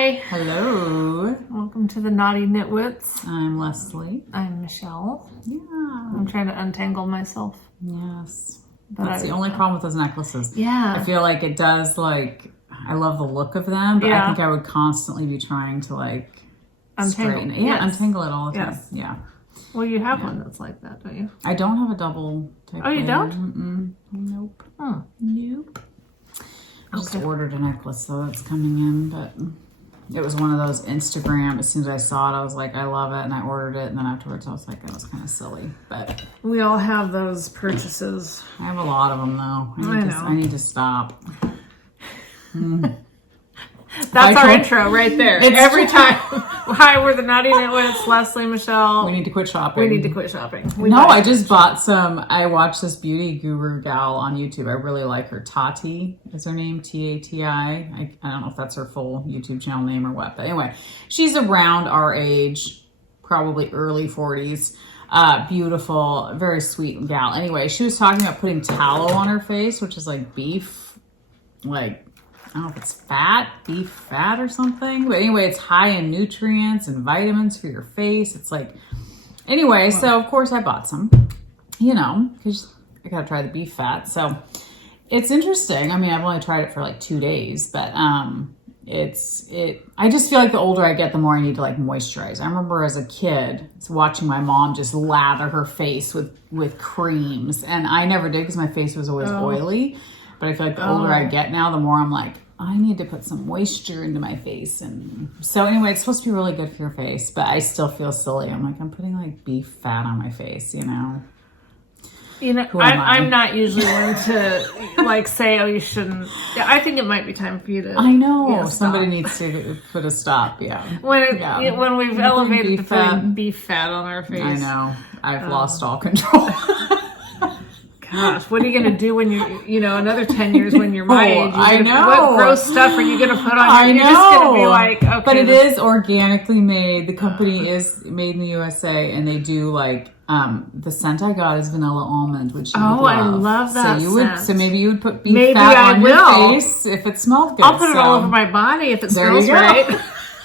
Hi. Hello. Welcome to the Knotty Knitwits. I'm Leslie. I'm Michelle. Yeah. I'm trying to untangle myself. Yes. But That's the only problem with those necklaces. Yeah. I feel like it does, I love the look of them, but I think I would constantly be trying to untangle. Straighten it. Yeah, untangle it all the time. Yes. Yeah. Well, you have one that's like that, don't you? I don't have a double type. Oh, you don't? Mm-mm. Nope. Oh. Nope. I just ordered a necklace, so that's coming in, but it was one of those Instagram. As soon as I saw it, I was like, I love it, and I ordered it, and then afterwards I was like, that was kind of silly. But we all have those purchases. I have a lot of them, though. I need to stop. That's our intro right there. Every time. Hi, we're the Knotty Knitwits, Leslie, Michelle. We need to quit shopping. We need to quit shopping. I just bought some. I watched this beauty guru gal on YouTube. I really like her. Tati is her name, Tati. I don't know if that's her full YouTube channel name or what. But anyway, she's around our age, probably early 40s. Beautiful, very sweet gal. Anyway, she was talking about putting tallow on her face, which is like beef, I don't know if it's beef fat or something. But anyway, it's high in nutrients and vitamins for your face. It's anyway, so of course I bought some, because I got to try the beef fat. So it's interesting. I mean, I've only tried it for 2 days, but I just feel like the older I get, the more I need to moisturize. I remember as a kid watching my mom just lather her face with creams, and I never did because my face was always oily. But I feel like the older I get now, the more I'm I need to put some moisture into my face. And so anyway, it's supposed to be really good for your face, but I still feel silly. I'm I'm putting beef fat on my face, I'm not usually one to say, oh, you shouldn't. Yeah, I think it might be time for you to. I know. Somebody needs to put a stop. Yeah. When we've elevated to putting beef fat on our face. I know. I've lost all control. Gosh, what are you going to do when another 10 years when you're my age? I know. What gross stuff are you going to put on? I know. You're just going to be like, okay. But it is organically made. The company is made in the USA, and they do the scent I got is vanilla almond, which you would love. I love that scent. So maybe you would put beef fat on your face if it smelled good. I'll put it all over my body if it smells right.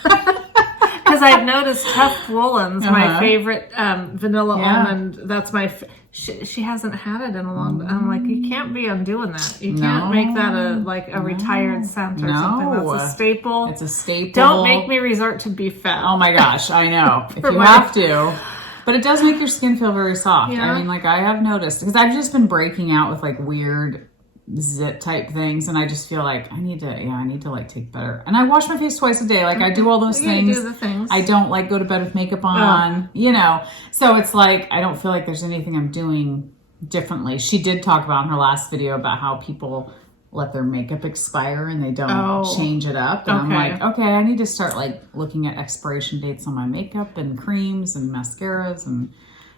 Because I've noticed Tough Woolens, my favorite vanilla almond. That's my. She hasn't had it in a long time. I'm like, you can't be undoing that. You can't make that a retired scent or something. That's a staple. It's a staple. Don't make me resort to beef fat. Oh my gosh, I know. If you have to. But it does make your skin feel very soft. Yeah. I mean, I have noticed. Because I've just been breaking out with weird zit type things, and I just feel I need to take better. And I wash my face twice a day. I do all those things. Do the things. I don't go to bed with makeup on, So it's I don't feel like there's anything I'm doing differently. She did talk about in her last video about how people let their makeup expire and they don't change it up. And I'm okay, I need to start looking at expiration dates on my makeup and creams and mascaras and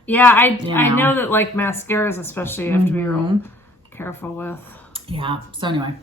I know that mascaras especially you have to be real careful with. Yeah. So anyway,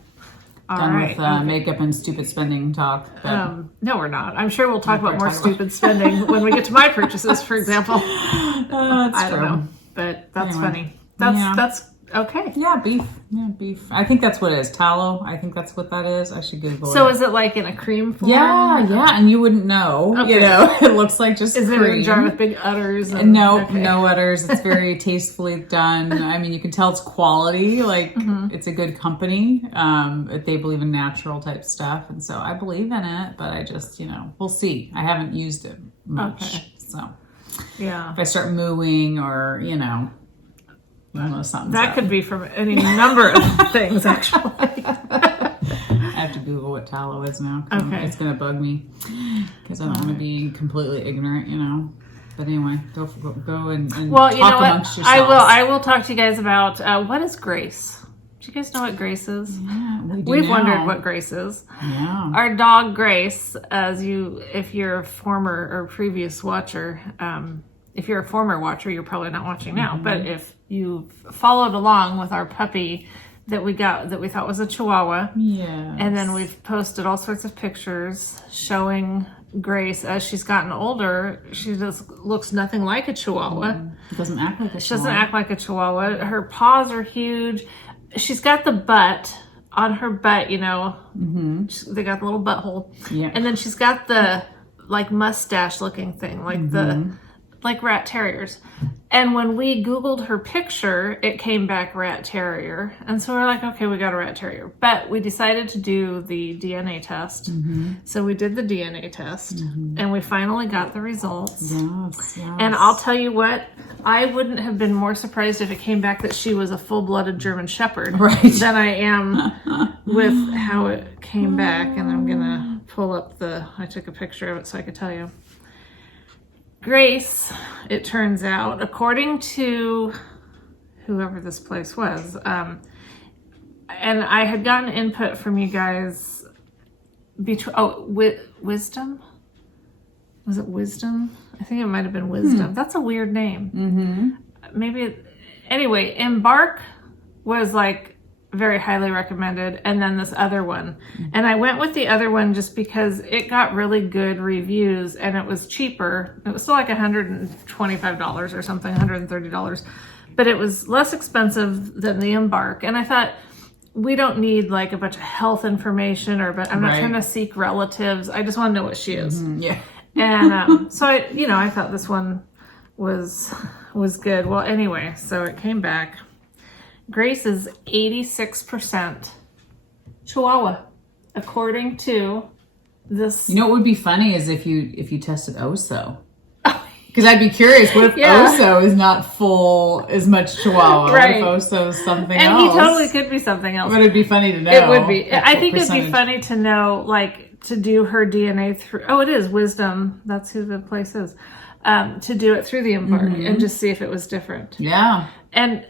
done with makeup and stupid spending talk. No, we're not. I'm sure we'll talk about more stupid spending when we get to my purchases, for example. That's true. Don't know, but that's funny. That's okay. Yeah, beef. Yeah, beef. I think that's what it is. Tallow. I think that's what that is. I should Google it. So is it in a cream form? Yeah, and you wouldn't know. Okay. It looks like just cream. Is it in a jar with big udders? No udders. It's very tastefully done. I mean, you can tell it's quality. It's a good company. They believe in natural type stuff, and so I believe in it. But I just, we'll see. I haven't used it much, so yeah. If I start mooing or that could be from any number of things, actually. I have to Google what tallow is now. Okay. It's going to bug me because I don't want to be completely ignorant, But anyway, go and talk amongst yourselves. I will talk to you guys about what is grace. Do you guys know what grace is? Yeah, We've wondered what grace is. Yeah. Our dog Grace, if you're a former or previous watcher, if you're a former watcher, you're probably not watching now. But if you followed along with our puppy that we thought was a Chihuahua, and then we've posted all sorts of pictures showing Grace as she's gotten older. She just looks nothing like a Chihuahua. Doesn't act like a Chihuahua. She doesn't act like a Chihuahua. Her paws are huge. She's got the butt on her butt, you know, they got the little butthole. Yeah. And then she's got the like mustache looking thing, like like rat terriers. And when we Googled her picture, it came back rat terrier. And so we're like, okay, we got a rat terrier. But we decided to do the DNA test. So we did the DNA test and we finally got the results. Yes. And I'll tell you what, I wouldn't have been more surprised if it came back that she was a full-blooded German Shepherd than I am with how it came back. And I'm going to pull up I took a picture of it so I could tell you. Grace, it turns out, according to whoever this place was, and I had gotten input from you guys Wisdom? Was it Wisdom? I think it might have been Wisdom. That's a weird name. Anyway, Embark was like very highly recommended, and then this other one, and I went with the other one just because it got really good reviews and it was cheaper. It was still like $125 or something, $130, but it was less expensive than the Embark. And I thought, we don't need like a bunch of health information, but I'm not trying to seek relatives. I just want to know what she is. And so I thought this one was good. Well, anyway, so it came back. Grace is 86% Chihuahua, according to this. You know what would be funny is if you tested Oso. Because I'd be curious, what if Oso is not full as much Chihuahua? Right. What if Oso is something and else? And he totally could be something else. But it'd be funny to know. It would be. I think it'd be funny to know, like, to do her DNA through, it is Wisdom. That's who the place is. To do it through the Embark and just see if it was different. Yeah. And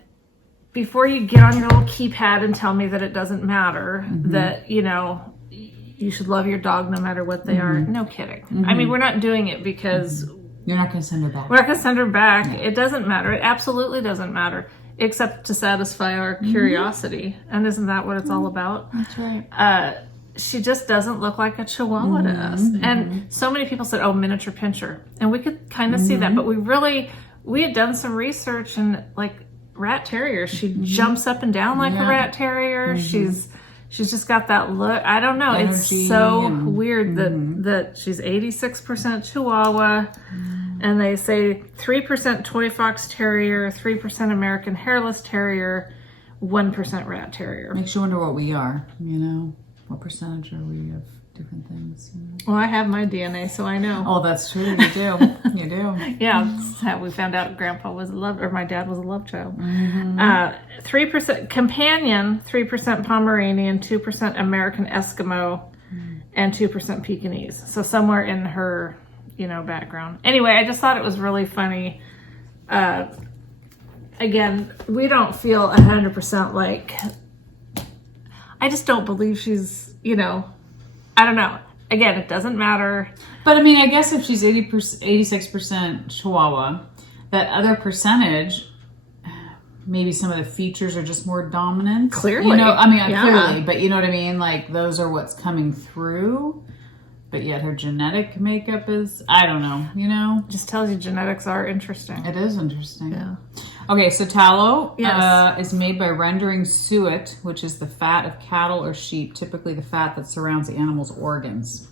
before you get on your little keypad and tell me that it doesn't matter, that, you should love your dog no matter what they are. No kidding. I mean, we're not doing it because... You're not going to send her back. We're not going to send her back. No. It doesn't matter. It absolutely doesn't matter, except to satisfy our curiosity. And isn't that what it's all about? That's right. She just doesn't look like a Chihuahua to us. And so many people said, miniature pinscher. And we could kind of see that. But we had done some research, and like rat terrier, she jumps up and down like a rat terrier. She's just got that look. I don't know. Energy, it's so weird that she's 86% Chihuahua. And they say 3% Toy Fox Terrier, 3% American Hairless Terrier, 1% Rat Terrier. Makes you wonder what we are, What percentage are we of different things? Well, I have my DNA, so I know. Oh, that's true. You do. You do. Yeah, that's how we found out Grandpa was my dad was a love child. 3% Companion, 3% Pomeranian, 2% American Eskimo, and 2% Pekingese. So somewhere in her, background. Anyway, I just thought it was really funny. Again, we don't feel 100% like... I just don't believe she's, I don't know. Again, it doesn't matter. But I guess if she's 86% Chihuahua, that other percentage, maybe some of the features are just more dominant. Clearly. Clearly, but you know what I mean? Like, those are what's coming through. But yet her genetic makeup is, I don't know, Just tells you genetics are interesting. It is interesting. Yeah. Okay, so tallow is made by rendering suet, which is the fat of cattle or sheep, typically the fat that surrounds the animal's organs.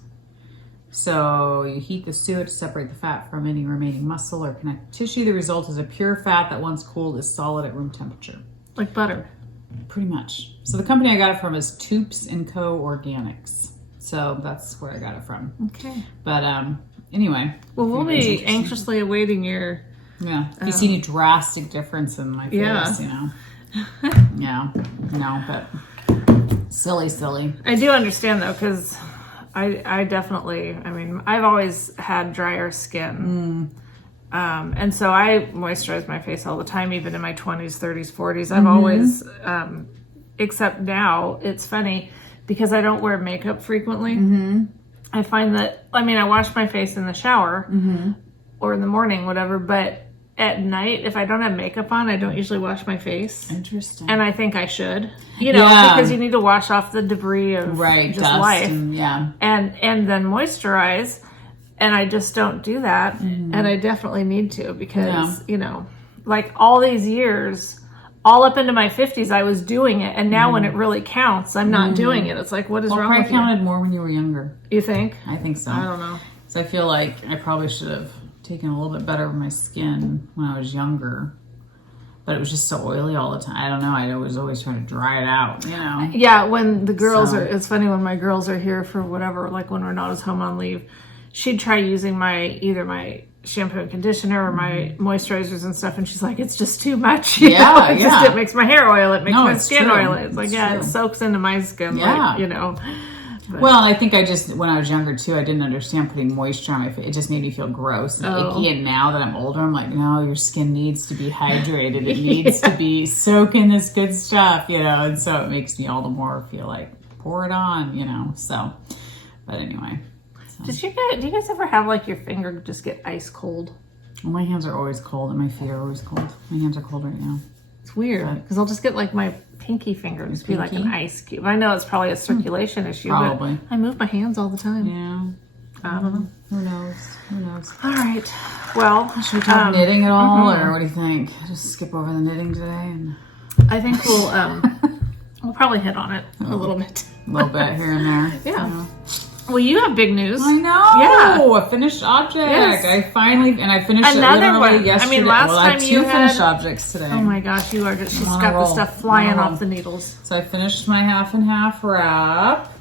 So you heat the suet to separate the fat from any remaining muscle or connective tissue. The result is a pure fat that once cooled is solid at room temperature. Like butter. Pretty much. So the company I got it from is Toops & Co. Organics. So that's where I got it from. Okay. But anyway. Well, we'll be anxiously awaiting your... Yeah. If you see any drastic difference in my face, Yeah. No, but silly. I do understand, though, because I definitely... I've always had drier skin. And so I moisturize my face all the time, even in my 20s, 30s, 40s. I've always... except now, it's funny... Because I don't wear makeup frequently, I find that, I wash my face in the shower or in the morning, whatever, but at night, if I don't have makeup on, I don't usually wash my face. Interesting. And I think I should, because you need to wash off the debris of just life. And then moisturize, and I just don't do that, and I definitely need to because, like all these years all up into my 50s, I was doing it. And now when it really counts, I'm not doing it. It's like, what is wrong with you? I counted more when you were younger. You think? I think so. I don't know. So I feel like I probably should have taken a little bit better of my skin when I was younger. But it was just so oily all the time. I don't know. I was always trying to dry it out, you know? Yeah, when the girls it's funny when my girls are here for whatever, like when Renata's home on leave, she'd try using either my shampoo and conditioner or my moisturizers and stuff, and she's like, it's just too much. You know? It makes my hair oil, it makes my skin oily. It's like, it soaks into my skin, like, you know. But. Well, I think when I was younger too, I didn't understand putting moisture on my face. It just made me feel gross and icky. And now that I'm older, I'm like, no, your skin needs to be hydrated. It needs to be soaking this good stuff, you know. And so it makes me all the more feel like pour it on, you know. So, but anyway. So. Do you guys ever have like your finger just get ice cold? Well, my hands are always cold and my feet are always cold. My hands are cold right now. It's weird because I'll just get like my pinky finger just be like an ice cube. I know it's probably a circulation issue, but I move my hands all the time. Yeah. I don't know. Who knows? All right. Well, should we talk knitting at all, or what do you think? Just skip over the knitting today, and I think we'll probably hit on it a little bit. A little bit here and there. Yeah. Well, you have big news. I know. Yeah. A finished object. Yes. I finished another one yesterday. I mean, last time you had finished objects today. Oh my gosh, you are just she's got the stuff flying off the needles. So I finished my half and half wrap.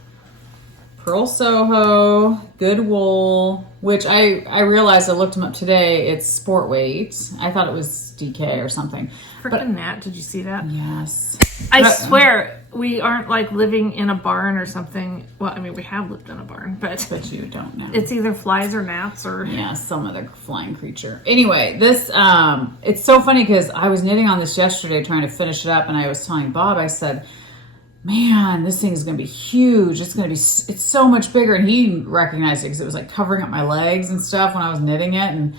Pearl Soho, good wool, which I realized I looked them up today. It's sport weight. I thought it was DK or something. Freaking Nat, did you see that? Yes. I swear we aren't like living in a barn or something. Well, I mean, we have lived in a barn, but you don't know. It's either flies or gnats or some other flying creature. Anyway, this it's so funny because I was knitting on this yesterday trying to finish it up, and I was telling Bob, I said, man, this thing is going to be huge. It's so much bigger. And he recognized it because it was like covering up my legs and stuff when I was knitting it. And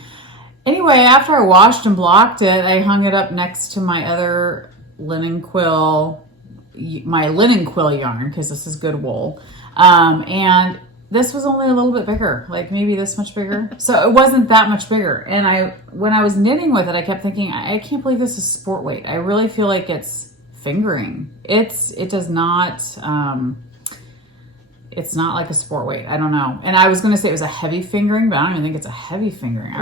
anyway, after I washed and blocked it, I hung it up next to my other linen quill yarn, because this is good wool. And this was only a little bit bigger, like maybe this much bigger. So it wasn't that much bigger. And when I was knitting with it, I kept thinking, I can't believe this is sport weight. I really feel like it's fingering. It does not it's not like a sport weight. I don't know. And I was going to say it was a heavy fingering, but I don't even think it's a heavy fingering.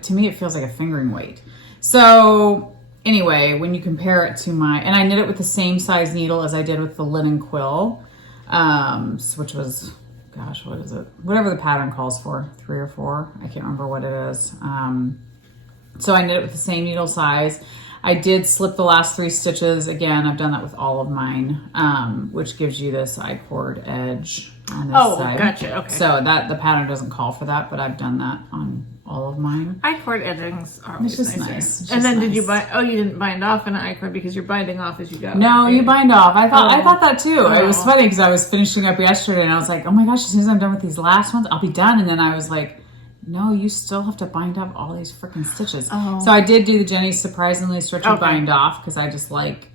To me it feels like a fingering weight. So anyway, when you compare it to and I knit it with the same size needle as I did with the linen quill, which was, gosh, what is it? Whatever the pattern calls for, 3 or 4. I can't remember what it is. So I knit it with the same needle size. I did slip the last 3 stitches. Again, I've done that with all of mine, which gives you this I-cord edge on this side. Oh, gotcha. Okay. So the pattern doesn't call for that, but I've done that on all of mine. I-cord edgings are always nice. And then did you you didn't bind off an I-cord because you're binding off as you go. No, you bind off. I thought that too. It was funny because I was finishing up yesterday and I was like, oh my gosh, as soon as I'm done with these last ones, I'll be done. And then I was like, no, you still have to bind off all these freaking stitches. Oh. So I did do the Jenny's Surprisingly Stretchy bind off because I just like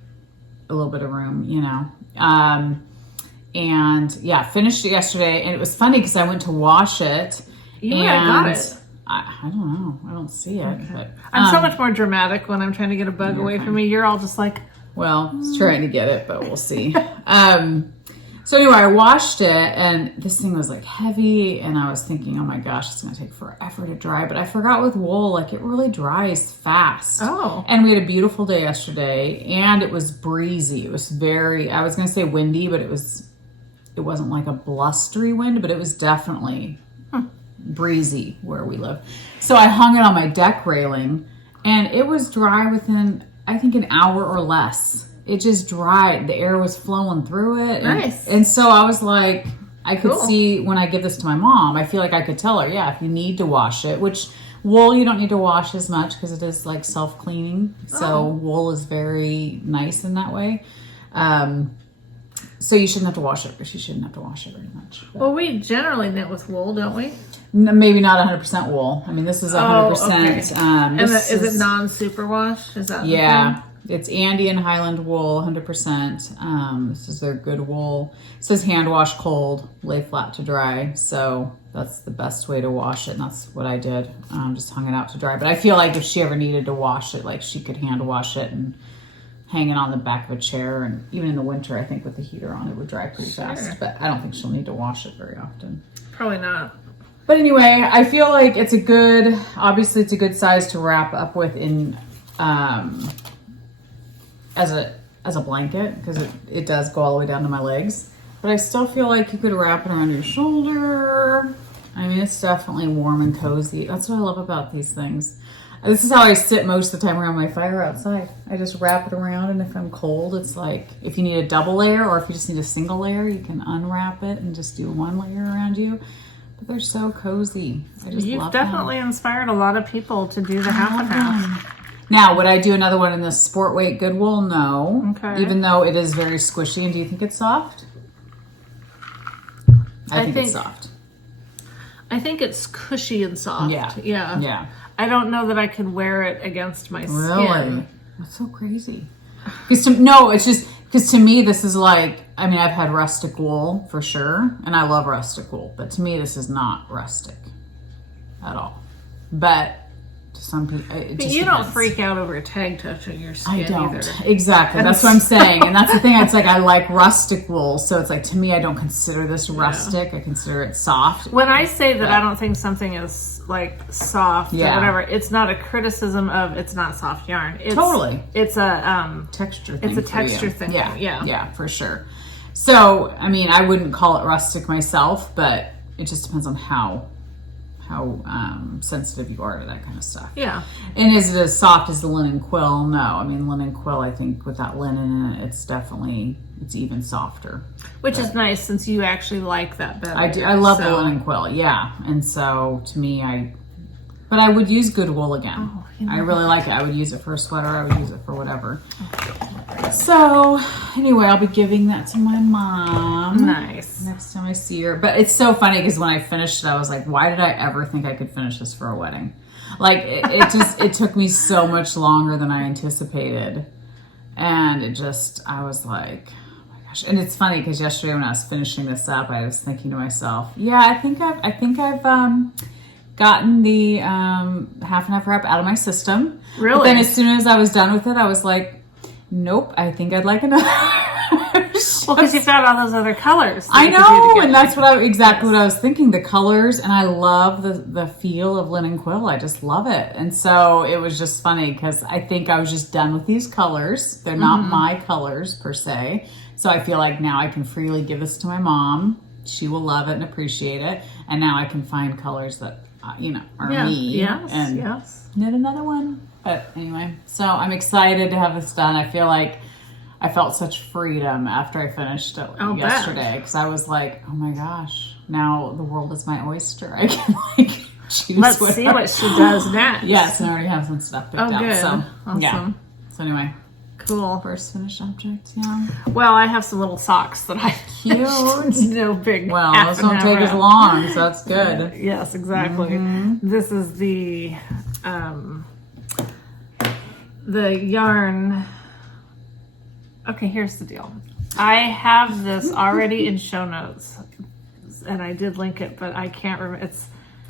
a little bit of room, you know. And yeah, finished it yesterday. And it was funny because I went to wash it. I got it. I don't know. I don't see it. Okay. But, I'm so much more dramatic when I'm trying to get a bug away from me. You're all just like... Well, trying to get it, but we'll see. So anyway, I washed it, and this thing was like heavy, and I was thinking, oh my gosh, it's going to take forever to dry. But I forgot with wool, like it really dries fast. Oh. And we had a beautiful day yesterday, and it was breezy. It was I was going to say windy, but it wasn't like a blustery wind, but it was definitely breezy where we live. So I hung it on my deck railing, and it was dry within, I think, an hour or less. It just dried. The air was flowing through it. Nice. And so I was like, I could see when I give this to my mom, I feel like I could tell her, yeah, if you need to wash it, which wool you don't need to wash as much because it is like self-cleaning. So wool is very nice in that way. So you shouldn't have to wash it, but she shouldn't have to wash it very much. But. Well, we generally knit with wool, don't we? Maybe not 100% wool. I mean, this is 100%. Okay. Is it non-superwash? Is that yeah. It's Andean Highland wool, 100%. This is their good wool. It says hand wash cold, lay flat to dry. So that's the best way to wash it. And that's what I did. Just hung it out to dry. But I feel like if she ever needed to wash it, like she could hand wash it and hanging on the back of a chair, and even in the winter, I think with the heater on, it would dry pretty fast. But I don't think she'll need to wash it very often. Probably not. But anyway, I feel like it's a good, obviously it's a good size to wrap up with in, as a blanket, because it does go all the way down to my legs. But I still feel like you could wrap it around your shoulder. I mean, it's definitely warm and cozy. That's what I love about these things. This is how I sit most of the time around my fire outside. I just wrap it around, and if I'm cold, it's like, if you need a double layer or if you just need a single layer, you can unwrap it and just do one layer around you. But they're so cozy. I just You've love definitely them. Inspired a lot of people to do the half and half. Now, would I do another one in the sport weight good wool? No. Okay. Even though it is very squishy. And do you think it's soft? I think it's soft. I think it's cushy and soft. Yeah. Yeah. I don't know that I could wear it against my skin. Really? That's so crazy. Because to me, this is like, I mean, I've had rustic wool for sure, and I love rustic wool, but to me, this is not rustic at all. But to some people, it just you depends. don't freak out over a tag touching your skin I don't. either. Exactly. That's what I'm saying. And that's the thing. It's like, I like rustic wool. So it's like, to me, I don't consider this rustic. I consider it soft. When I say that I don't think something is like soft or whatever, it's not a criticism of it's not soft yarn. It's, totally. It's a texture thing. It's a texture thing. Yeah, for sure. So, I mean, I wouldn't call it rustic myself, but it just depends on how sensitive you are to that kind of stuff. Yeah. And is it as soft as the linen quill? No. I mean, linen quill, I think with that linen in it, it's even softer. Which is nice since you actually like that better. I do. I love the linen quill. Yeah. And so to me, but I would use good wool again. Oh, I really like it. I would use it for a sweater. I would use it for whatever. So anyway, I'll be giving that to my mom. Nice. Next time I see her. But it's so funny because when I finished it, I was like, why did I ever think I could finish this for a wedding? Like it took me so much longer than I anticipated. And I was like, oh my gosh. And it's funny because yesterday when I was finishing this up, I was thinking to myself, yeah, I think I've gotten the half and half wrap out of my system. Really? But then as soon as I was done with it, I was like, nope, I think I'd like another. Well, because you've got all those other colors. I know, and that's what I was thinking. The colors, and I love the feel of linen quill. I just love it. And so it was just funny because I think I was just done with these colors. They're not my colors per se. So I feel like now I can freely give this to my mom. She will love it and appreciate it. And now I can find colors that, are me. Yes, and yes. knit another one. But anyway, so I'm excited to have this done. I feel like I felt such freedom after I finished it yesterday because I was like, oh my gosh, now the world is my oyster. I can choose. Let's see what she does next. Yes, and I already have some stuff picked out. Good. So Awesome. Yeah. So anyway, cool. First finished object. Yeah. Well, I have some little socks that I cute. No big. Well, those don't take as long, so that's good. Yes, exactly. Mm-hmm. This is the yarn. Okay, here's the deal. I have this already in show notes, and I did link it, but I can't remember.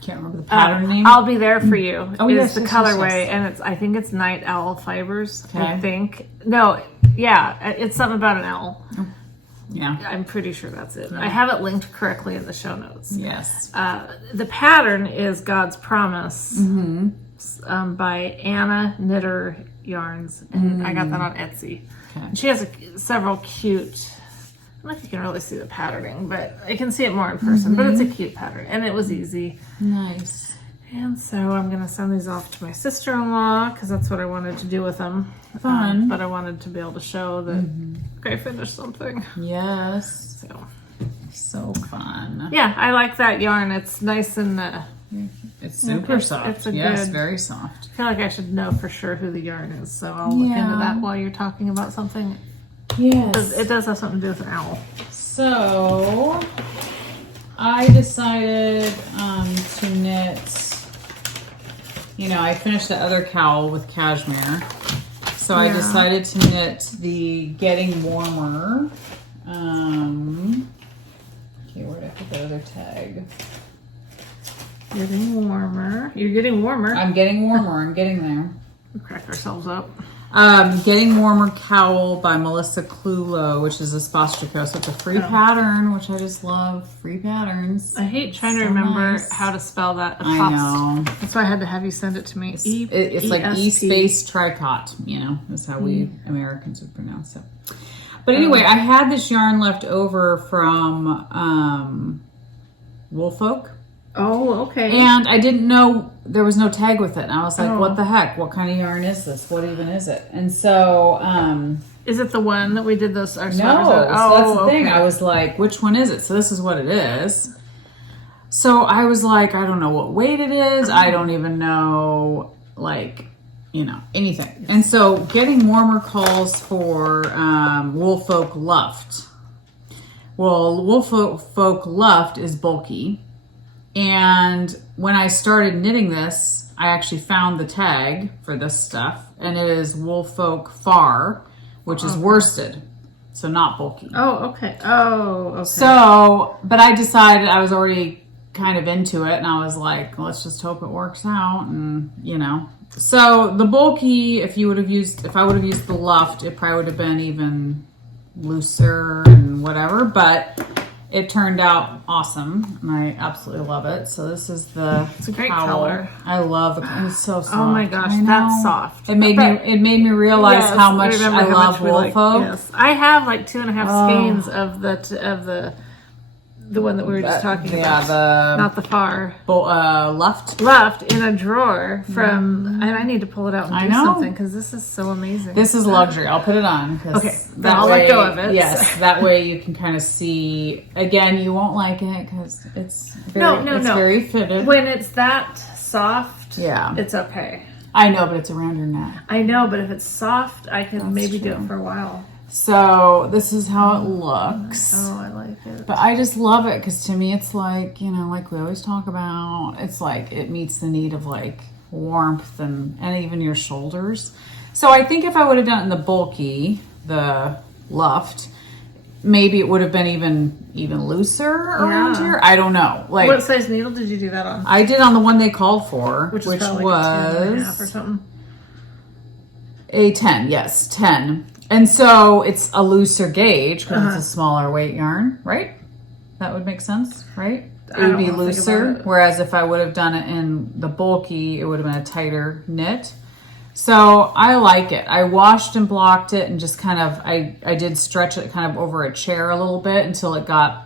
Can't remember the pattern name. I'll be there for you. Oh, is yes, the yes, colorway, yes. and I think it's Night Owl Fibers. Okay. I think it's something about an owl. Oh. Yeah, I'm pretty sure that's it. Yeah. I have it linked correctly in the show notes. Yes. The pattern is God's Promise by Anna Knitter Yarns, and I got that on Etsy. Okay. And she has several cute. I don't know if you can really see the patterning, but I can see it more in person. But it's a cute pattern, and it was easy. Nice. And so I'm going to send these off to my sister-in-law because that's what I wanted to do with them. Fun. But I wanted to be able to show that I finished something. Yes. So fun. Yeah, I like that yarn. It's nice and it's super soft. It's yes, very soft. I feel like I should know for sure who the yarn is, so I'll look into that while you're talking about something. Yes. It does have something to do with an owl. So I decided to knit. I finished the other cowl with cashmere. So I decided to knit the Getting Warmer. Okay, where did I put that other tag? Getting warmer. You're getting warmer. I'm getting warmer. I'm getting there. We'll crack ourselves up. Getting Warmer Cowl by Melissa Clulo, which is a Spostrico. So it's a free pattern, which I just love. Free patterns. I hate trying to remember how to spell that. I know. That's why I had to have you send it to me. It's like E space tricot, you know, is how we Americans would pronounce it. But anyway, I had this yarn left over from Woolfolk. Oh, okay. And I didn't know there was no tag with it. And I was like, what the heck? What kind of yarn is this? What even is it? And so... is it the one that we did our sweaters no, on? So that's the thing. I was like, which one is it? So this is what it is. So I was like, I don't know what weight it is. I don't even know, like, you know, anything. And so Getting Warmer calls for Woolfolk Luft. Well, Woolfolk Luft is bulky. And when I started knitting this, I actually found the tag for this stuff, and it is Woolfolk Far, which is worsted, so not bulky. Oh, okay. Oh, okay. So, but I decided I was already kind of into it, and I was like, let's just hope it works out, and you know. So the bulky, if I would have used the Luft, it probably would have been even looser and whatever, but it turned out awesome, and I absolutely love it. So this is it's a great color. I love it. It's so soft. Oh my gosh, that's soft. It made me realize how much I love Woolfolk. Yes, I have like 2.5 skeins of the one that we were just talking about. Yeah, not the Far. Luft in a drawer from. I need to pull it out and do something because this is so amazing. This is luxury. I'll put it on. Okay, then I'll let go of it. Yes, that way you can kind of see. Again, you won't like it because it's very fitted. When it's that soft, it's okay. I know, but it's around your neck. I know, but if it's soft, I can maybe do it for a while. So this is how it looks. Oh, I like it. But I just love it because to me it's like, you know, like we always talk about, it's like it meets the need of like warmth and even your shoulders. So I think if I would have done it in the bulky, the Luft, maybe it would have been even looser around here. I don't know. Like, what size needle did you do that on? I did on the one they called for, which was like a 10.5 or something. A 10, yes, 10. And so it's a looser gauge because it's a smaller weight yarn, right? That would make sense, right? It would be looser. Whereas if I would have done it in the bulky, it would have been a tighter knit. So I like it. I washed and blocked it and just kind of, I did stretch it kind of over a chair a little bit until it got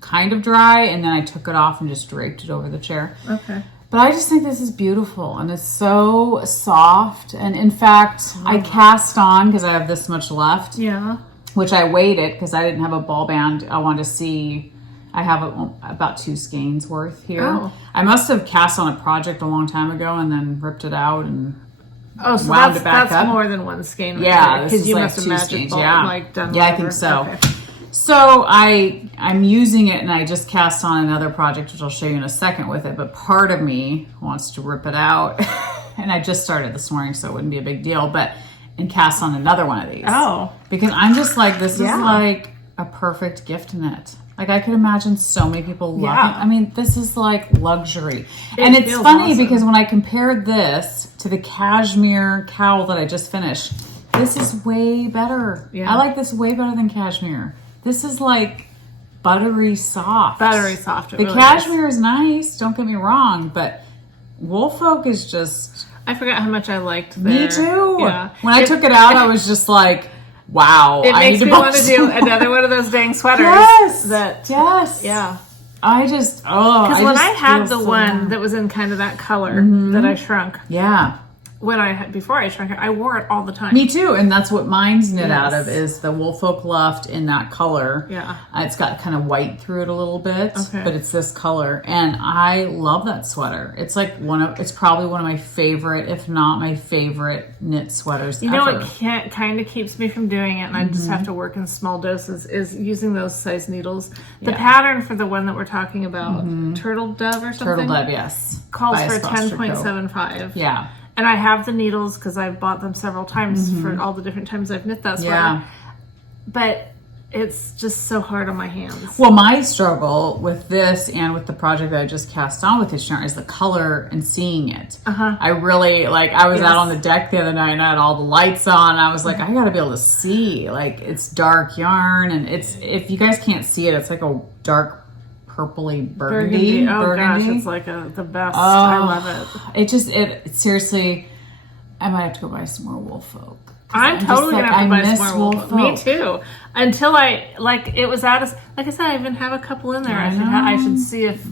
kind of dry. And then I took it off and just draped it over the chair. Okay. But I just think this is beautiful, and it's so soft. And in fact, I cast on because I have this much left. Yeah. Which I weighed it because I didn't have a ball band. I wanted to see. I have about 2 skeins worth here. Oh. I must have cast on a project a long time ago and then ripped it out and so wound it back up. That's more than 1 skein. Right? Yeah, this is you like must have 2 skeins. done Yeah, I think so. Okay. So I'm using it, and I just cast on another project, which I'll show you in a second with it, but part of me wants to rip it out. And I just started this morning, so it wouldn't be a big deal, and cast on another one of these. Oh. Because I'm just like, this is like a perfect gift knit. Like, I could imagine so many people loving it. I mean, this is like luxury. And it's funny because when I compared this to the cashmere cowl that I just finished, this is way better. Yeah. I like this way better than cashmere. This is like buttery soft. Buttery soft. The cashmere is nice, don't get me wrong, but Woolfolk is just... I forgot how much I liked Me too. Yeah. When I took it out, I was just like, wow. It makes me want to do another one of those dang sweaters. Yes. Yes. Yeah. I just, because when I had the one that was in kind of that color that I shrunk. Yeah. Before I shrunk it, I wore it all the time. Me too, and that's what mine's knit out of, is the Woolfolk Luft in that color. Yeah. It's got kind of white through it a little bit, but it's this color, and I love that sweater. It's like it's probably one of my favorite, if not my favorite, knit sweaters ever. What kind of keeps me from doing it, and I just have to work in small doses, is using those size needles. The pattern for the one that we're talking about, Turtle Dove or something? Turtle Dove, yes. Calls for 10.75. Yeah. And I have the needles because I've bought them several times for all the different times I've knit that sweater. Yeah. But it's just so hard on my hands. Well, my struggle with this and with the project that I just cast on with this yarn is the color and seeing it. I really, like, I was out on the deck the other night and I had all the lights on. And I was like, I gotta be able to see. Like, it's dark yarn, and it's, if you guys can't see it, it's like a dark purpley burgundy. Oh gosh, it's like the best. I love it. It seriously, I might have to go buy some more Woolfolk. I'm totally gonna have to buy some more Woolfolk. Me too. Until it was out of, like I said, I even have a couple in there. I should see if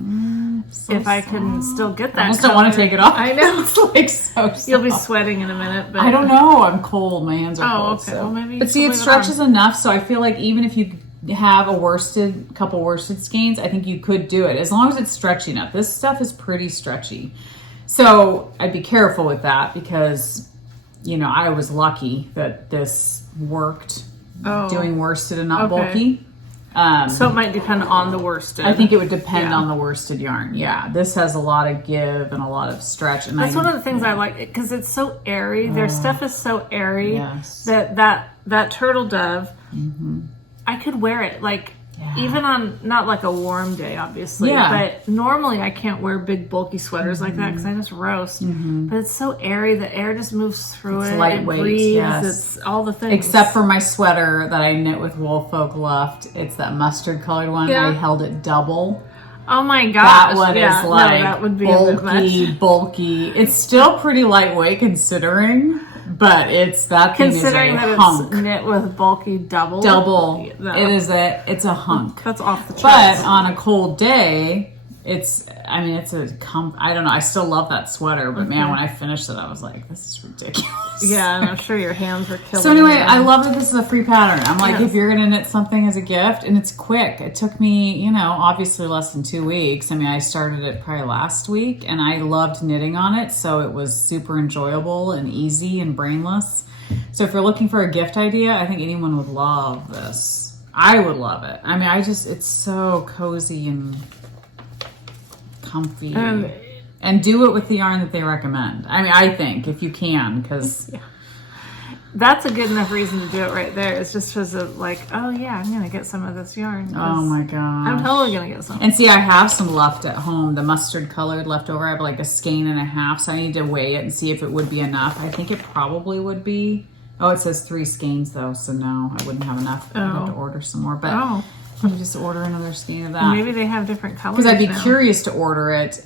I can still get that. I just don't want to take it off. I know. It's like so soft. You'll be sweating in a minute. But I don't know. I'm cold. My hands are cold. Okay. So. Well, maybe. But see, it stretches enough, so I feel like even if you have a couple worsted skeins, I think you could do it as long as it's stretchy enough. This stuff is pretty stretchy, so I'd be careful with that because, you know, I was lucky that this worked. Doing worsted and not bulky. So it might depend on the worsted. I think it would depend on the worsted yarn. Yeah, this has a lot of give and a lot of stretch. And that's one of the things I like, because it's so airy. Their stuff is so airy that turtle dove. I could wear it like even on not like a warm day, obviously, but normally I can't wear big bulky sweaters like that because I just roast. But it's so airy, the air just moves through it. Lightweight, it breathes, it's all the things. Except for my sweater that I knit with Woolfolk Luft. It's that mustard colored one. I held it double. Oh my gosh. That one is like that would be bulky. It's still pretty lightweight considering. But it's that thing considering is a that hunk. It's knit with bulky double. No. It's a hunk. That's off the charts. But on a cold day, I don't know. I still love that sweater, but man, when I finished it, I was like, this is ridiculous. Yeah, and I'm sure your hands were killing. So anyway, I love that this is a free pattern. I'm like, if you're gonna knit something as a gift, and it's quick. It took me, obviously less than 2 weeks. I mean, I started it probably last week, and I loved knitting on it, so it was super enjoyable and easy and brainless. So if you're looking for a gift idea, I think anyone would love this. I would love it. I mean, it's so cozy and comfy. And do it with the yarn that they recommend. I mean, I think, if you can, because... That's a good enough reason to do it right there. It's just because of like, oh yeah, I'm going to get some of this yarn. Oh my gosh. I'm totally going to get some. And see, I have some left at home, the mustard colored left over. I have like a skein and a half, so I need to weigh it and see if it would be enough. I think it probably would be. Oh, it says 3 skeins though, so no, I wouldn't have enough. I'd have to order some more, but... You just order another skein of that. Maybe they have different colors. Because I'd be curious to order it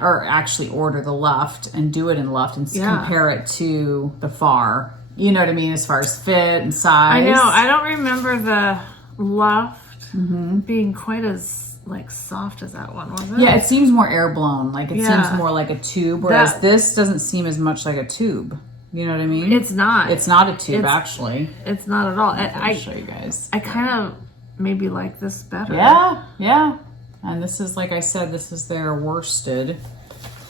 or actually order the luft and do it in luft and compare it to the far. You know what I mean, as far as fit and size. I know. I don't remember the luft being quite as like soft as that one, was it? Yeah, it seems more air blown. Like it seems more like a tube, whereas this doesn't seem as much like a tube. You know what I mean? It's not. It's not a tube, actually. It's not at all. I'll show you guys. I kind of maybe like this better. Yeah. And this is, like I said, this is their worsted.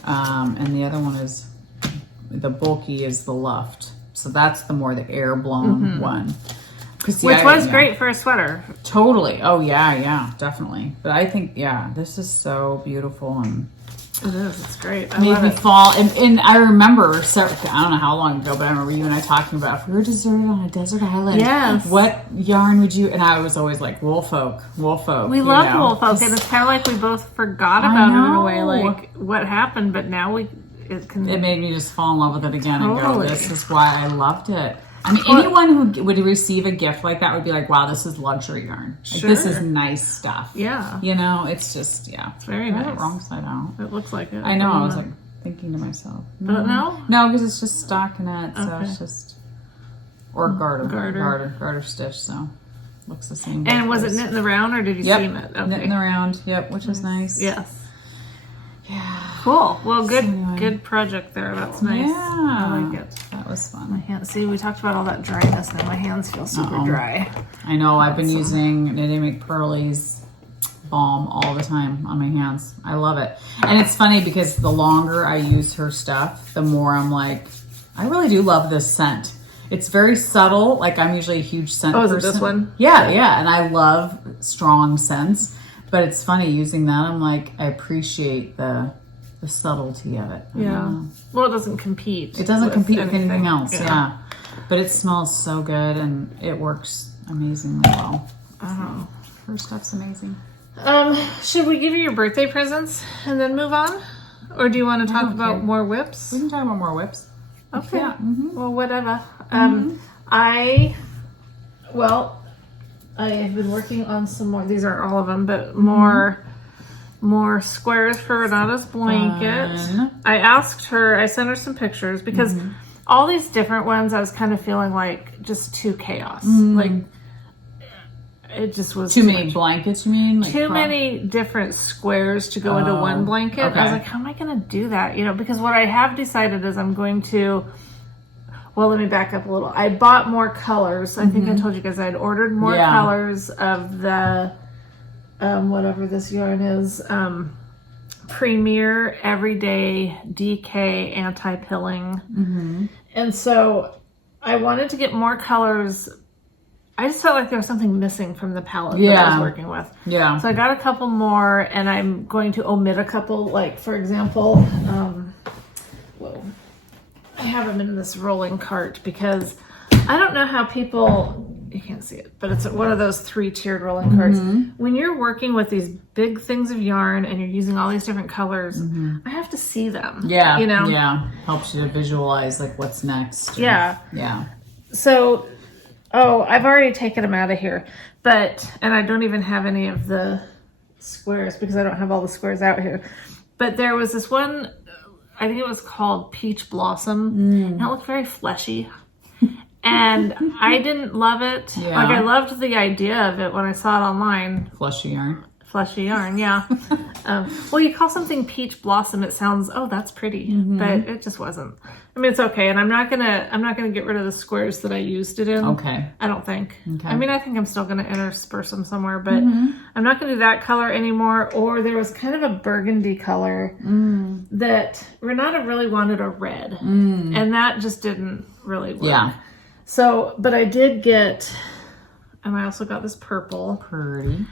And the other one is, the bulky is the luft. So that's the air blown one. Which was great for a sweater. Totally. Oh yeah, definitely. But I think, this is so beautiful and... It is. It's great. I made love me it. fall. And I remember, I don't know how long ago, but I remember you and I talking about if we were deserted on a desert island. Yes. What yarn would you? And I was always like Woolfolk. We love Woolfolk, and it's kind of like we both forgot about it in a way, like what happened. But now it made me just fall in love with it again and go, this is why I loved it. I mean, Well, anyone who would receive a gift like that would be like, wow, this is luxury yarn. Like, this is nice stuff. Yeah. You know, it's just, It's very I have nice. it wrong side out. It looks like it. I know. I was like thinking to myself. But no? No, because it's just stockinette, so it's just... Or garter stitch, so looks the same. And was it knit in the round, or did you seam it? Okay. Knit in the round, which was nice. Yes. Yeah. Cool. Well, good So anyway. good project there. That's nice. Yeah. I like it. That was My fun. hands, see, we talked about all that dryness. Now my hands feel super dry. I know. I've been using Rhinebeck Pearlie's balm all the time on my hands. I love it. And it's funny because the longer I use her stuff, the more I'm like, I really do love this scent. It's very subtle. Like, I'm usually a huge scent person. Is it this one? Yeah. And I love strong scents. But it's funny using that. I'm like, I appreciate the subtlety of it. Yeah. Well, it doesn't compete. It doesn't compete with anything. anything else. Yeah. But it smells so good and it works amazingly well. Oh. Her stuff's amazing. Should we give you your birthday presents and then move on? Or do you want to talk about more whips? We can talk about more whips. Okay. Yeah. Well, whatever. I have been working on some more. These aren't all of them, but more squares for Renata's blanket. Fun. I sent her some pictures because all these different ones I was kind of feeling like just too chaos. Like it just was too many blankets, you mean? Like too many different squares to go into one blanket. Okay. I was like, how am I going to do that? You know, because what I have decided is I'm going to, well, let me back up a little. I bought more colors. I think I told you guys I had ordered more colors of the, whatever this yarn is, Premier Everyday DK Anti-Pilling. And so I wanted to get more colors. I just felt like there was something missing from the palette that I was working with. Yeah. So I got a couple more, and I'm going to omit a couple. Like, for example, I have them in this rolling cart because I don't know how people, you can't see it, but it's one of those 3-tiered rolling carts. When you're working with these big things of yarn and you're using all these different colors, I have to see them. Yeah. You know? Yeah. Helps you to visualize like what's next. Yeah. Yeah. So, I've already taken them out of here, and I don't even have any of the squares because I don't have all the squares out here. But there was this one, I think it was called Peach Blossom, and it looked very fleshy. And I didn't love it. Yeah. Like, I loved the idea of it when I saw it online. Fleshy yarn. Fleshy yarn, yeah. Well, you call something Peach Blossom, it sounds, that's pretty, but it just wasn't. I mean, it's okay, and I'm not gonna get rid of the squares that I used it in. Okay. I don't think. Okay. I mean, I think I'm still gonna intersperse them somewhere, but I'm not gonna do that color anymore. Or there was kind of a burgundy color that Renata really wanted a red, and that just didn't really work. Yeah. So, but I did get, and I also got this purple. Pretty.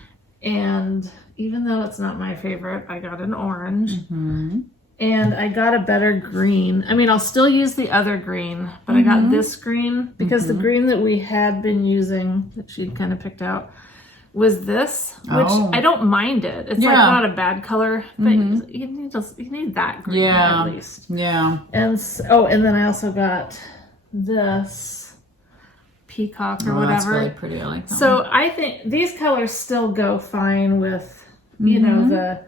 And even though it's not my favorite, I got an orange. And I got a better green. I mean, I'll still use the other green, but I got this green because the green that we had been using, that she'd kind of picked out, was this, which I don't mind it. It's like not a bad color, but you need that green at least. Yeah. And and then I also got this peacock or whatever. That's really pretty. I like that. So I think these colors still go fine with, you know, the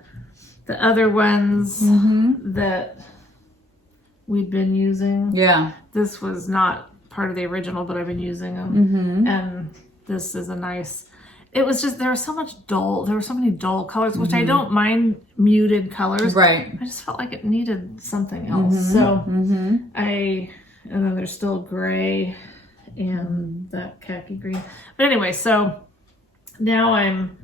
other ones that we'd been using. Yeah. This was not part of the original, but I've been using them. And this is a nice, it was just, there was so many dull colors, which I don't mind muted colors. Right. I just felt like it needed something else. So and then there's still gray and that khaki green. But anyway, so now I'm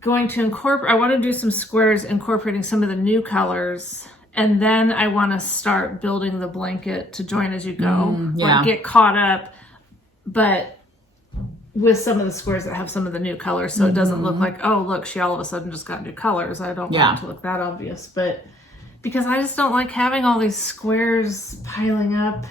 going to I want to do some squares incorporating some of the new colors, and then I want to start building the blanket to join as you go. Like get caught up, but with some of the squares that have some of the new colors, so it doesn't look like, oh look, she all of a sudden just got new colors. I don't want it to look that obvious, but because I just don't like having all these squares piling up.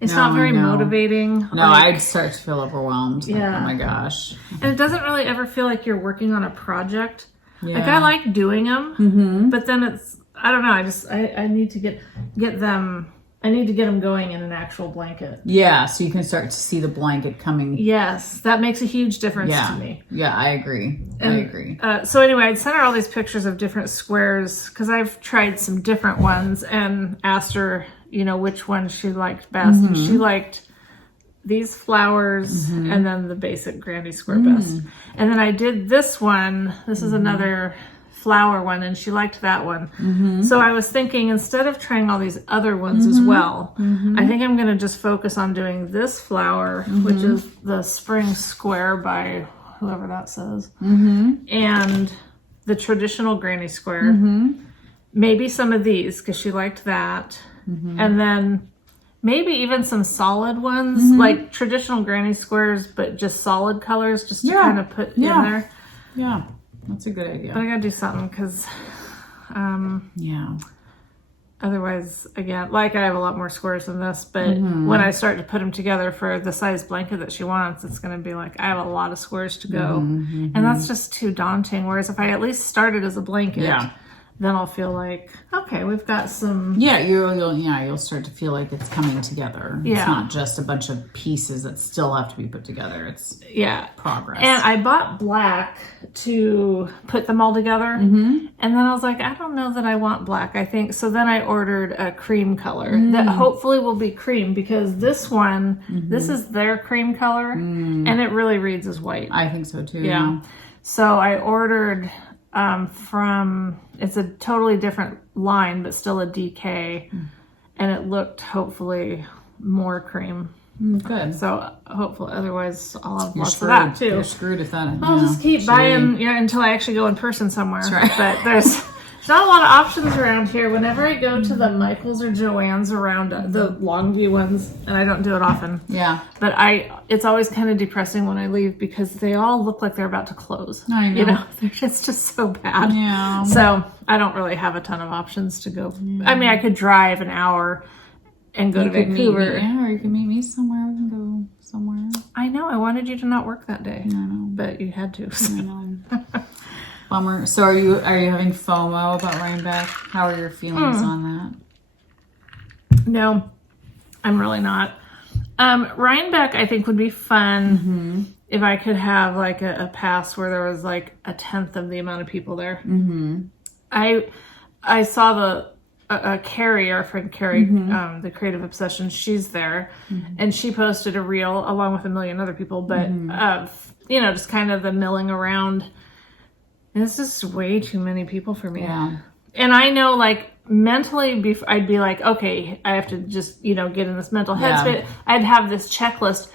It's not very motivating. No, I'd start to feel overwhelmed. Yeah. Like, oh my gosh. And it doesn't really ever feel like you're working on a project. Yeah. Like I like doing them, but then it's, I don't know. I need to get them. I need to get them going in an actual blanket. Yeah, so you can start to see the blanket coming. Yes, that makes a huge difference to me. Yeah, I agree. I agree. So anyway, I'd sent her all these pictures of different squares because I've tried some different ones and asked her, you know, which one she liked best. And she liked these flowers and then the basic Granny Square best. And then I did this one. This is another flower one, and she liked that one. So I was thinking, instead of trying all these other ones as well, I think I'm going to just focus on doing this flower, which is the Spring Square by whoever that says, and the traditional Granny Square. Maybe some of these, because she liked that. And then maybe even some solid ones, like traditional Granny Squares, but just solid colors, just to kind of put in there. Yeah, that's a good idea. But I gotta do something because, I Otherwise, again, like I have a lot more squares than this, but when I start to put them together for the size blanket that she wants, it's going to be like, I have a lot of squares to go. And that's just too daunting. Whereas if I at least start it as a blanket, then I'll feel like, okay, we've got some. Yeah, you'll start to feel like it's coming together. Yeah. It's not just a bunch of pieces that still have to be put together. It's progress. And I bought black to put them all together. And then I was like, I don't know that I want black. I think so. Then I ordered a cream color that hopefully will be cream, because this one, this is their cream color, and it really reads as white. I think so too. Yeah. So I ordered from, it's a totally different line, but still a DK, and it looked hopefully more cream. Good. So hopefully, otherwise I'll have lots screwed. of that too. You're screwed if that. I'll just keep buying until I actually go in person somewhere. That's right. But there's not a lot of options around here. Whenever I go to the Michaels or Joann's around the Longview ones, and I don't do it often. Yeah. But it's always kind of depressing when I leave, because they all look like they're about to close. I know. It's just so bad. Yeah. So I don't really have a ton of options to go. I mean, I could drive an hour and go to Vancouver. Or you can meet me somewhere. We can go somewhere. I know. I wanted you to not work that day. I know. But you had to. I know. Bummer. So are you having FOMO about Rhinebeck? How are your feelings on that? No, I'm really not. Rhinebeck, I think, would be fun if I could have like a pass where there was like a tenth of the amount of people there. I saw Carrie, our friend Carrie, the Creative Obsession, she's there, and she posted a reel along with a million other people, but of, just kind of the milling around. And it's just way too many people for me. Yeah. And I know, like, mentally, I'd be like, okay, I have to just, get in this mental headspace. I'd have this checklist.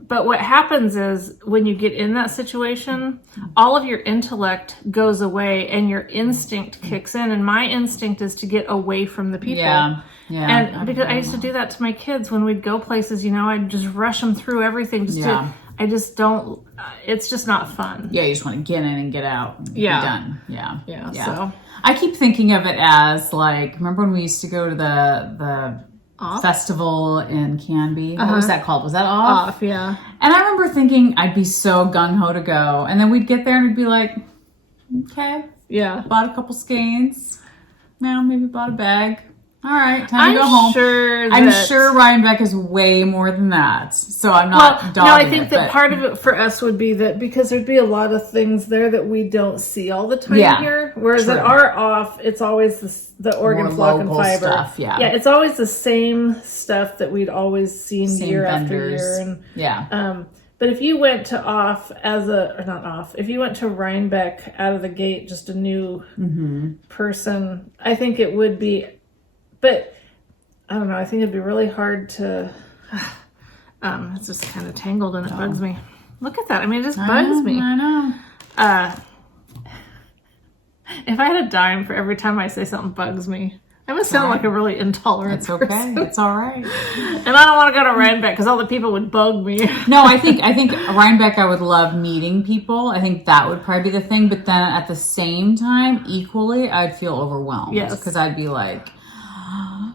But what happens is when you get in that situation, all of your intellect goes away and your instinct kicks in. And my instinct is to get away from the people. Yeah. And because I used to do that to my kids when we'd go places, I'd just rush them through everything. I just don't, it's just not fun. Yeah, you just want to get in and get out and be done. Yeah. So I keep thinking of it as like, remember when we used to go to the festival in Canby? What was that called? Was that Off? Off, yeah. And I remember thinking I'd be so gung-ho to go. And then we'd get there and it'd be like, okay. Yeah. Bought a couple skeins. Maybe bought a bag. All right, time to go home. I'm sure Rhinebeck is way more than that. So I'm not dogging I think that part of it for us would be that because there'd be a lot of things there that we don't see all the time here. Whereas at our Off, it's always the organ more flock and fiber stuff. Yeah, it's always the same stuff that we'd always seen year vendors. after year. But if you went to Off if you went to Rhinebeck out of the gate, just a new person, I think it would be. But I don't know. I think it'd be really hard to. It's just kind of tangled and it bugs me. Look at that. I mean, it just bugs me. I know. If I had a dime for every time I say something bugs me, I must sound like a really intolerant person. It's okay. It's all right. And I don't want to go to Rhinebeck because all the people would bug me. No, I think Rhinebeck, I would love meeting people. I think that would probably be the thing. But then at the same time, equally, I'd feel overwhelmed. Yes. Because I'd be like,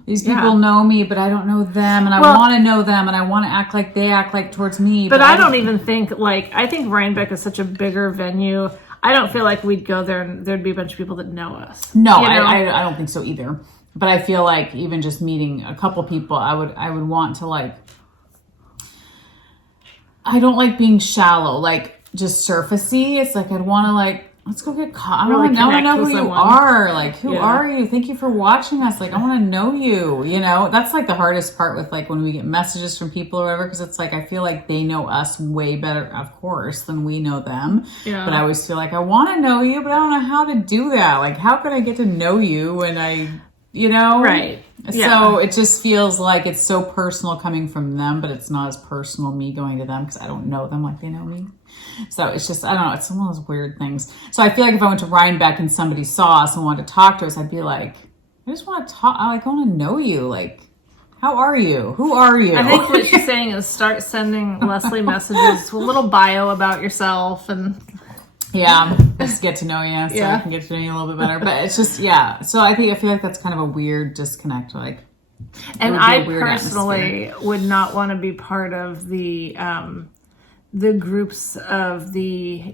these people know me, but I don't know them, and I want to know them, and I want to act like they act like towards me. But I don't even think, I think Rhinebeck is such a bigger venue. I don't feel like we'd go there and there'd be a bunch of people that know us. No, I don't think so either. But I feel like even just meeting a couple people, I would want to I don't like being shallow, just surfacey. It's like I'd want to let's go get coffee. I want to know who you are. Who are you? Thank you for watching us. I want to know you. That's the hardest part with when we get messages from people or whatever, because it's I feel like they know us way better, of course, than we know them. Yeah. But I always feel I want to know you, but I don't know how to do that. How could I get to know you when Right. So it just feels like it's so personal coming from them, but it's not as personal me going to them because I don't know them like they know me. So it's just, I don't know, it's some of those weird things. So I feel like if I went to Rhinebeck and somebody saw us and wanted to talk to us, I'd be like, I just want to talk. I want to know you. How are you? Who are you? I think what she's saying is start sending Leslie messages with a little bio about yourself and... Yeah, just get to know you, so I can get to know you a little bit better. But it's just, so I feel like that's kind of a weird disconnect. Like, and I personally would not want to be part of the groups of the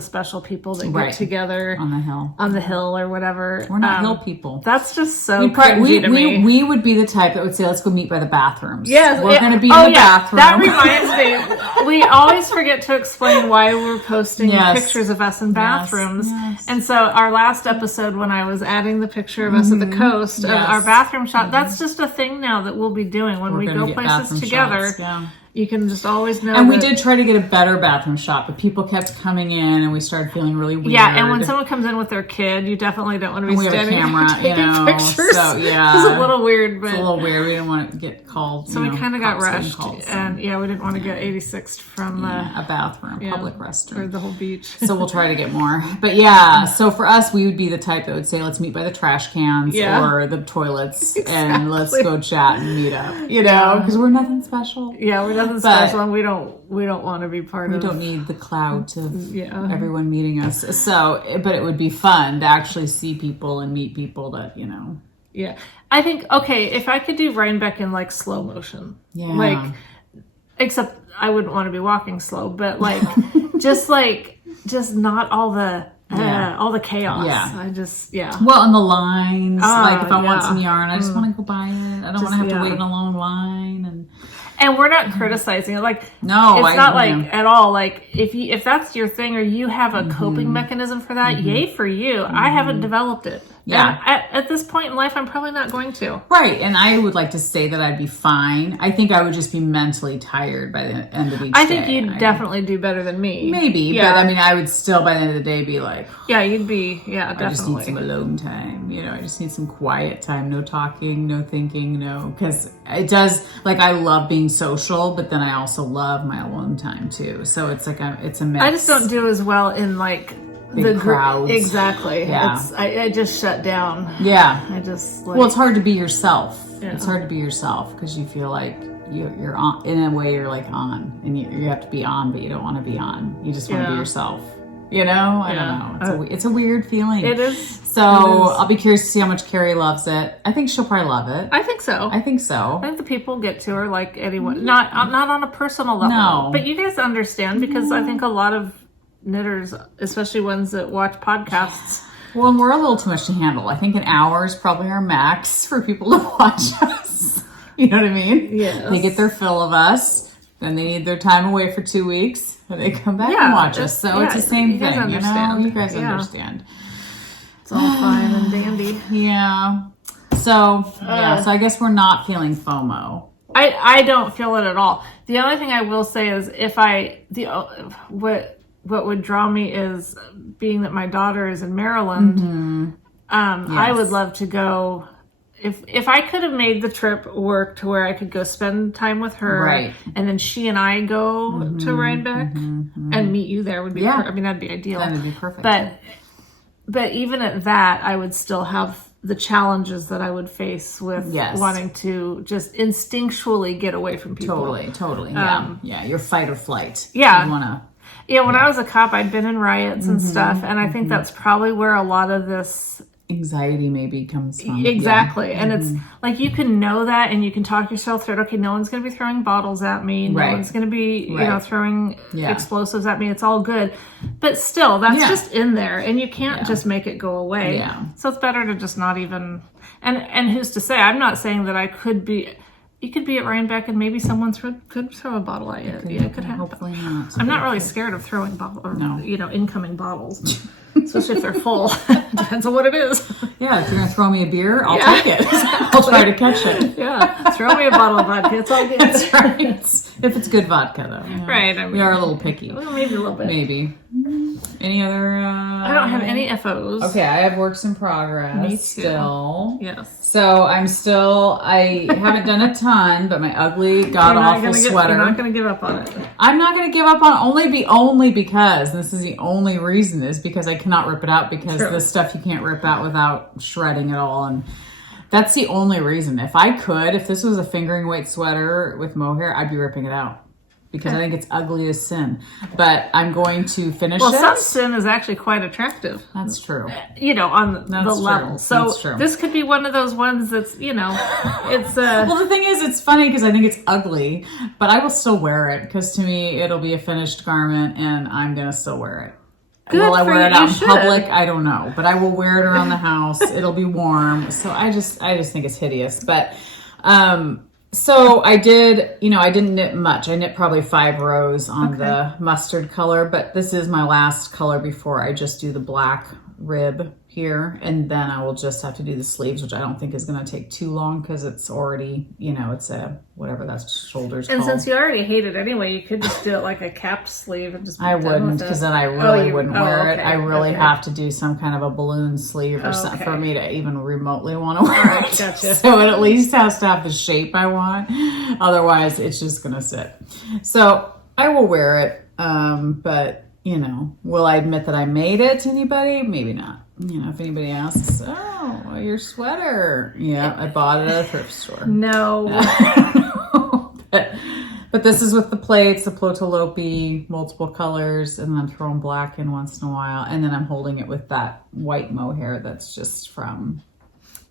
special people that get together on the hill or whatever. We're not hill people. That's just so cringy to me. We would be the type that would say, let's go meet by the bathrooms. Yes, we're going to be in the bathroom. That reminds me, we always forget to explain why we're posting pictures of us in bathrooms. Yes. And so our last episode, when I was adding the picture of us at the coast of our bathroom shot, that's just a thing now that we'll be doing when we go places together. Shots, you can just always know. And we did try to get a better bathroom shot, but people kept coming in, and we started feeling really weird. Yeah, and when someone comes in with their kid, you definitely don't want to be standing camera, taking pictures. So it's a little weird, but it's a little weird. We didn't want to get called. So we kind of got rushed, and we didn't want to get 86th from a bathroom, public restroom, or the whole beach. So we'll try to get more. But so for us, we would be the type that would say, let's meet by the trash cans or the toilets, and let's go chat and meet up. Because we're nothing special. Yeah, we're nothing special, and we don't want to be part of. We don't need the clout of everyone meeting us. So, but it would be fun to actually see people and meet people that Yeah, I think if I could do Rhinebeck in like slow motion, except I wouldn't want to be walking slow, but just not all the chaos. I just Well, and the lines. If I want some yarn, I just want to go buy it. I don't want to have to wait in a long line And we're not criticizing it. No, it's not at all. If that's your thing or you have a coping mechanism for that, yay for you. I haven't developed it. Yeah. And at this point in life, I'm probably not going to. Right. And I would like to say that I'd be fine. I think I would just be mentally tired by the end of each day. I think you'd definitely do better than me. Maybe. But I would still by the end of the day be like... Yeah, you'd be... Yeah, definitely. I just need some alone time. I just need some quiet time. No talking, no thinking, no... Because it does... I love being social, but then I also love my alone time too. So it's it's a mix. I just don't do as well in big crowds. Exactly. Yeah. I just shut down. Yeah. I just well, it's hard to be yourself. Yeah. It's hard to be yourself because you feel like you're on, in a way you're on, and you have to be on, but you don't want to be on. You just want to be yourself. I don't know. It's a weird feeling. It is. So I'll be curious to see how much Carrie loves it. I think she'll probably love it. I think so. I think so. I think the people get to her like anyone. Not on a personal level. No. But you guys understand because I think a lot of knitters, especially ones that watch podcasts. Well, we're a little too much to handle. I think an hour is probably our max for people to watch us. You know what I mean? Yes. They get their fill of us, then they need their time away for 2 weeks, and they come back and watch us. So it's the same thing, You guys understand. It's all fine and dandy. Yeah. So, so I guess we're not feeling FOMO. I don't feel it at all. The only thing I will say is what would draw me is being that my daughter is in Maryland. I would love to go. If I could have made the trip work to where I could go spend time with her, and then she and I go to Rhinebeck and meet you there would be. That'd be ideal. That would be perfect. But even at that, I would still have the challenges that I would face with wanting to just instinctually get away from people. Totally. Yeah. Your fight or flight. Yeah. You wanna. Yeah, when I was a cop, I'd been in riots and stuff, and I think that's probably where a lot of this anxiety maybe comes from. Exactly. And it's you can know that and you can talk yourself through it. Okay, no one's going to be throwing bottles at me. No one's going to be, throwing explosives at me. It's all good. But still, that's just in there and you can't just make it go away. Yeah. So it's better to just not even, and who's to say, I'm not saying that I could be, you could be at Rhinebeck and maybe someone could throw a bottle at you. It could happen. Hopefully not. I'm not really scared of throwing incoming bottles. Especially if they're full. Depends on what it is. Yeah, if you're going to throw me a beer, I'll take it. I'll try to catch it. Yeah, throw me a bottle of vodka. It's all good. That's right. If it's good vodka, though. You know. Right. We are a little picky. Well, maybe a little bit. Maybe. Any other... I don't have any FOs. Okay, I have works in progress. Me too. Still. Yes. So I haven't done a ton, but my ugly, god-awful sweater. You're not going to give up on it. I'm not going to give up on only because, and this is the only reason, is because I cannot rip it out because this stuff you can't rip out without shredding it all. And that's the only reason. If this was a fingering weight sweater with mohair, I'd be ripping it out. because I think it's ugly as sin. But I'm going to finish Well, it. some sin is actually quite attractive. That's true. You know, on the true. level. So That's true. this could be one of those ones that's, you know, it's Well, the thing is, it's funny because I think it's ugly, but I will still wear it because to me, it'll be a finished garment and I'm going to still wear it. Good will I for wear you. it out You in should. public? I don't know, but I will wear it around the house. It'll be warm. So I just think it's hideous. But so I did, you know, I didn't knit much. I knit probably 5 rows on the mustard color, but this is my last color before I just do the black rib here, and then I will just have to do the sleeves, which I don't think is going to take too long because it's already, you know, it's a whatever that shoulder's And called. since you already hate it anyway, you could just do it like a capped sleeve and just be I done wouldn't, with it. because then I really wouldn't wear it. okay, I really okay. have to do some kind of a balloon sleeve or something for Okay. me to even remotely want to wear it. Gotcha. So it at least has to have the shape I want. Otherwise, it's just going to sit. So I will wear it, but, you know, will I admit that I made it to anybody? Maybe not. You know, if anybody asks, oh, your sweater. Yeah, I bought it at a thrift store. No. But this is with the plates, the plotalopi, multiple colors, and then I'm throwing black in once in a while. And then I'm holding it with that white mohair that's just from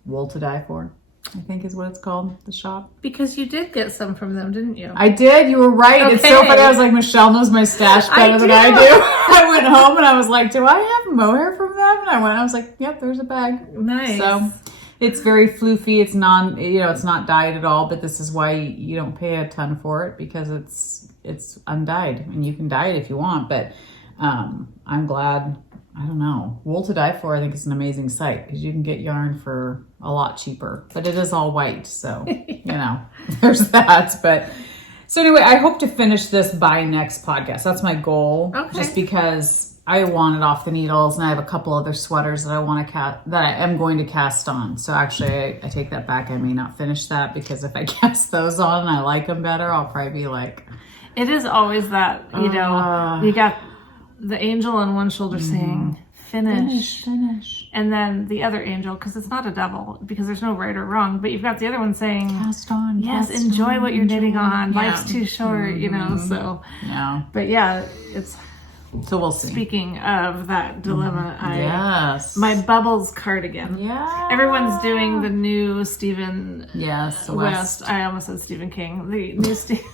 Wool to Die For, I think is what it's called, the shop. Because you did get some from them, didn't you? I did, you were right. It's so Okay. funny. I was like, Michelle knows my stash better than I do. I went home and I was like, do I have mohair from them? And I was like, yep, there's a bag. Nice. So it's very floofy. It's it's not dyed at all, but this is why you don't pay a ton for it because it's undyed and you can dye it if you want. But I'm glad, I don't know. Wool to Die For, I think is an amazing site because you can get yarn for a lot cheaper, but it is all white. So, you know, there's that. But so anyway, I hope to finish this by next podcast. That's my goal. Okay. Just because I want it off the needles, and I have a couple other sweaters that I want to that I am going to cast on. So actually, I take that back. I may not finish that because if I cast those on and I like them better, I'll probably be like, It is always that, you know, you got the angel on one shoulder saying, finish. And then the other angel, because it's not a devil, because there's no right or wrong, but you've got the other one saying, cast on. yes, cast enjoy on, what you're knitting on. Yeah. Life's too short, you know, so. Yeah. But yeah, it's, So we'll see. speaking of that dilemma, Yes. my Bubbles cardigan. Yeah. Everyone's doing the new Stephen Yes. West. I almost said Stephen King. The new Stephen.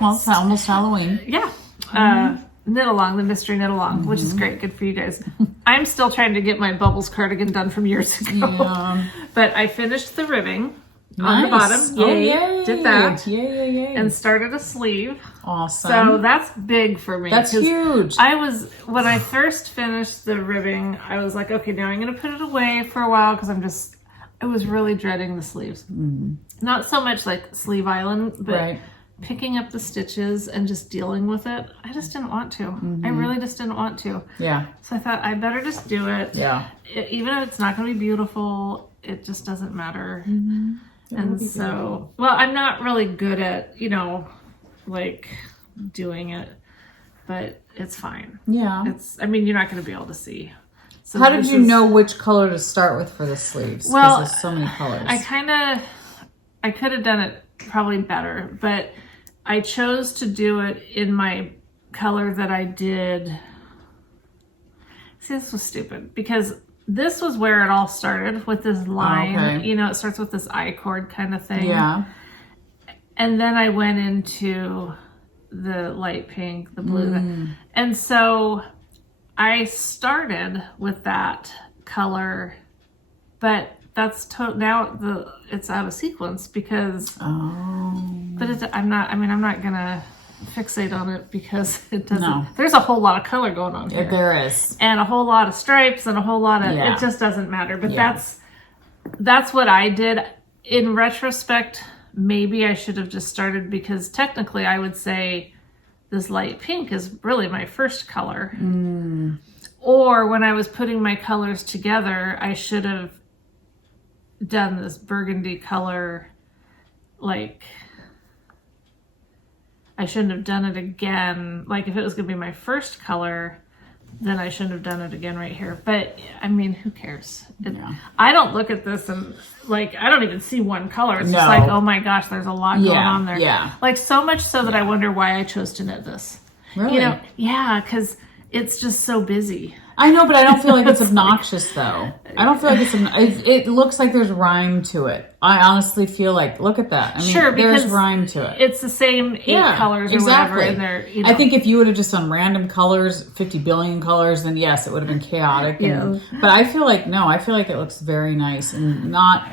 Well, it's almost Halloween. Yeah. Knit along, the mystery knit along, which is great. Good for you guys. I'm still trying to get my Bubbles cardigan done from years ago. Yeah. But I finished the ribbing on the Nice. bottom. Oh, Yay. yay. Did that. Yay. And started a sleeve. Awesome. So that's big for me. That's 'cause huge. when I first finished the ribbing, I was like, okay, now I'm going to put it away for a while because I was really dreading the sleeves. Not so much like Sleeve Island, but Right. picking up the stitches and just dealing with it. I just didn't want to. I really just didn't want to. Yeah. So I thought I better just do it. Yeah. Even if it's not going to be beautiful, it just doesn't matter. And be so, well, I'm not really good at, you know, like doing it, but it's fine. Yeah. I mean, you're not going to be able to see. So How did this you is- know which color to start with for the sleeves? 'Cause Well, there's so many colors. I could have done it probably better, but I chose to do it in my color that I did. See, this was stupid because this was where it all started with this line. Okay. You know, it starts with this I-cord kind of thing. Yeah. And then I went into the light pink, the blue. And so I started with that color, but that's now it's out of sequence because but I'm not gonna fixate on it because it doesn't. No. There's a whole lot of color going on here, There is. and a whole lot of stripes, and a whole lot of. Yeah. It just doesn't matter. But Yeah. that's what I did. In retrospect, maybe I should have just started because technically I would say this light pink is really my first color. Or when I was putting my colors together, I should have done this burgundy color. Like, I shouldn't have done it again. Like, if it was going to be my first color, then I shouldn't have done it again right here. But I mean, who cares? Yeah. I don't look at this and like, I don't even see one color. It's just No. like, oh my gosh, there's a lot going on there. Yeah. Like so much so that I wonder why I chose to knit this. Really? You know, yeah, because it's just so busy. I know, but I don't feel like it's obnoxious though. I don't feel like it looks like there's rhyme to it. I honestly feel like, look at that. I mean, Sure, there's because rhyme to it. It's the same 8 colors or whatever in there. You know. I think if you would have just done random colors, 50 billion colors, then yes, it would have been chaotic. But I feel like, no, I feel like it looks very nice and not,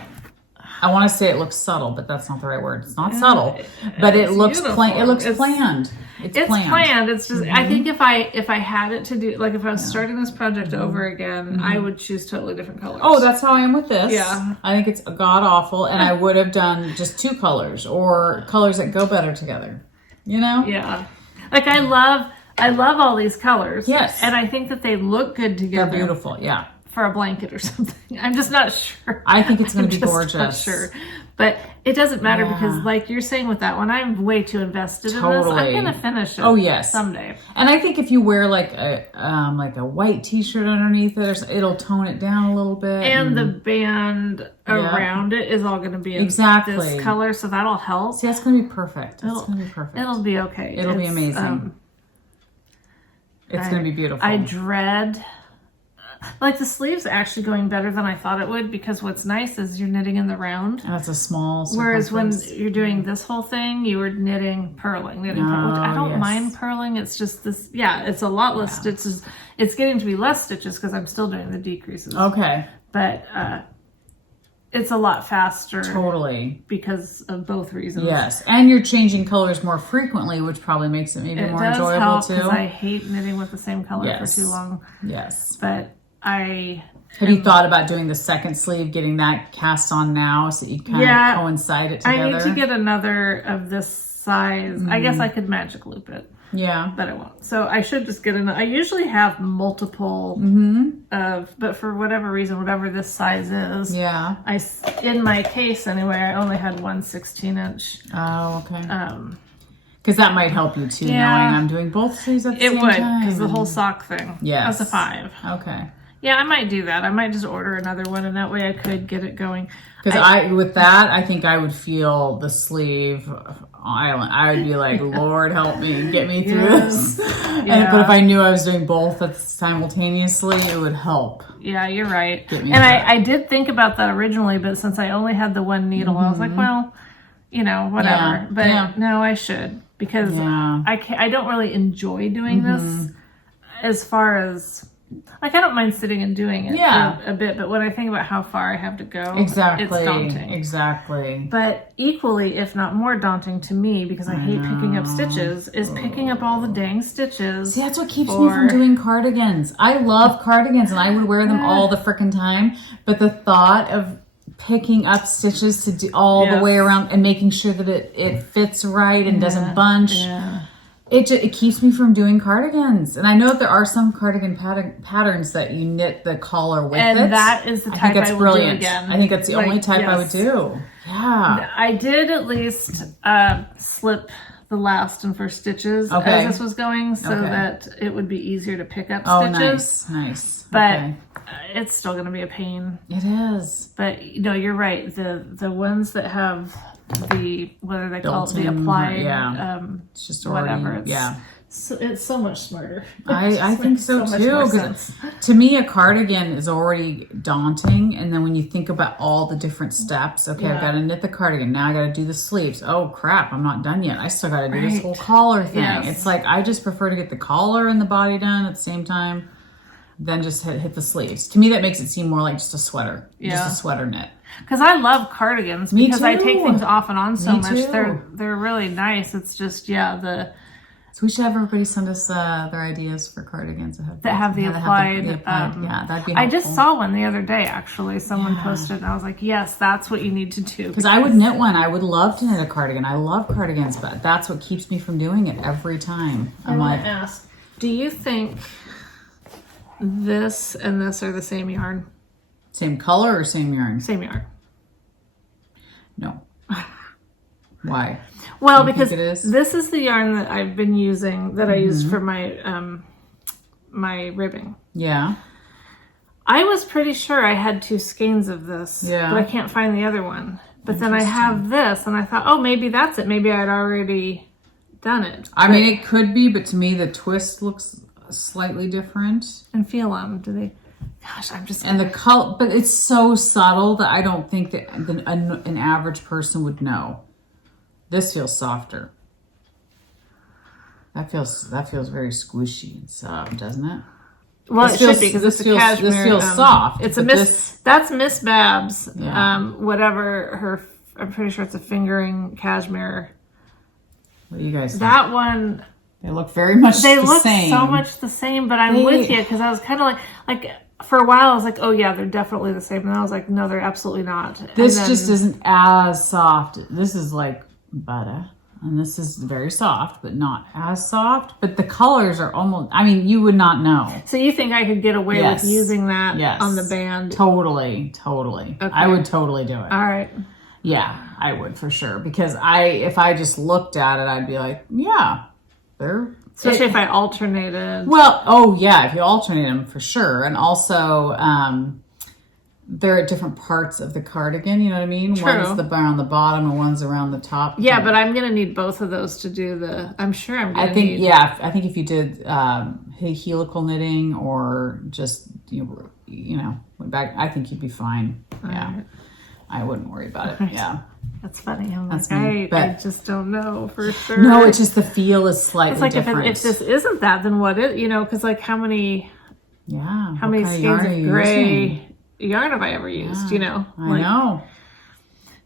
I want to say it looks subtle, but that's not the right word. It's not subtle, but it looks plain. It looks planned. It's planned. It's just, I think if I had it to do, like if I was starting this project over again, I would choose totally different colors. Oh, that's how I am with this. Yeah. I think it's god awful, and I would have done just 2 colors or colors that go better together. You know? Yeah. Like I love all these colors. Yes. And I think that they look good together. They're beautiful. Yeah. For a blanket or something. I'm just not sure. I think it's going to be I'm gorgeous. not sure. But it doesn't matter because like you're saying with that one, I'm way too invested in this. I'm going to finish it someday. And I think if you wear like a white t-shirt underneath it, it'll tone it down a little bit. And the band around it is all going to be in this color, so that'll help. See, that's going to be perfect. It's going to be perfect. It'll be okay. It'll be amazing. It's going to be beautiful. I dread... Like the sleeves actually going better than I thought it would because what's nice is you're knitting in the round. That's a small Whereas when you're doing this whole thing, you were knitting purling, which I don't mind purling. It's just this, it's a lot less stitches. It's getting to be less stitches because I'm still doing the decreases. Okay. But it's a lot faster. Totally. Because of both reasons. Yes. And you're changing colors more frequently, which probably makes it maybe more enjoyable too. Because I hate knitting with the same color for too long. Yes. But have you thought about doing the second sleeve, getting that cast on now so you kind of coincide it together? I need to get another of this size. I guess I could magic loop it. Yeah. But I won't. So I should just get another. I usually have multiple but for whatever reason, whatever this size is. Yeah. In my case anyway, I only had one 16-inch. Oh, okay. Because that might help you too, knowing I'm doing both sleeves at the same time. It would, because the whole sock thing. Yes. That's a 5. Okay. Yeah, I might do that. I might just order another one, and that way I could get it going. Because with that, I think I would feel the sleeve island. I would be like, Lord, help me, get me through this. But if I knew I was doing both simultaneously, it would help. Yeah, you're right. And I did think about that originally, but since I only had the one needle, I was like, well, whatever. But no, I should. Because I don't really enjoy doing this as far as... Like, I don't mind sitting and doing it for a bit, but when I think about how far I have to go, it's daunting. Exactly. But equally, if not more daunting to me, because I hate picking up stitches, is picking up all the dang stitches. See, that's what keeps me from doing cardigans. I love cardigans, and I would wear them all the frickin' time, but the thought of picking up stitches to do all the way around and making sure that it fits right and doesn't bunch... It keeps me from doing cardigans. And I know there are some cardigan patterns that you knit the collar with and that is the type I will do again. I think that's the only type I would do. Yeah. I did at least slip the last and first stitches as this was going so that it would be easier to pick up stitches. Nice. But it's still going to be a pain. It is. But, you're right. The ones that have... whether they call it the applied it's just whatever it's so much smarter. I think so too, because to me a cardigan is already daunting, and then when you think about all the different steps, I've got to knit the cardigan, now I got to do the sleeves, oh crap, I'm not done yet, I still got to do this whole collar thing. It's like I just prefer to get the collar and the body done at the same time than just hit the sleeves. To me that makes it seem more like just a sweater, just a sweater knit. Because I love cardigans because I take things off and on so much. They're really nice. It's just So we should have everybody send us their ideas for cardigans that have the applied. That'd be helpful. I just saw one the other day actually. Someone posted, and I was like, yes, that's what you need to do. Because I would knit one. I would love to knit a cardigan. I love cardigans, but that's what keeps me from doing it every time. I want to ask, do you think this and this are the same yarn? Same color or same yarn? Same yarn. No. Why? Well, because this is the yarn that I've been using, that I used for my my ribbing. Yeah. I was pretty sure I had 2 skeins of this, Yeah. but I can't find the other one. But then I have this, and I thought, oh, maybe that's it. Maybe I'd already done it. I mean, it could be, but to me, the twist looks slightly different. And feel them. Do they? Gosh, I'm just... And the color, but it's so subtle that I don't think that an average person would know. This feels softer. That feels very squishy and soft, doesn't it? Well, this it should be because it's a cashmere. This feels soft. It's a Miss. That's Miss Babs. Yeah. Whatever her. I'm pretty sure it's a fingering cashmere. What do you guys think? That one. They look very much the same. They look so much the same, but I'm with you because I was kind of like for a while I was like, oh yeah, they're definitely the same, and I was like, no, they're absolutely not. This just isn't as soft. This is like butter. And this is very soft, but not as soft. But the colors are almost, I mean, you would not know. So you think I could get away with using that on the band? Totally. Okay. I would totally do it. All right. Yeah, I would for sure. Because if I just looked at it, I'd be like, yeah, they're... Especially if I alternated. Well, oh yeah, if you alternate them for sure. And also... they're at different parts of the cardigan, you know what I mean? True. One's around the bottom and one's around the top. Yeah, but I'm going to need both of those to do I'm sure I'm going to need... I think if you did helical knitting or just, you know, went back, I think you'd be fine. Yeah. Right. I wouldn't worry about it. Right. Yeah. That's funny. I just don't know for sure. No, it's just the feel is slightly different. If this isn't that, then what is, you know, because like how many skeins of gray... yarn have I ever used, you know? I know.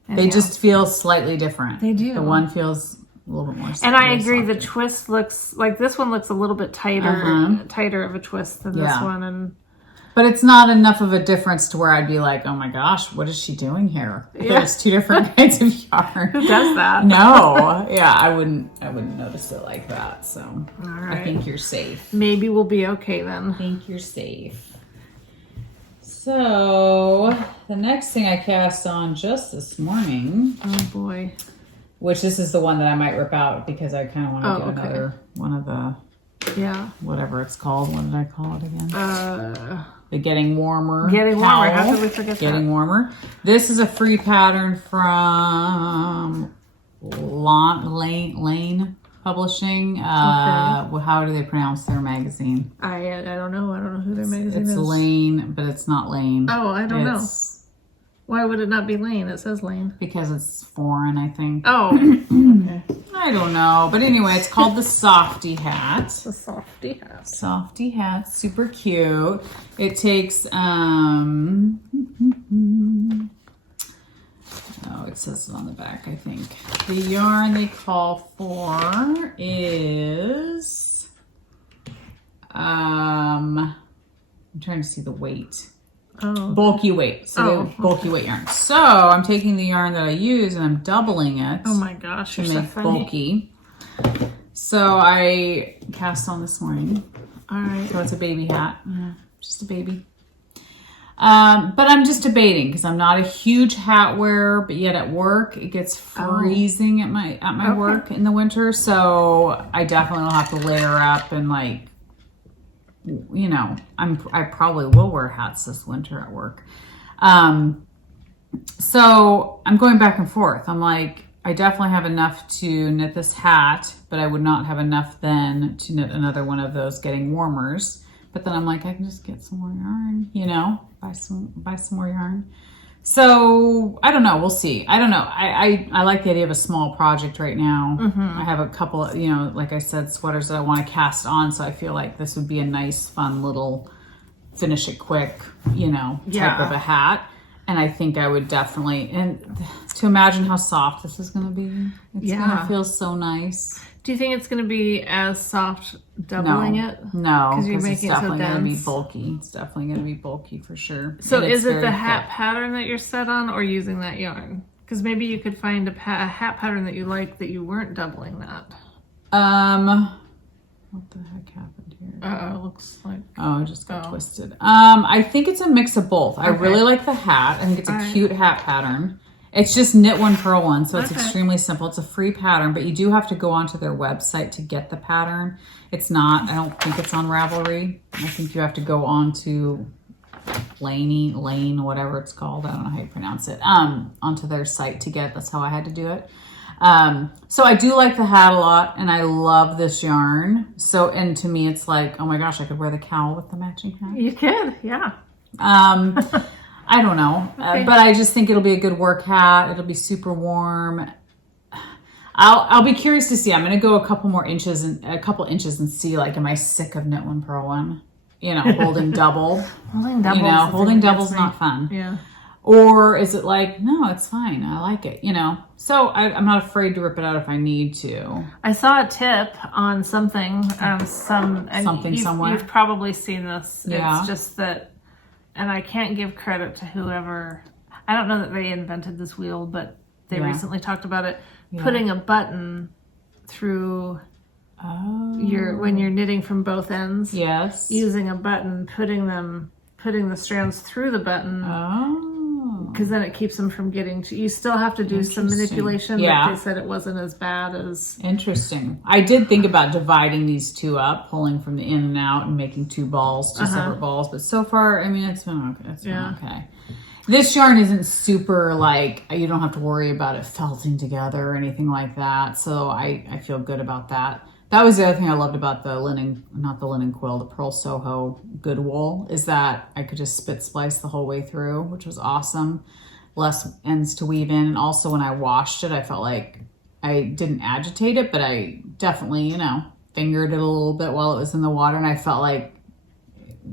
They just feel slightly different. They do. The one feels a little bit more And I agree, softer. The twist looks, like this one looks a little bit tighter of a twist than this one. But it's not enough of a difference to where I'd be like, oh my gosh, what is she doing here? There's 2 different kinds of yarn. Who does that? No. Yeah, I wouldn't notice it like that. So all right. I think you're safe. Maybe we'll be okay then. I think you're safe. So, the next thing I cast on just this morning. Oh boy. Which this is the one that I might rip out because I kind of want to do another one of the, whatever it's called. What did I call it again? The Getting Warmer. Getting Warmer. How could we forget that? Getting Warmer. This is a free pattern from Laine Publishing. How do they pronounce their magazine? I don't know. I don't know who their magazine is. It's Laine, but it's not Laine. Oh, I don't know. Why would it not be Laine? It says Laine. Because it's foreign, I think. Oh, okay. I don't know. But anyway, it's called the Softy Hat. The Softy Hat. Softy Hat. Super cute. It takes, it says it on the back, I think. The yarn they call for is, I'm trying to see the weight. Oh. Bulky weight. So bulky weight yarn. So I'm taking the yarn that I use and I'm doubling it. Oh my gosh, to make bulky. So I cast on this morning. All right. So it's a baby hat. Yeah, just a baby. But I'm just debating because I'm not a huge hat wearer, but yet at work it gets freezing at my work in the winter. So I definitely will have to layer up and like, you know, I probably will wear hats this winter at work. So I'm going back and forth. I'm like, I definitely have enough to knit this hat, but I would not have enough then to knit another one of those Getting Warmers. But then I'm like, I can just get some more yarn, you know, buy some more yarn. So I don't know. We'll see. I don't know. I like the idea of a small project right now. Mm-hmm. I have a couple of, you know, like I said, sweaters that I want to cast on. So I feel like this would be a nice, fun little finish it quick, you know, type of a hat. And I think I would definitely, and to imagine how soft this is going to be. It's going to feel so nice. Do you think it's going to be as soft doubling it? No, because it's definitely going to be bulky. It's definitely going to be bulky for sure. So is it the hat pattern that you're set on or using that yarn? Because maybe you could find a hat pattern that you like that you weren't doubling that. What the heck happened here? It looks like... Oh, it just got twisted. I think it's a mix of both. I really like the hat. I think it's a cute hat pattern. It's just knit one, purl one, so it's Okay. extremely simple. It's a free pattern, but you do have to go onto their website to get the pattern. It's not, I don't think it's on Ravelry. I think you have to go on to Laine, whatever it's called. I don't know how you pronounce it. Onto their site to get. That's how I had to do it. So I do like the hat a lot, and I love this yarn. So, and to me, it's like, oh my gosh, I could wear the cowl with the matching hat. You could, yeah. I don't know, Okay. but I just think it'll be a good work hat. It'll be super warm. I'll be curious to see. I'm going to go a couple inches and see, like, am I sick of knit one, purl one? You know, holding double. Holding double. You know, holding double's not fun. Yeah. Or is it like, no, it's fine. I like it, you know. So I'm not afraid to rip it out if I need to. I saw a tip on something, somewhere. You've probably seen this. Yeah. It's just that, and I can't give credit to whoever. I don't know that they invented this wheel, but they recently talked about it. Yeah. Putting a button through when you're knitting from both ends. Yes. Using a button, putting the strands through the button. Oh. Because then it keeps them from getting to. You still have to do some manipulation. Yeah. But they said it wasn't as bad as. Interesting. I did think about dividing these two up, pulling from the in and out, and making two separate balls. But so far, I mean, it's been okay. It's been okay. This yarn isn't super, like, you don't have to worry about it felting together or anything like that. So I feel good about that. That was the other thing I loved about the linen, not the linen quill, the Pearl Soho good wool, is that I could just spit splice the whole way through, which was awesome. Less ends to weave in. And also when I washed it, I felt like I didn't agitate it, but I definitely, you know, fingered it a little bit while it was in the water. And I felt like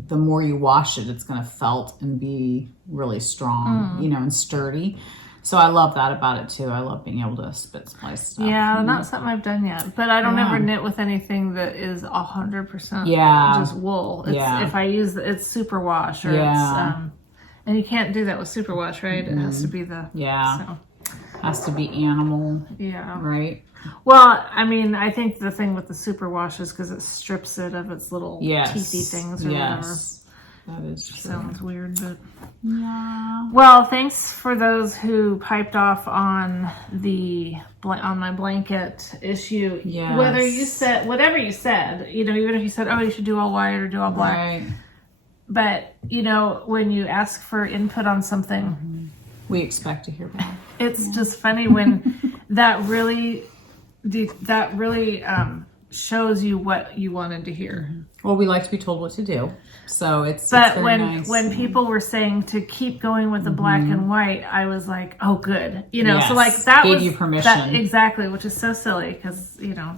the more you wash it, it's going to felt and be really strong, you know, and sturdy. So I love that about it too. I love being able to spit splice stuff. Yeah, not something I've done yet. But I don't ever knit with anything that is 100% just wool. It's, if I use it's superwash or it's and you can't do that with superwash, right? It has to be the has to be animal. Yeah. Right. Well, I mean, I think the thing with the superwash is because it strips it of its little teethy things or whatever. That is true. Sounds weird, but yeah. Well, thanks for those who piped off on my blanket issue. Yes. Whether you said whatever you said, you know, even if you said, "Oh, you should do all white or do all black," Right. But you know, when you ask for input on something, we expect to hear back. It's just funny when that really shows you what you wanted to hear. Well, we like to be told what to do, so it's. But it's very when nice. when people were saying to keep going with the black and white, I was like, oh, good, you know. So like that gave was you permission exactly, which is so silly because you know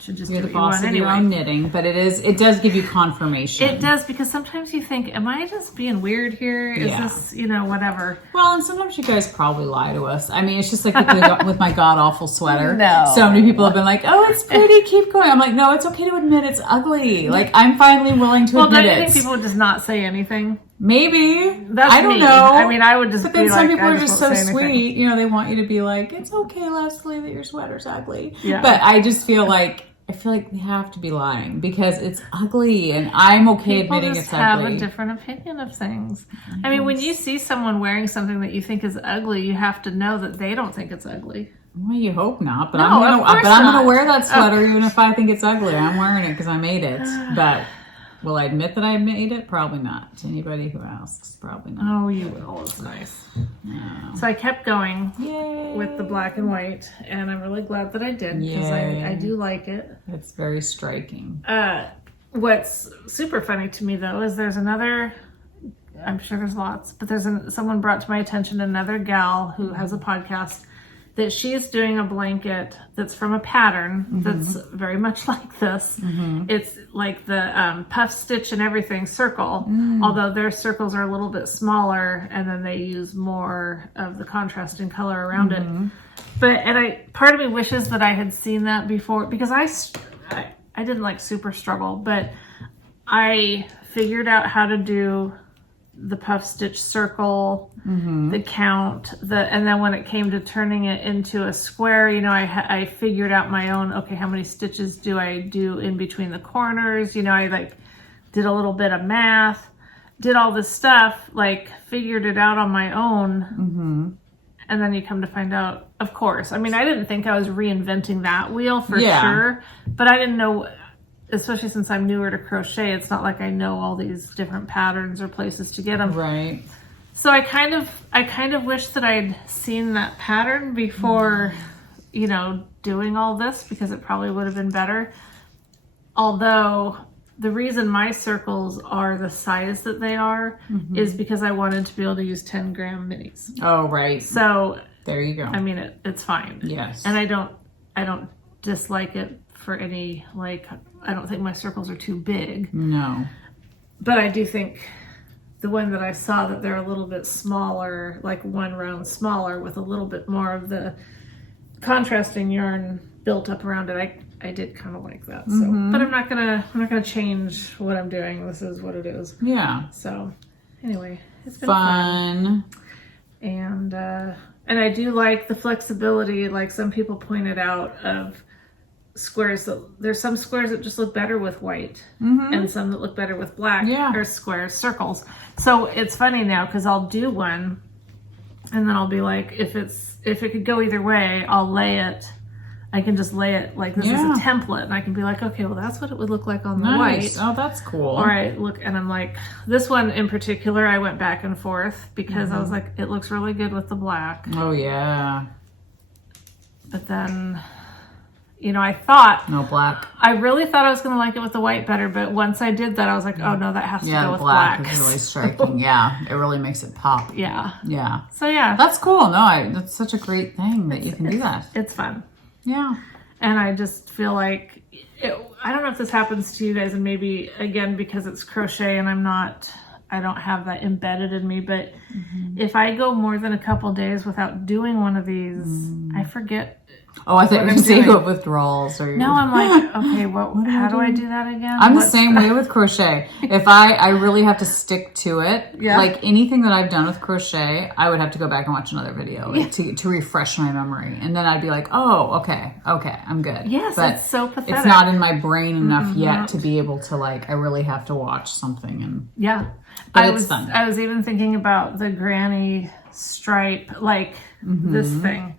should just you're do the what you boss want of anyway. your own knitting, but it does give you confirmation. It does, because sometimes you think, am I just being weird here? Is this, you know, whatever? Well, and sometimes you guys probably lie to us. I mean, it's just like with my god-awful sweater. No. So many people have been like, oh, it's pretty, keep going. I'm like, no, it's okay to admit it's ugly. Like, I'm finally willing to admit Well, don't it. you think people would just not say anything? Maybe. That's I don't me. know. I mean, I would just But then be some like, people I are just just won't so say anything. sweet. You know, they want you to be like, it's okay, Leslie, that your sweater's ugly. Yeah. But I just feel like we have to be lying because it's ugly, and I'm okay admitting it's People just have ugly. a different opinion of things. I mean, when you see someone wearing something that you think is ugly, you have to know that they don't think it's ugly. Well, you hope not, but No, I'm of course gonna not. wear that sweater even if I think it's ugly. I'm wearing it because I made it. But will I admit that I made it? Probably not. To anybody who asks, probably not. Oh, you will. It's nice. No. So I kept going Yay! with the black and white, and I'm really glad that I did because Yay. I do like it. It's very striking. What's super funny to me though is there's another. I'm sure there's lots, but someone brought to my attention another gal who has a podcast that she is doing a blanket that's from a pattern that's very much like this. It's like the puff stitch and everything circle, although their circles are a little bit smaller, and then they use more of the contrasting color around it. But part of me wishes that I had seen that before, because I didn't like super struggle, but I figured out how to do the puff stitch circle, the count, and then when it came to turning it into a square, you know, I figured out my own, okay, how many stitches do I do in between the corners? You know, I like did a little bit of math, did all this stuff, like figured it out on my own. And then you come to find out, of course. I mean, I didn't think I was reinventing that wheel for Yeah. sure, but I didn't know, especially since I'm newer to crochet, it's not like I know all these different patterns or places to get them. Right. So I kind of wish that I'd seen that pattern before, you know, doing all this, because it probably would have been better. Although the reason my circles are the size that they are is because I wanted to be able to use 10 gram minis. Oh, right. So There you go. I mean, it's fine. Yes. And I don't dislike it for any, like, I don't think my circles are too big. No. But I do think the one that I saw, that they're a little bit smaller, like one round smaller with a little bit more of the contrasting yarn built up around it, I did kind of like that. So, but I'm not gonna change what I'm doing. This is what it is. Yeah. So anyway, it's been Fun. And I do like the flexibility, like some people pointed out, of squares. There's some squares that just look better with white and some that look better with black. Yeah. Or circles. So it's funny now because I'll do one and then I'll be like, if it could go either way, I'll lay it. I can just lay it like this is a template, and I can be like, okay, well, that's what it would look like on the white. Oh, that's cool. Or I look and I'm like, this one in particular, I went back and forth because I was like, it looks really good with the black. Oh, yeah. But then, you know, I thought, No black. I really thought I was going to like it with the white better, but once I did that, I was like, oh no, that has to go The with black black. is really striking. Yeah, it really makes it pop. Yeah. Yeah. So yeah, That's cool. No, that's such a great thing that you can do that. it's fun. Yeah. And I just feel like, I don't know if this happens to you guys, and maybe again, because it's crochet and I don't have that embedded in me, but if I go more than a couple days without doing one of these, I forget. Oh, I thought you were going to say you have withdrawals. Or No, I'm like, okay, how do I do that again? I'm the same way with crochet. If I really have to stick to it, Yeah. like anything that I've done with crochet, I would have to go back and watch another video like, to refresh my memory. And then I'd be like, oh, okay, I'm good. Yes, but it's so pathetic. it's not in my brain enough yet to be able to, like, I really have to watch something. And Yeah. But it's fun. I was even thinking about the granny stripe, like this thing.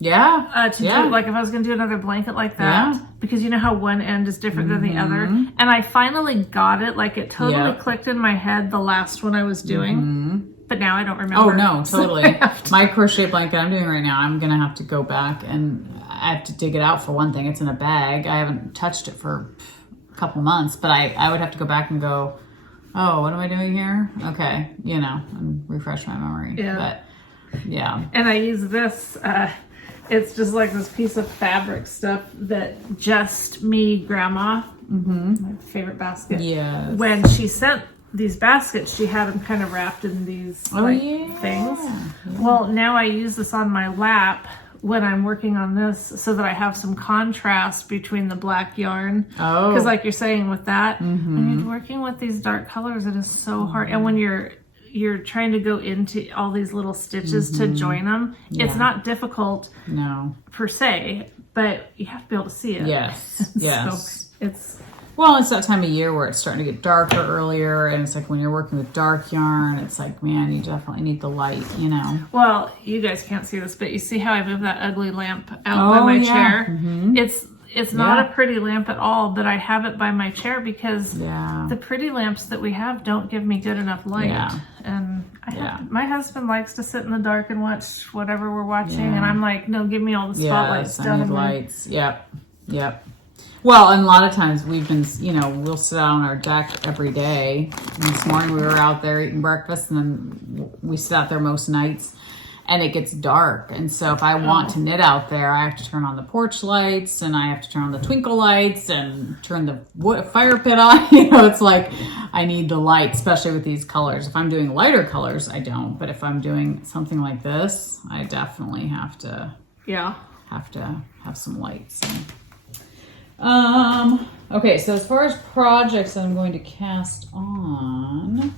Yeah. Do, like if I was going to do another blanket like that, because you know how one end is different than the other. And I finally got it. Like it totally clicked in my head the last one I was doing. But now I don't remember. Oh, no, totally. So My crochet blanket I'm doing right now, I'm going to have to go back and I have to dig it out for one thing. It's in a bag. I haven't touched it for a couple months, but I would have to go back and go, oh, what am I doing here? Okay, you know, and refresh my memory. Yeah. But, yeah. And I use this, it's just like this piece of fabric stuff that just me, grandma, my favorite basket. Yes. When she sent these baskets, she had them kind of wrapped in these things. Yeah. Well, now I use this on my lap when I'm working on this so that I have some contrast between the black yarn. Oh. Because like you're saying with that, when you're working with these dark colors, it is so hard. And when you're trying to go into all these little stitches to join them, it's not difficult per se, but you have to be able to see it. Yes. Yes. So it's... Well, it's that time of year where it's starting to get darker earlier, and it's like when you're working with dark yarn, it's like, man, you definitely need the light, you know. Well, you guys can't see this, but you see how I moved that ugly lamp out by my chair? It's not a pretty lamp at all, but I have it by my chair because the pretty lamps that we have don't give me good enough light. Yeah. And my husband likes to sit in the dark and watch whatever we're watching, and I'm like, no, give me all the spotlights. Yes, I need lights. Yep. Well, and a lot of times we've been, you know, we'll sit out on our deck every day. And this morning we were out there eating breakfast, and then we sit out there most nights, and it gets dark. And so if I want to knit out there, I have to turn on the porch lights, and I have to turn on the twinkle lights, and turn the fire pit on. You know, it's like I need the light, especially with these colors. If I'm doing lighter colors, I don't. But if I'm doing something like this, I definitely have to have some lights. Okay, so as far as projects that I'm going to cast on,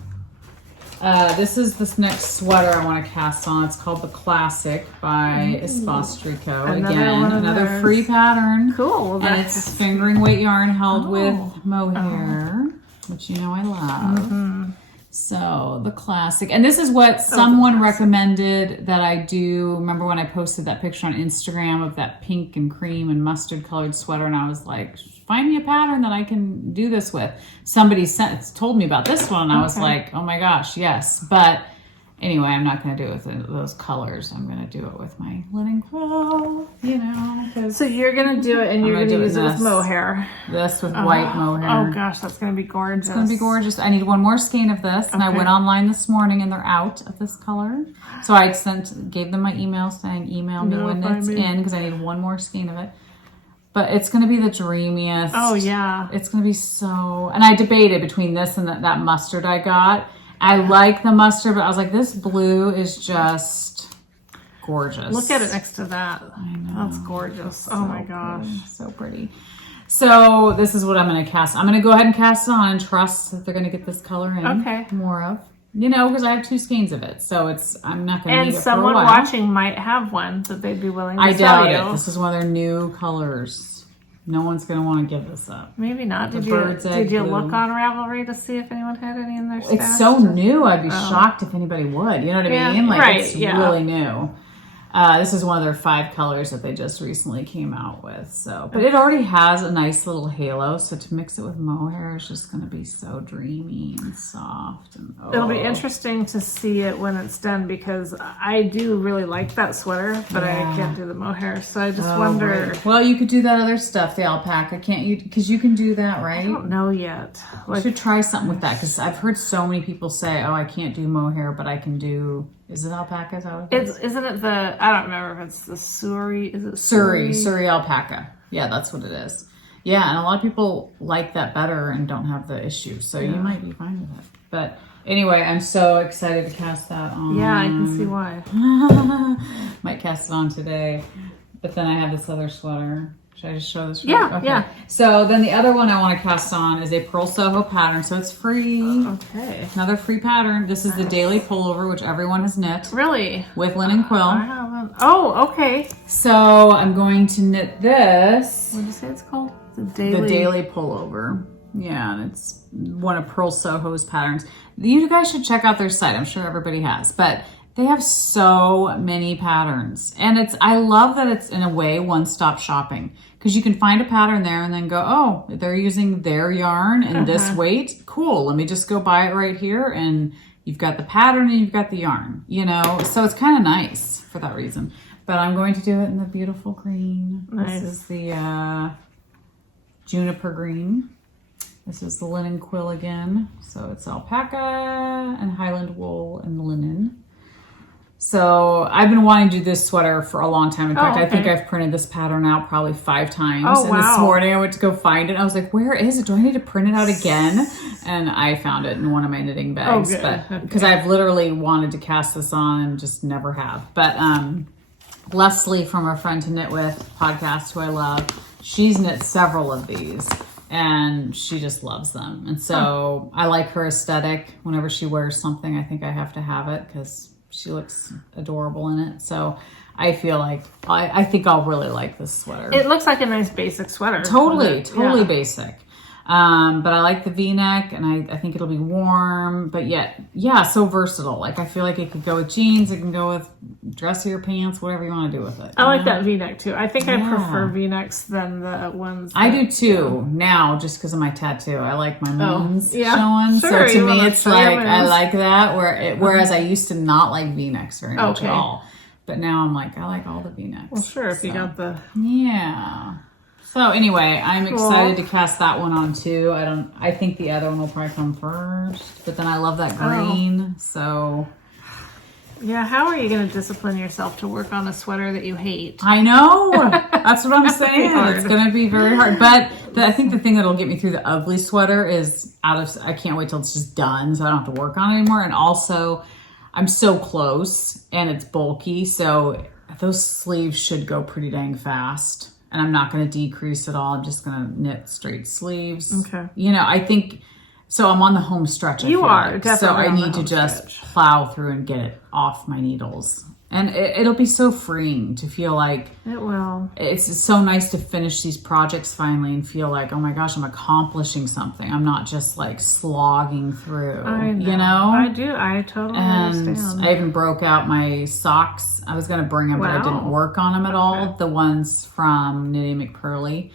this is this next sweater I want to cast on. It's called the Classic by Espostrico. Again, another free pattern. Cool. And it's fingering weight yarn held with mohair, which you know I love. So the classic, and this is what someone recommended that I do. Remember when I posted that picture on Instagram of that pink and cream and mustard colored sweater, and I was like, find me a pattern that I can do this with. Somebody told me about this one, and I was like, oh my gosh, yes. But anyway, I'm not going to do it with those colors. I'm going to do it with my linen quill, you know. So you're going to do it, and you're going to use it with mohair. This with white mohair. Oh gosh, that's going to be gorgeous. It's going to be gorgeous. I need one more skein of this, and I went online this morning, and they're out of this color. So I gave them my email saying, email me when it's in, because I need one more skein of it. But it's going to be the dreamiest. Oh yeah. It's going to be so. And I debated between this and that mustard I got. I like the mustard, but I was like, this blue is just gorgeous. Look at it next to that. I know. That's gorgeous. Oh my gosh. Pretty. So pretty. So this is what I'm going to cast. I'm going to go ahead and cast it on and trust that they're going to get this color in more of. You know, because I have 2 skeins of it. So I'm not going to need it for a while. And someone watching might have one that they'd be willing to I sell doubt you. it. This is one of their new colors. No one's going to want to give this up. Maybe not. Did you look on Ravelry to see if anyone had any in their stash? It's so new. I'd be shocked if anybody would. You know what I mean? Like it's really new. This is one of their 5 colors that they just recently came out with. So, but it already has a nice little halo. So to mix it with mohair is just going to be so dreamy and soft. And it'll be interesting to see it when it's done, because I do really like that sweater, but I can't do the mohair. So I just wonder. Right. Well, you could do that other stuff, the alpaca, can't you? Because you can do that, right? I don't know yet. You should try something with that, because I've heard so many people say, "Oh, I can't do mohair, but I can do." Is it alpaca? Is that what it is? Isn't it the? I don't remember if it's the Suri. Is it Suri alpaca? Yeah, that's what it is. Yeah, and a lot of people like that better and don't have the issue, so you might be fine with it. But anyway, I'm so excited to cast that on. Yeah, I can see why. Might cast it on today, but then I have this other sweater. Should I just show this? Yeah. So then the other one I want to cast on is a Pearl Soho pattern. So it's free. Okay. Another free pattern. This is the daily pullover, which everyone has knit. Really? With linen quill. I haven't. Oh, okay. So I'm going to knit this. What did you say it's called? The daily pullover. Yeah, and it's one of Pearl Soho's patterns. You guys should check out their site. I'm sure everybody has. But they have so many patterns. And I love that it's in a way one-stop shopping. Because you can find a pattern there and then go, oh, they're using their yarn and this weight. Cool, let me just go buy it right here. And you've got the pattern and you've got the yarn, you know? So it's kind of nice for that reason. But I'm going to do it in the beautiful green. Nice. This is the juniper green. This is the linen quill again. So it's alpaca and Highland wool and linen. So I've been wanting to do this sweater for a long time. In fact, I think I've printed this pattern out probably 5 times. Oh, and this morning I went to go find it. I was like, where is it? Do I need to print it out again? And I found it in one of my knitting bags. Because I've literally wanted to cast this on and just never have. But Leslie from our Friend to Knit With podcast, who I love, she's knit several of these. And she just loves them. And so I like her aesthetic. Whenever she wears something, I think I have to have it because she looks adorable in it. So I feel like I think I'll really like this sweater. It looks like a nice basic sweater. Totally basic. But I like the V-neck, and I think it'll be warm, but yet, so versatile. Like I feel like it could go with jeans, it can go with dressier pants, whatever you want to do with it. I like that V-neck too. I think I prefer V-necks than the ones. I do too now, just because of my tattoo. I like my moons showing. Sure, so to me, it's like I like that. Whereas I used to not like V-necks very much at all. But now I'm like, I like all the V-necks. Well, sure, if you got the So anyway, I'm excited to cast that one on too. I think the other one will probably come first, but then I love that green. So yeah, how are you going to discipline yourself to work on a sweater that you hate? I know. That's what I'm saying. It's going to be very hard. But I think the thing that'll get me through the ugly sweater is I can't wait till it's just done so I don't have to work on it anymore. And also, I'm so close and it's bulky, so those sleeves should go pretty dang fast. And I'm not going to decrease at all. I'm just going to knit straight sleeves. Okay. You know, I think, so I'm on the home stretch. You are, definitely. So I need to just plow through and get it off my needles. And it'll be so freeing to feel like it will. It's so nice to finish these projects finally and feel like, oh my gosh, I'm accomplishing something. I'm not just like slogging through, I know. you know? I do. I totally understand. I even broke out my socks. I was going to bring them, but I didn't work on them at all. The ones from Knitty McPurley,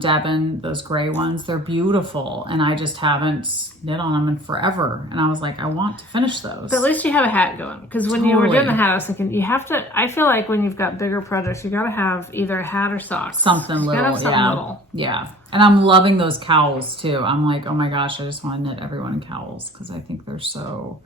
Devin, those gray ones, they're beautiful. And I just haven't knit on them in forever. And I was like, I want to finish those. But at least you have a hat going. Because when you were doing the hat, I was thinking, you have to, I feel like when you've got bigger projects, you got to have either a hat or socks. Something little, little. Yeah. And I'm loving those cowls too. I'm like, oh my gosh, I just want to knit everyone in cowls because I think they're so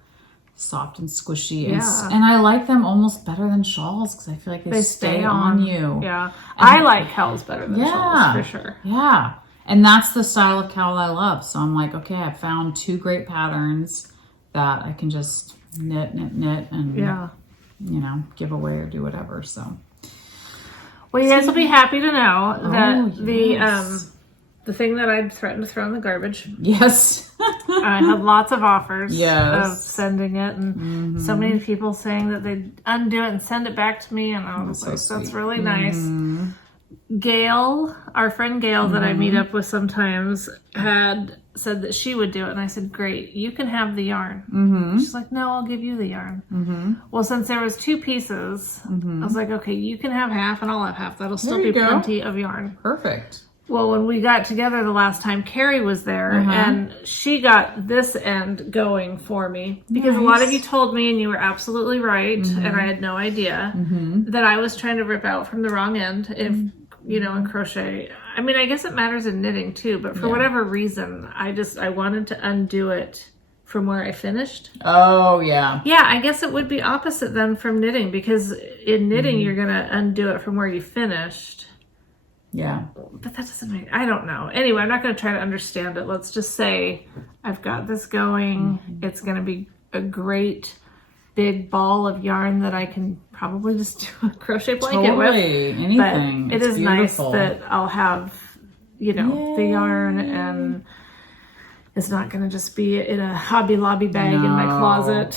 soft and squishy. And I like them almost better than shawls because I feel like they stay on you. Yeah. I like cowls better than shawls, for sure. Yeah. And that's the style of cowl I love. So I'm like, okay, I found 2 great patterns that I can just knit and, you know, give away or do whatever. So. Well, you guys will be happy to know that the thing that I'd threatened to throw in the garbage. Yes. I had lots of offers of sending it, and so many people saying that they'd undo it and send it back to me, and I was like, that's really nice. Gail, our friend Gail that I meet up with sometimes, had said that she would do it, and I said, great, you can have the yarn. She's like, no, I'll give you the yarn. Well, since there was 2 pieces, I was like, okay, you can have half and I'll have half. That'll still be plenty of yarn. Perfect. Well, when we got together the last time, Carrie was there, and she got this end going for me. Because a lot of you told me, and you were absolutely right, and I had no idea, that I was trying to rip out from the wrong end, if you know, in crochet. I mean, I guess it matters in knitting too, but for whatever reason, I wanted to undo it from where I finished. Oh, yeah. Yeah, I guess it would be opposite then from knitting, because in knitting, you're going to undo it from where you finished. Yeah. But that doesn't make, I don't know. Anyway, I'm not going to try to understand it. Let's just say I've got this going. It's going to be a great big ball of yarn that I can probably just do a crochet blanket with. Anything. But it is beautiful. Nice that I'll have, you know, the yarn, and it's not going to just be in a Hobby Lobby bag in my closet.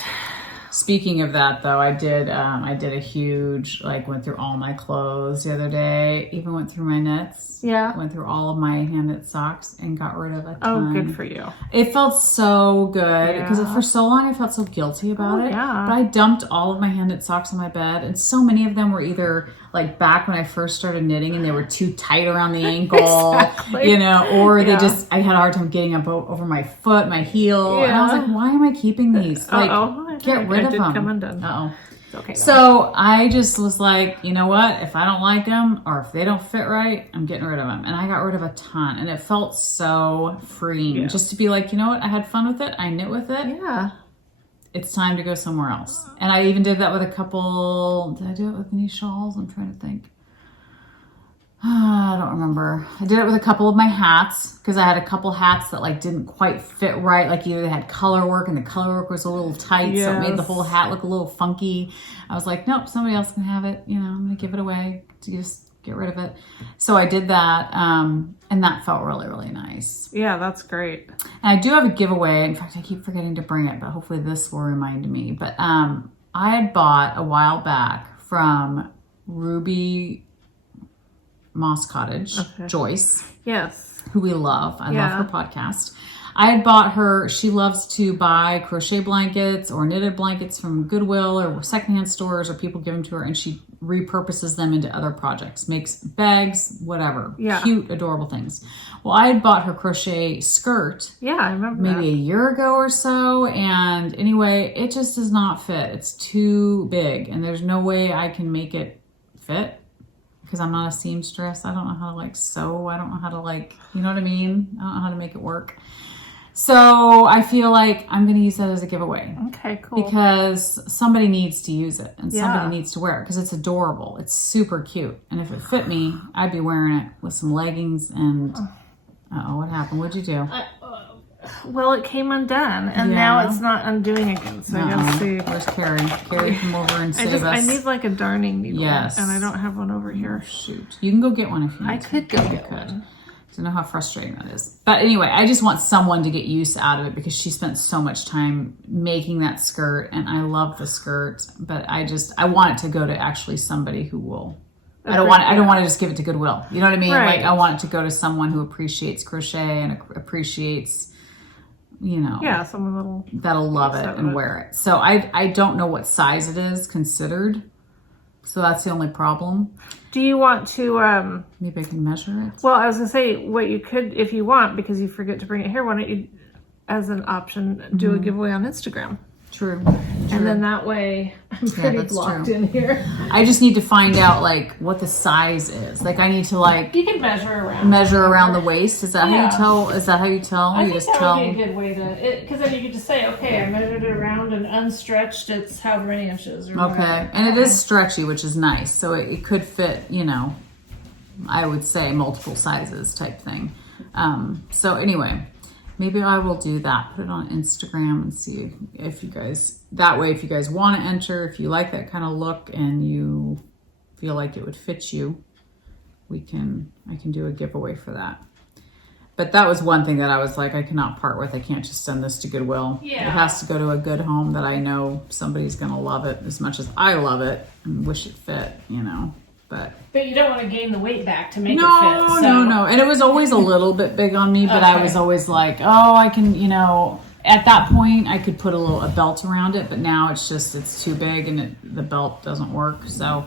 Speaking of that, though, I did a huge, went through all my clothes the other day, even went through my knits. Yeah. Went through all of my hand knit socks and got rid of a ton. Oh, good for you. It felt so good because for so long I felt so guilty about it. Yeah. But I dumped all of my hand knit socks on my bed, and so many of them were either back when I first started knitting and they were too tight around the ankle, you know, or they just, I had a hard time getting up over my foot, my heel. And I was like, why am I keeping these? Get rid of them. Come undone. Okay, so I just was like, you know what? If I don't like them or if they don't fit right, I'm getting rid of them. And I got rid of a ton, and it felt so freeing just to be like, you know what? I had fun with it. I knit with it. Yeah. It's time to go somewhere else. And I even did that with a couple, did I do it with any shawls? I'm trying to think. I don't remember. I did it with a couple of my hats because I had a couple hats that didn't quite fit right. Either they had color work and the color work was a little tight, so it made the whole hat look a little funky. I was like, nope, somebody else can have it. You know, I'm going to give it away to just get rid of it. So I did that, and that felt really, really nice. Yeah, that's great. And I do have a giveaway. In fact, I keep forgetting to bring it, but hopefully this will remind me. But I had bought a while back from Ruby Moss Cottage, Joyce. Yes. Who we love. I love her podcast. I had bought her, she loves to buy crochet blankets or knitted blankets from Goodwill or secondhand stores, or people give them to her, and she repurposes them into other projects, makes bags, whatever. Yeah. Cute, adorable things. Well, I had bought her crochet skirt. Yeah, I remember maybe a year ago or so. And anyway, it just does not fit. It's too big, and there's no way I can make it fit. Because I'm not a seamstress. I don't know how to sew. I don't know how to you know what I mean? I don't know how to make it work. So I feel like I'm going to use that as a giveaway. Okay, cool. Because somebody needs to use it and somebody needs to wear it because it's adorable. It's super cute. And if it fit me, I'd be wearing it with some leggings and... Uh-oh, what happened? What'd you do? Well, it came undone, and now it's not undoing again. So I gotta see. Where's Carrie? Carrie, come over and save us. I need a darning needle. Yes. And I don't have one over here. Shoot. You can go get one if you need to. I could go get one. I know how frustrating that is. But anyway, I just want someone to get use out of it because she spent so much time making that skirt, and I love the skirt. But I want it to go to actually somebody who will. I don't want to just give it to Goodwill. You know what I mean? Right. Like I want it to go to someone who appreciates crochet and appreciates, someone that'll love it and wear it. So I don't know what size it is considered. So that's the only problem. Do you want to... Maybe I can measure it. Well, I was going to say, what you could, if you want, because you forget to bring it here, why don't you, as an option, do a giveaway on Instagram? True. And then that way, I'm pretty blocked in here. I just need to find out, like, what the size is. Like, I need to, like... You can measure around the waist. Is that how you tell? Is that how you tell? I you think just that tell? would be a good way to... Because then you could just say, okay, I measured it around and unstretched. It's however many inches. Or okay. whatever. And it is stretchy, which is nice. So it could fit, I would say multiple sizes type thing. So anyway... Maybe I will do that. Put it on Instagram and see if you guys, that way if you guys want to enter, if you like that kind of look and you feel like it would fit you, I can do a giveaway for that. But that was one thing that I was like, I cannot part with. I can't just send this to Goodwill. Yeah. It has to go to a good home that I know somebody's going to love it as much as I love it and wish it fit, But you don't want to gain the weight back to make it fit. No. And it was always a little bit big on me, but I was always like, oh, I can, at that point I could put a belt around it, but now it's too big and the belt doesn't work. So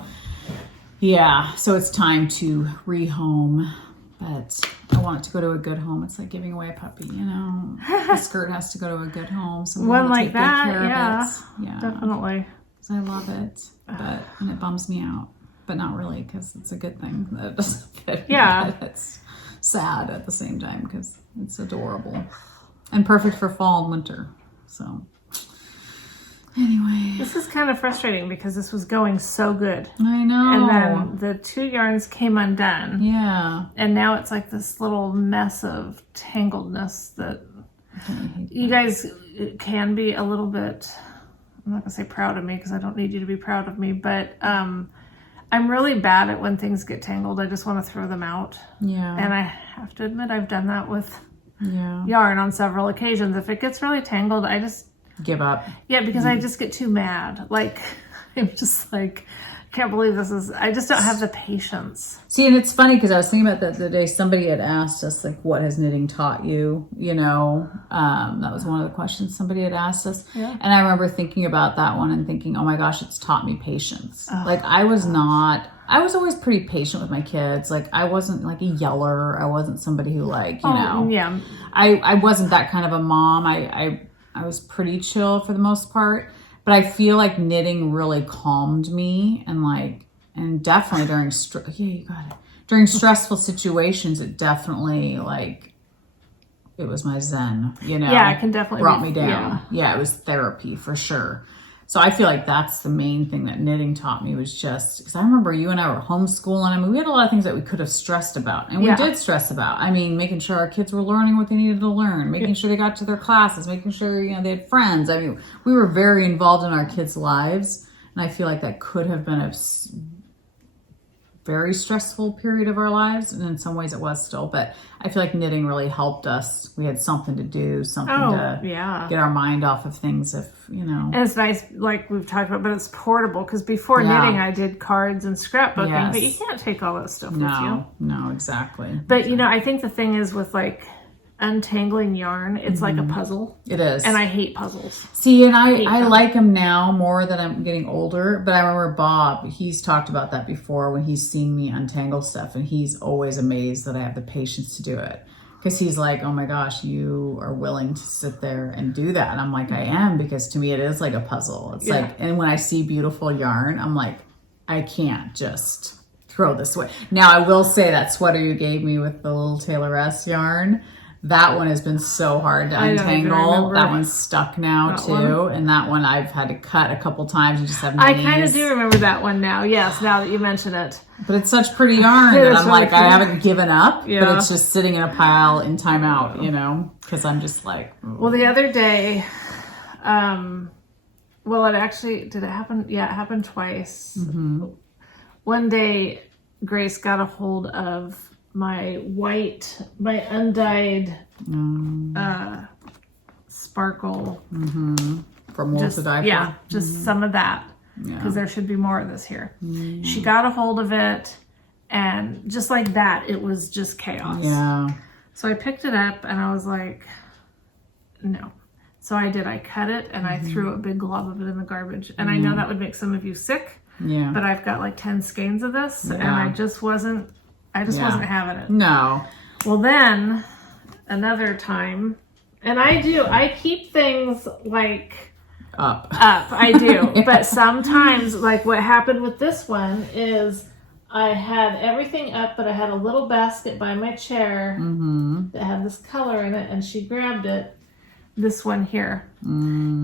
yeah, so it's time to rehome, but I want it to go to a good home. It's like giving away a puppy, The skirt has to go to a good home. One like take that, good care yeah, of it. Yeah, definitely. So I love it, and it bums me out. But not really, because it's a good thing that it doesn't fit. Yeah. But it's sad at the same time because it's adorable and perfect for fall and winter. So anyway. This is kind of frustrating because this was going so good. I know. And then the 2 yarns came undone. Yeah. And now it's like this little mess of tangledness that you guys can be a little bit, I'm not going to say proud of me because I don't need you to be proud of me, but I'm really bad at when things get tangled. I just want to throw them out. Yeah. And I have to admit, I've done that with Yeah. yarn on several occasions. If it gets really tangled, I just Give up. Yeah, because I just get too mad. Like, I'm just like, can't believe this is, I just don't have the patience. See, and it's funny because I was thinking about that the day somebody had asked us, like, what has knitting taught you? You know, that was one of the questions somebody had asked us. Yeah. And I remember thinking about that one and thinking, oh my gosh, it's taught me patience. Like, I was always pretty patient with my kids. Like, I wasn't like a yeller. I wasn't somebody who, like, you know, Yeah. I wasn't that kind of a mom. I was pretty chill for the most part. But I feel like knitting really calmed me, and definitely during stressful situations, it definitely, like, it was my zen, you know. Yeah, it can definitely brought me down. Yeah, it was therapy for sure. So I feel like that's the main thing that knitting taught me, was just, because I remember you and I were homeschooling. I mean, we had a lot of things that we could have stressed about, and we did stress about. I mean, making sure our kids were learning what they needed to learn, making sure they got to their classes, making sure, you know, they had friends. I mean, we were very involved in our kids' lives, and I feel like that could have been a very stressful period of our lives, and in some ways it was still, but I feel like knitting really helped us. We had something to do, something to get our mind off of things, if, you know. And it's nice, like we've talked about, but it's portable, because before knitting I did cards and scrapbooking, but you can't take all that stuff with you. No, exactly. But you know, I think the thing is with, like, untangling yarn, it's like a puzzle. It is. And I hate puzzles. See, and I like them now more that I'm getting older, but I remember Bob, he's talked about that before when he's seen me untangle stuff, and he's always amazed that I have the patience to do it. Because he's like, oh my gosh, you are willing to sit there and do that. And I'm like, I am, because to me it is like a puzzle. It's like, and when I see beautiful yarn, I'm like, I can't just throw this away. Now, I will say that sweater you gave me with the little Tayloress yarn, that one has been so hard to untangle. That one's stuck now too. And that one I've had to cut a couple times. You just have I kind of do remember that one now. Yes, now that you mention it. But it's such pretty yarn that I'm like, I haven't given up, but it's just sitting in a pile in timeout, you know, because I'm just like. Well, the other day, it actually, did it happen? Yeah, it happened twice. One day, Grace got a hold of my undyed sparkle. From wool to dye. Yeah, just some of that. Because there should be more of this here. She got a hold of it, and just like that, it was just chaos. Yeah. So I picked it up, and I was like, no. So I did. I cut it, and I threw a big glob of it in the garbage. And I know that would make some of you sick. Yeah. But I've got like 10 skeins of this, and I just wasn't having it. No. Well, then another time, and I keep things like up. I do. But sometimes, like what happened with this one is I had everything up, but I had a little basket by my chair that had this color in it, and she grabbed it. This one here.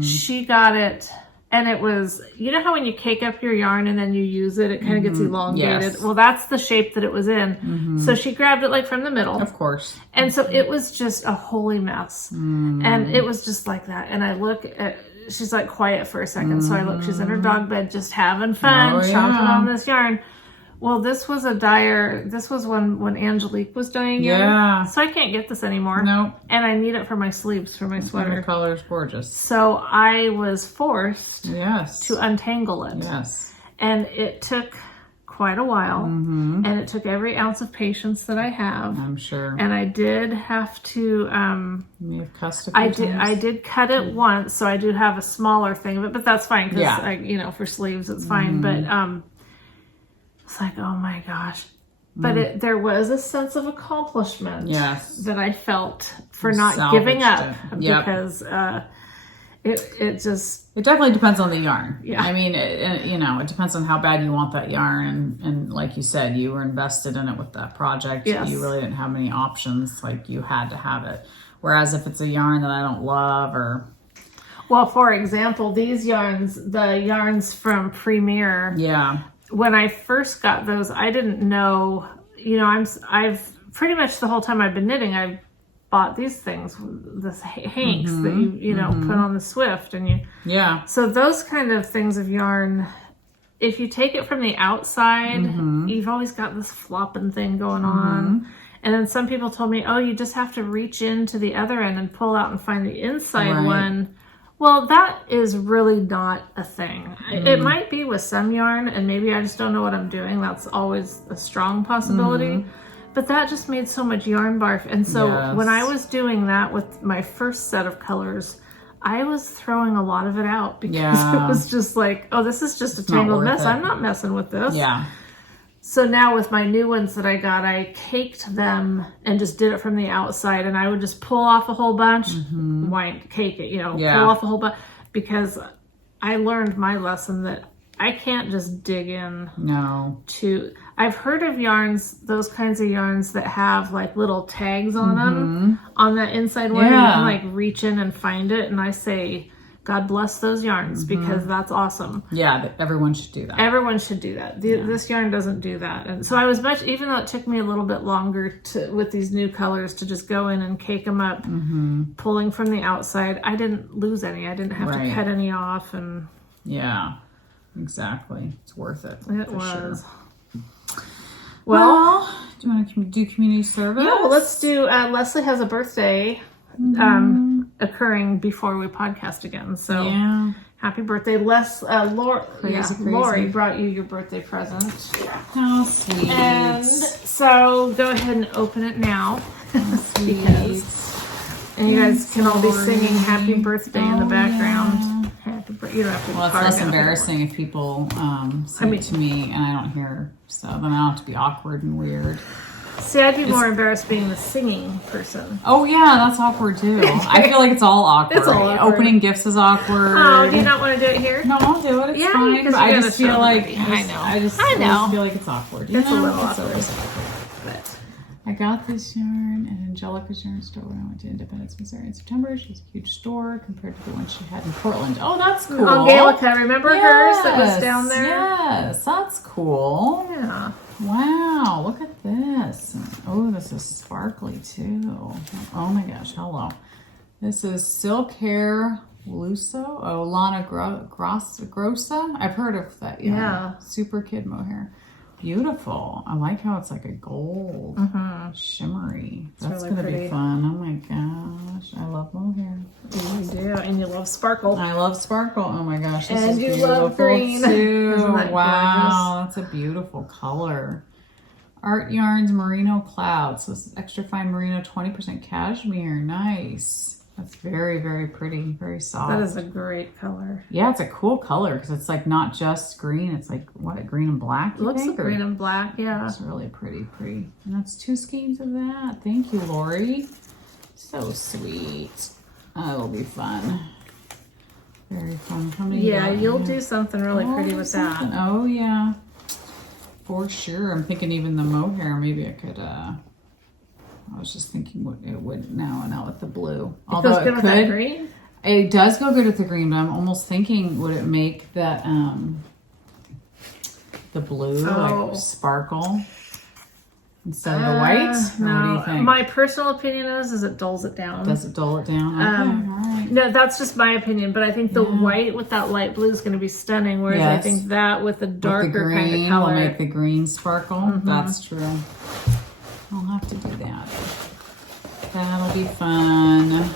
She got it, and it was, you know how when you cake up your yarn and then you use it, it kind of gets elongated? Yes. Well, that's the shape that it was in. So she grabbed it like from the middle. Of course. And so it was just a holy mess. And it was just like that. And I look at, she's like quiet for a second. So I look, she's in her dog bed just having fun, chomping on this yarn. Well, this was when Angelique was dyeing yarn. Yeah. So I can't get this anymore. Nope. And I need it for my sleeves, for my sweater. The color's gorgeous. So I was forced to untangle it. Yes. And it took quite a while. And it took every ounce of patience that I have. I'm sure. And I did have to You have custom. I did cut it once, so I do have a smaller thing of it, but that's fine because for sleeves it's fine. But it's like, oh my gosh. But there was a sense of accomplishment that I felt for not giving up because it definitely depends on the yarn. Yeah. I mean, it depends on how bad you want that yarn. And like you said, you were invested in it with that project. Yes. You really didn't have many options. Like you had to have it. Whereas if it's a yarn that I don't love or... Well, for example, these yarns, the yarns from Premier. Yeah. When I first got those, I didn't know, I've pretty much the whole time I've been knitting, I've bought these things, this hanks that you put on the Swift and so those kind of things of yarn, if you take it from the outside, you've always got this flopping thing going on. And then some people told me, oh, you just have to reach into the other end and pull out and find the inside one. Well, that is really not a thing. It might be with some yarn, and maybe I just don't know what I'm doing. That's always a strong possibility. But that just made so much yarn barf. And so when I was doing that with my first set of colors, I was throwing a lot of it out because it was just like, oh, this is just a tangled mess. I'm not messing with this. Yeah. So now with my new ones that I got, I caked them and just did it from the outside, and I would just pull off a whole bunch, cake it, pull off a whole bunch, because I learned my lesson that I can't just dig in. No. I've heard of yarns, those kinds of yarns that have like little tags on them on the inside one. You can like reach in and find it, and I say, God bless those yarns because that's awesome. Yeah, everyone should do that. Everyone should do that. This yarn doesn't do that. And so I was even though it took me a little bit longer with these new colors to just go in and cake them up, pulling from the outside, I didn't lose any. I didn't have to cut any off. And yeah, exactly. It's worth it. It was. Sure. Well, do you want to do community service? Yeah, well, let's do, Leslie has a birthday occurring before we podcast again. So happy birthday. Lori brought you your birthday present. How sweet. And so go ahead and open it now. Sweet. And you guys can all be singing happy birthday in the background. Happy birthday. You don't have to it's less embarrassing if people sing it to me and I don't hear, so then I don't have to be awkward and weird. See, I'd be more embarrassed being the singing person. Oh, yeah, that's awkward, too. I feel like it's all awkward. It's all awkward. Opening gifts is awkward. Oh, do you not want to do it here? No, I'll do it. It's fine. But I just feel like... I know. I just feel like it's awkward. It's a little awkward. But I got this yarn at Angelica's yarn store when I went to Independence, Missouri in September. She has a huge store compared to the one she had in Portland. Oh, that's cool. Angelica, remember hers that was down there? Yes, that's cool. Yeah. Wow, look at this. Oh, this is sparkly too. Oh my gosh, hello. This is Silk Hair Lusso. Oh, Lana Grossa. I've heard of that. Yeah. Super Kid mohair. beautiful. I like how it's like a gold, shimmery. That's really gonna pretty. be fun. Oh my gosh, I love mohair. You do, and you love sparkle. I love sparkle. Oh my gosh, this And is you beautiful love green. too. Isn't that Wow, that's a beautiful color. Art Yarns Merino Cloud. So this is extra fine merino, 20% cashmere. Nice. That's very, very pretty. Very soft. That is a great color. Yeah, it's a cool color because it's like not just green. It's like what, green and black? It looks like green and black. Yeah. It's really pretty. And that's 2 skeins of that. Thank you, Lori. So sweet. That'll be fun. Very fun. How many? Yeah, you'll do something really pretty with that. Oh yeah, for sure. I'm thinking even the mohair. Maybe I could. I was just thinking what it would now with the blue. It goes good with that green? It does go good with the green, but I'm almost thinking, would it make that the blue like sparkle instead of the white? No. What do you think? My personal opinion is it dulls it down. Does it dull it down? Okay, all right. No, that's just my opinion, but I think the white with that light blue is going to be stunning, whereas I think that with the darker kind of color will make the green sparkle. That's true. I'll have to do that. That'll be fun.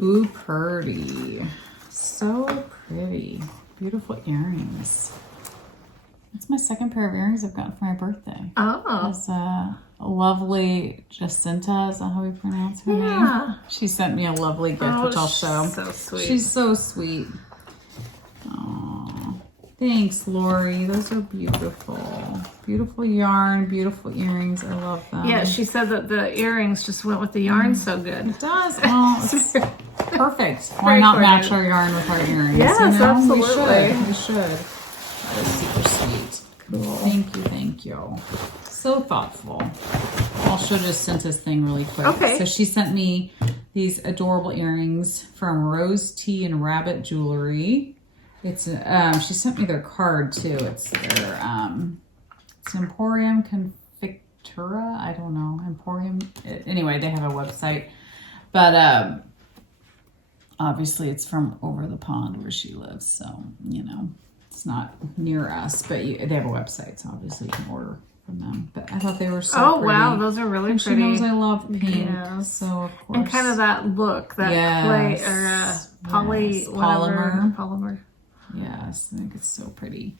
Ooh, pretty. So pretty. Beautiful earrings. That's my second pair of earrings I've gotten for my birthday. Oh. It's lovely Jacinta, is that how we pronounce her name? She sent me a lovely gift, which I'll show. So sweet. She's so sweet. Aww. Thanks, Lori. Those are beautiful. Beautiful yarn, beautiful earrings. I love them. Yeah, she said that the earrings just went with the yarn so good. It does. Oh, it's perfect. Why not match our yarn with our earrings? Yes, absolutely. We should. That is super sweet. Cool. Thank you. So thoughtful. I'll show Jacinta's thing really quick. Okay. So she sent me these adorable earrings from Rose Tea and Rabbit Jewelry. It's she sent me their card too. It's their it's Emporium Confectura. I don't know. Emporium. Anyway, they have a website. But obviously it's from over the pond where she lives, so you know. It's not near us, but they have a website, so obviously you can order from them. But I thought they were so pretty. Oh, wow. Those are really pretty. She knows I love pink, Yes. so of course. And kind of that look, that clay or polymer. Yes, I think it's so pretty.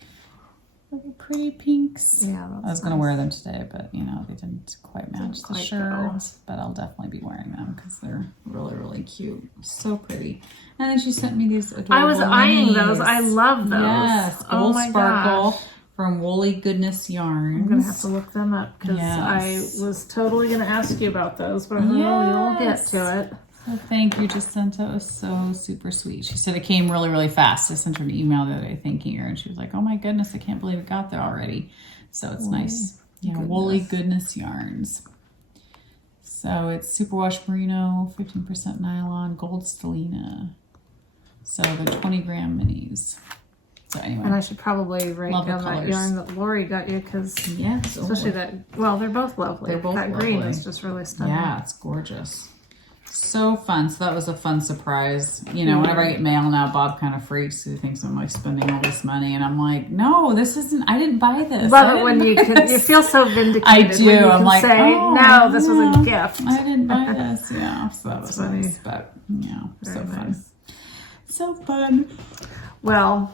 Really pretty pinks. Yeah, I was going to wear them today, but you know, they didn't quite match the shirt. But I'll definitely be wearing them because they're really, really cute. So pretty. And then she sent me these adorable I was eyeing minis. those. I love those. Yes, Gold Sparkle from Woolly Goodness Yarns. I'm going to have to look them up because I was totally going to ask you about those, but you'll get to it. So thank you, Jacinta. It was so super sweet. She said it came really, really fast. I sent her an email the other day thanking her, and she was like, "Oh my goodness, I can't believe it got there already." So it's nice. Yeah, Woolly Goodness Yarns. So it's superwash merino, 15% nylon, gold stellina. So they're 20-gram minis. So anyway, and I should probably write down that yarn that Lori got you because especially that. Well, they're both lovely. They're both that green is just really stunning. Yeah, it's gorgeous. So fun. So that was a fun surprise. You know, whenever I get mail now, Bob kind of freaks because he thinks I'm like spending all this money. And I'm like, no, this isn't, I didn't buy this. Love it when you feel so vindicated. I do. When you I'm can like, say, no, this was a gift. I didn't buy this. Yeah. So that was funny. nice. But, yeah, so Very fun. nice. So fun. Well,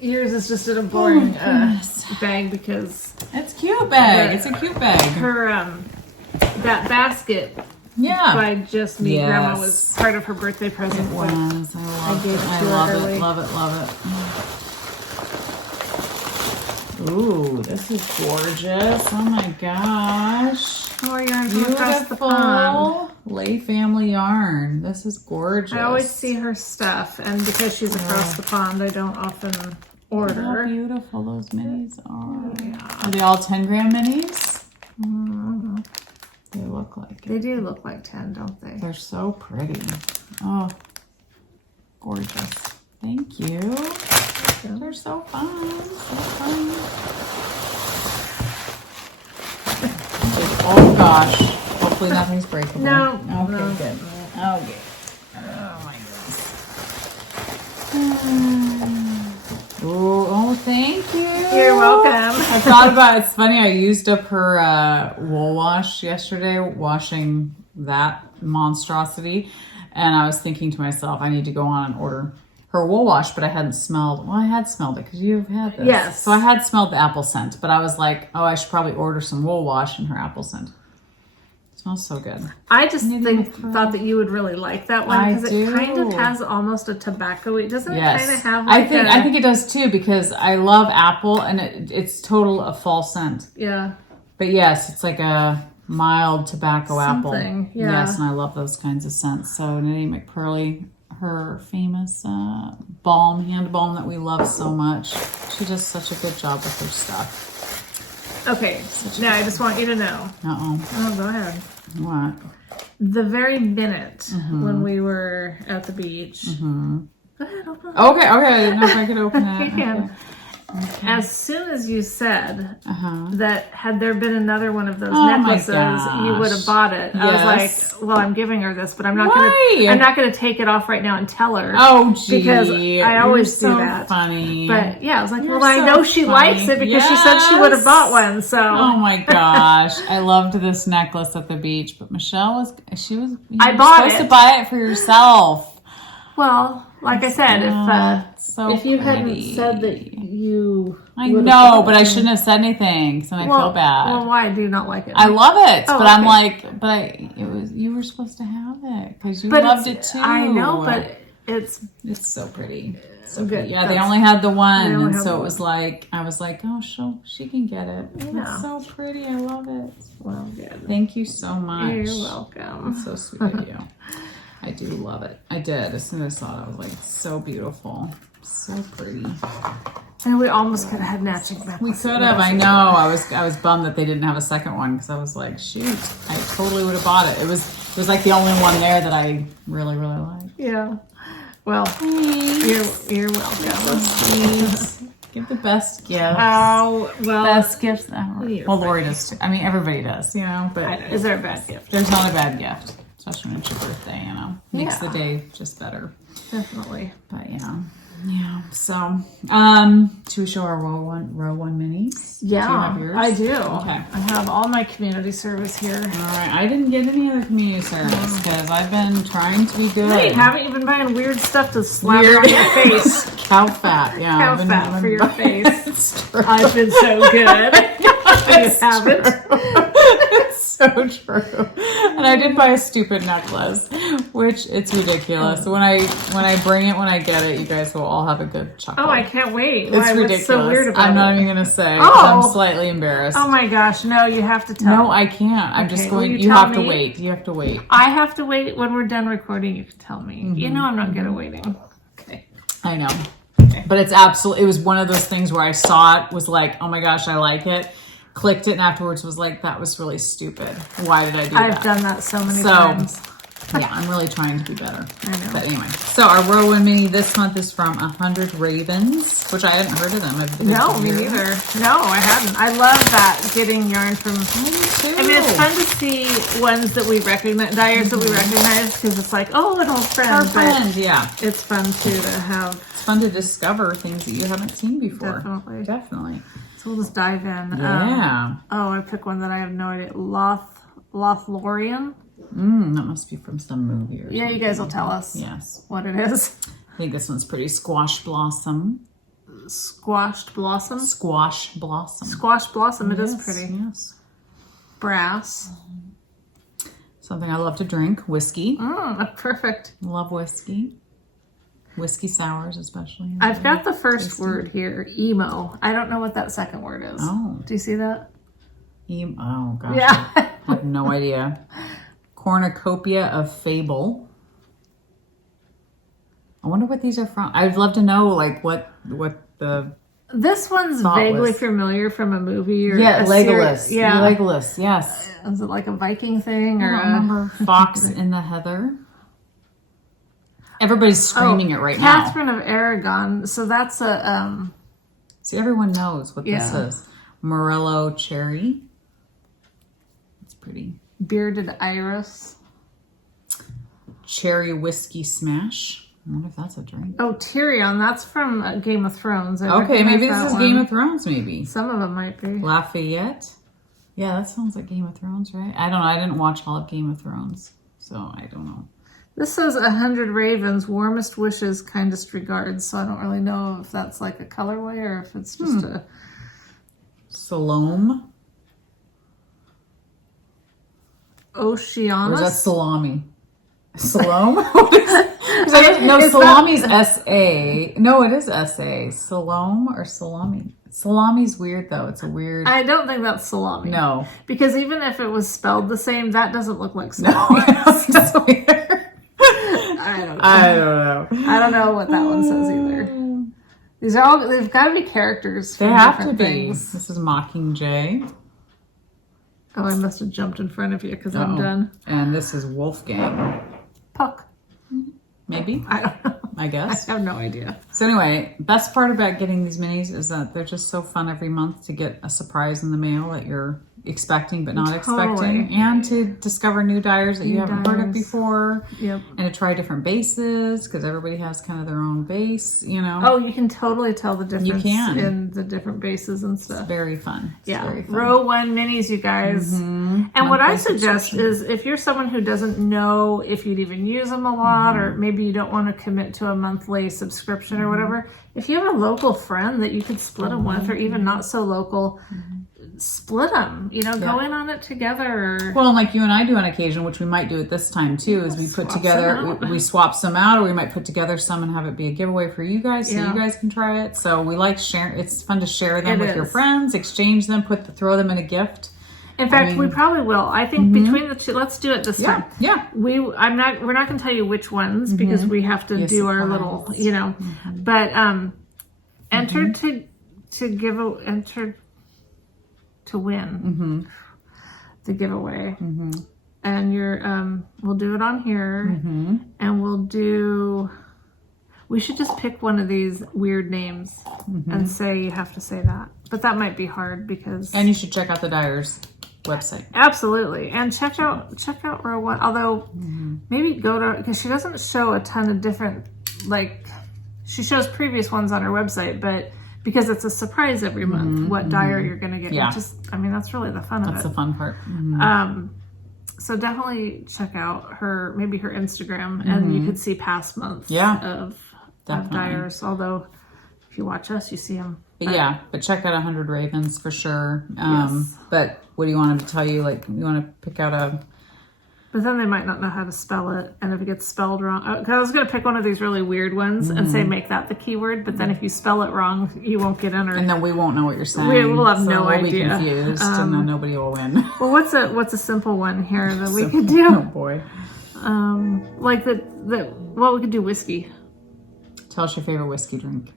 yours is just in a boring bag because it's a cute bag. It's a cute bag. Her, that basket. Yeah. By just me. Yes. Grandma was part of her birthday present. It was. I love it. Ooh, this is gorgeous. Oh my gosh. More yarn from across the pond. Lay family yarn. This is gorgeous. I always see her stuff, and because she's across the pond, I don't often order. How beautiful those minis are. Yeah. Are they all 10-gram minis? Mm-hmm. They look like it. They do look like 10, don't they? They're so pretty. Oh, gorgeous. Thank you. They're so fun. So fun. Oh gosh. Hopefully nothing's breakable. No. Okay, no. good. Okay. Oh my goodness. Oh, thank you. You're welcome. I thought about it's funny. I used up her wool wash yesterday, washing that monstrosity, and I was thinking to myself, I need to go on and order her wool wash, but I hadn't smelled. Well, I had smelled it because you've had this. Yes. So I had smelled the apple scent, but I was like, oh, I should probably order some wool wash in her apple scent. It smells so good. I just thought that you would really like that one because it kind of do. has almost a tobacco-y. Doesn't Yes. it kind of have I like think it does too because I love apple and it's total a fall scent. Yeah. But yes, it's like a mild tobacco apple. Yeah. Yes, and I love those kinds of scents. So Knitty McPurley, her famous balm, hand balm that we love so much. She does such a good job with her stuff. Okay, now I just want you to know. Oh, go ahead. What? The very minute when we were at the beach. Go ahead, open it. Okay, I didn't know if I could open it. You can. Okay. As soon as you said that had there been another one of those necklaces, you would have bought it. I was like, well, I'm giving her this, but I'm not gonna take it off right now and tell her. Oh, gee. Because I always do that. Funny. But yeah, I was like, well, I know she likes it because she said she would have bought one. So. Oh my gosh, I loved this necklace at the beach, but Michelle was. I bought supposed to buy it for yourself. Well, like I said, if you hadn't pretty. said that you, I know, but I shouldn't have said anything because then I feel bad. Well, why do you not like it? I love it, Oh, but okay. I'm like, you were supposed to have it because you loved it too. I know, but it's so pretty. So good. Yeah, they only had the one, only and had so the it was like I was like, oh, she can get it. Yeah. It's so pretty. I love it. well, good. Thank you so much. You're welcome. It's so sweet of you. I do love it. I did. As soon as I saw it, I was like, so beautiful. So pretty. And we almost could have had matching necklaces. We could have. I know. I was bummed that they didn't have a second one because I was like, shoot, I totally would have bought it. It was like the only one there that I really, really liked. Yeah. Well, you're welcome. Please give the best gifts. Oh, well. Best gifts ever. You're Well, Lori does too. I mean, everybody does, you know. But Is there a bad gift? there's not a bad gift, especially when it's your birthday. You know, makes Yeah. the day just better. Definitely. But yeah. So, should we show our row one minis? Yeah, Do you have yours? I do. Okay. I have all my community service here. All right. I didn't get any of the community service because I've been trying to be good. No, you haven't. You've been buying weird stuff to slather on your face. Cow fat. Yeah. Cow fat for your face. It's true. I've been so good. You haven't. It's so true. And I did buy a stupid necklace, which it's ridiculous. When I bring it, when I get it, you guys will all have a good chuckle. Oh, I can't wait. It's Why, ridiculous. What's so weird about I'm not it? even gonna say. Oh. I'm slightly embarrassed. Oh my gosh, no, you have to tell. No, I can't. I'm just Okay, going. will You you have tell to me? wait. You have to wait. I have to wait when we're done recording. You can tell me. You know I'm not good at waiting. Okay. I know. But it's absolutely. It was one of those things where I saw it, was like, oh my gosh, I like it. Clicked it, and afterwards was like, that was really stupid. Why did I do that? I've done that so many times. Yeah, I'm really trying to be better. I know. But anyway, so our row one mini this month is from 100 Ravens, which I hadn't heard of them. No, me neither. No, I hadn't. I love that, getting yarn from... I mean, it's fun to see ones that we recognize, dyers that we recognize, because it's like, oh, an old friend. Our friend, yeah. It's fun, too, to have... It's fun to discover things that you haven't seen before. Definitely. Definitely. So we'll just dive in. Yeah. I picked one that I have no idea. Lothlorien? That must be from some movie or Yeah, you guys will tell us Yes. what it is. I think this one's pretty. Squash Blossom. Squashed Blossom? Squash Blossom. Squash Blossom, it is pretty. Yes. Brass. Something I love to drink. Whiskey. Perfect. Love whiskey. Whiskey sours especially. I've got the first word here, emo. I don't know what that second word is. Oh. Do you see that? Oh, gosh. Yeah. I have no idea. Cornucopia of Fable. I wonder what these are from. I'd love to know, like, what the... This one's Thought vaguely was- familiar from a movie or Yeah, a Legolas. series. Yeah. Legolas, yes. Is it like a Viking thing I or don't remember. Fox in the Heather. Everybody's screaming it right now. Catherine of Aragon. So that's a See, everyone knows what this Yeah. is. Morello Cherry. It's pretty. Bearded Iris. Cherry Whiskey Smash. I wonder if that's a drink. Oh, Tyrion. That's from Game of Thrones. Okay, maybe this is Game of Thrones, maybe. Some of them might be. Lafayette. Yeah, that sounds like Game of Thrones, right? I don't know. I didn't watch all of Game of Thrones, so I don't know. This says 100 Ravens, warmest wishes, kindest regards. So I don't really know if that's like a colorway or if it's just a... Salome. Oceanus? Or is that salami? Salome? No, salami's S-A. No, it is S-A. Salome or salami? Salami's weird, though. It's a weird... I don't think that's salami. No. Because even if it was spelled the same, that doesn't look like salami. No, I don't think so either. I don't know. I don't know. I don't know what that one says either. These are all, they've got to be characters They from have to different be. things. This is Mockingjay. Oh, I must have jumped in front of you because I'm done. And this is Wolfgang. Puck. Maybe? I don't know. I guess. I have no idea. So anyway, best part about getting these minis is that they're just so fun every month to get a surprise in the mail that you're expecting but not expecting, and to discover new dyers that you haven't heard of before. Yep. And to try different bases because everybody has kind of their own base, you know. Oh, you can totally tell the difference You can. in the different bases and stuff. It's very fun. It's very fun. Row 1 minis, you guys. And what I suggest is if you're someone who doesn't know if you'd even use them a lot, or maybe you don't want to commit to a monthly subscription or whatever, if you have a local friend that you could split them with, or even not so local, split them, you know, go in on it together. Well, and like you and I do on occasion, which we might do at this time too, is we put together, we swap some out, or we might put together some and have it be a giveaway for you guys so you guys can try it. So we like sharing. It's fun to share them with your friends, exchange them, throw them in a gift. In fact, we probably will. I think between the two, let's do it this time. Yeah. We're not going to tell you which ones because we have to do our little, you know, but enter to win the giveaway. And we'll do it on here, and we should just pick one of these weird names and say you have to say that. But that might be hard because... And you should check out the dyer's website. Absolutely. And check out row 1. Although maybe go to, because she doesn't show a ton of different, like, she shows previous ones on her website, but because it's a surprise every month what dyer you're going to get. Yeah. That's really the fun of it. That's the fun part. So definitely check out her Instagram, and you could see past months of dyers. Although if you watch us, you see them. But check out 100 Ravens for sure. But what do you want them to tell you? Like, you want to pick out a... But then they might not know how to spell it, and if it gets spelled wrong... I was going to pick one of these really weird ones and say make that the keyword, but then if you spell it wrong, you won't get in. And then we won't know what you're saying. We'll have no we'll idea. We'll be confused, and then nobody will win. Well, what's a simple one here that we could do? Oh, boy. Like well, we could do whiskey. Tell us your favorite whiskey drink.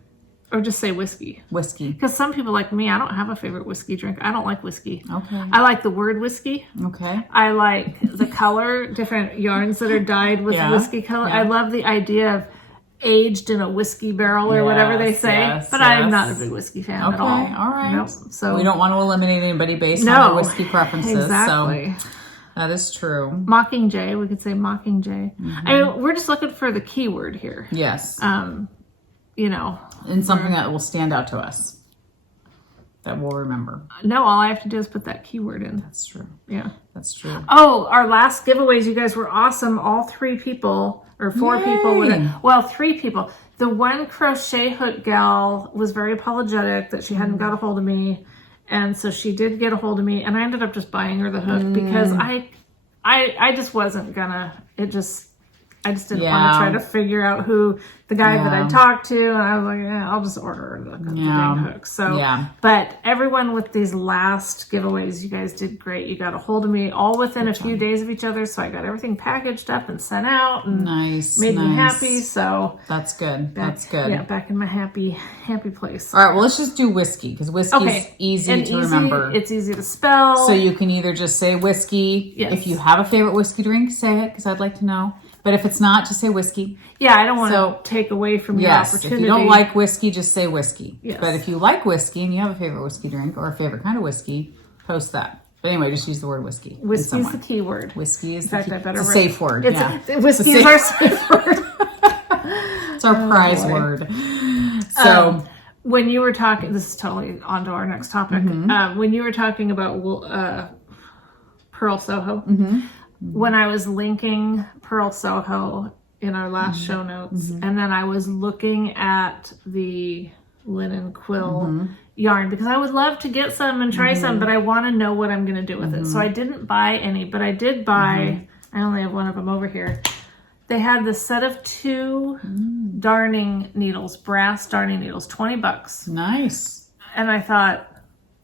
Or just say whiskey. Whiskey. Because some people like me, I don't have a favorite whiskey drink. I don't like whiskey. Okay. I like the word whiskey. Okay. I like the color, different yarns that are dyed with whiskey color. I love the idea of aged in a whiskey barrel or whatever they say. But I'm not a big whiskey fan at all. Okay, all right. Nope. So we don't want to eliminate anybody based on their whiskey preferences. Exactly. So that is true. Mockingjay, we could say Mockingjay. I mean, we're just looking for the keyword here. Yes. You know. And something that will stand out to us. That we'll remember. No, all I have to do is put that keyword in. That's true. Yeah. That's true. Oh, our last giveaways, you guys were awesome. All 3 people, or 4 people. Well, 3 people. The one crochet hook gal was very apologetic that she hadn't got a hold of me. And so she did get a hold of me. And I ended up just buying her the hook because I just wasn't gonna, I just didn't want to try to figure out who the guy that I talked to, and I was like, I'll just order the dang hook. So, but everyone with these last giveaways, you guys did great. You got a hold of me all within a few days of each other, so I got everything packaged up and sent out, and made me happy. So that's good. That's good. Yeah, back in my happy place. All right, well, let's just do whiskey because whiskey is easy to remember. It's easy to spell. So you can either just say whiskey. Yes. If you have a favorite whiskey drink, say it because I'd like to know. But if it's not, just say whiskey. Yeah, I don't want to take away from your opportunity. If you don't like whiskey, just say whiskey. Yes. But if you like whiskey and you have a favorite whiskey drink or a favorite kind of whiskey, post that. But anyway, just use the word whiskey. Whiskey is the key word. Whiskey is In fact, I better it's a safe word. Whiskey is our safe word. It's our prize word. So when you were talking, this is totally on to our next topic. When you were talking about Pearl Soho, when I was linking Pearl Soho in our last show notes, and then I was looking at the linen quill yarn, because I would love to get some and try some, but I want to know what I'm going to do with it. So I didn't buy any, but I did buy, I only have one of them over here. They had this set of 2 darning needles, brass darning needles, $20. nice. And I thought,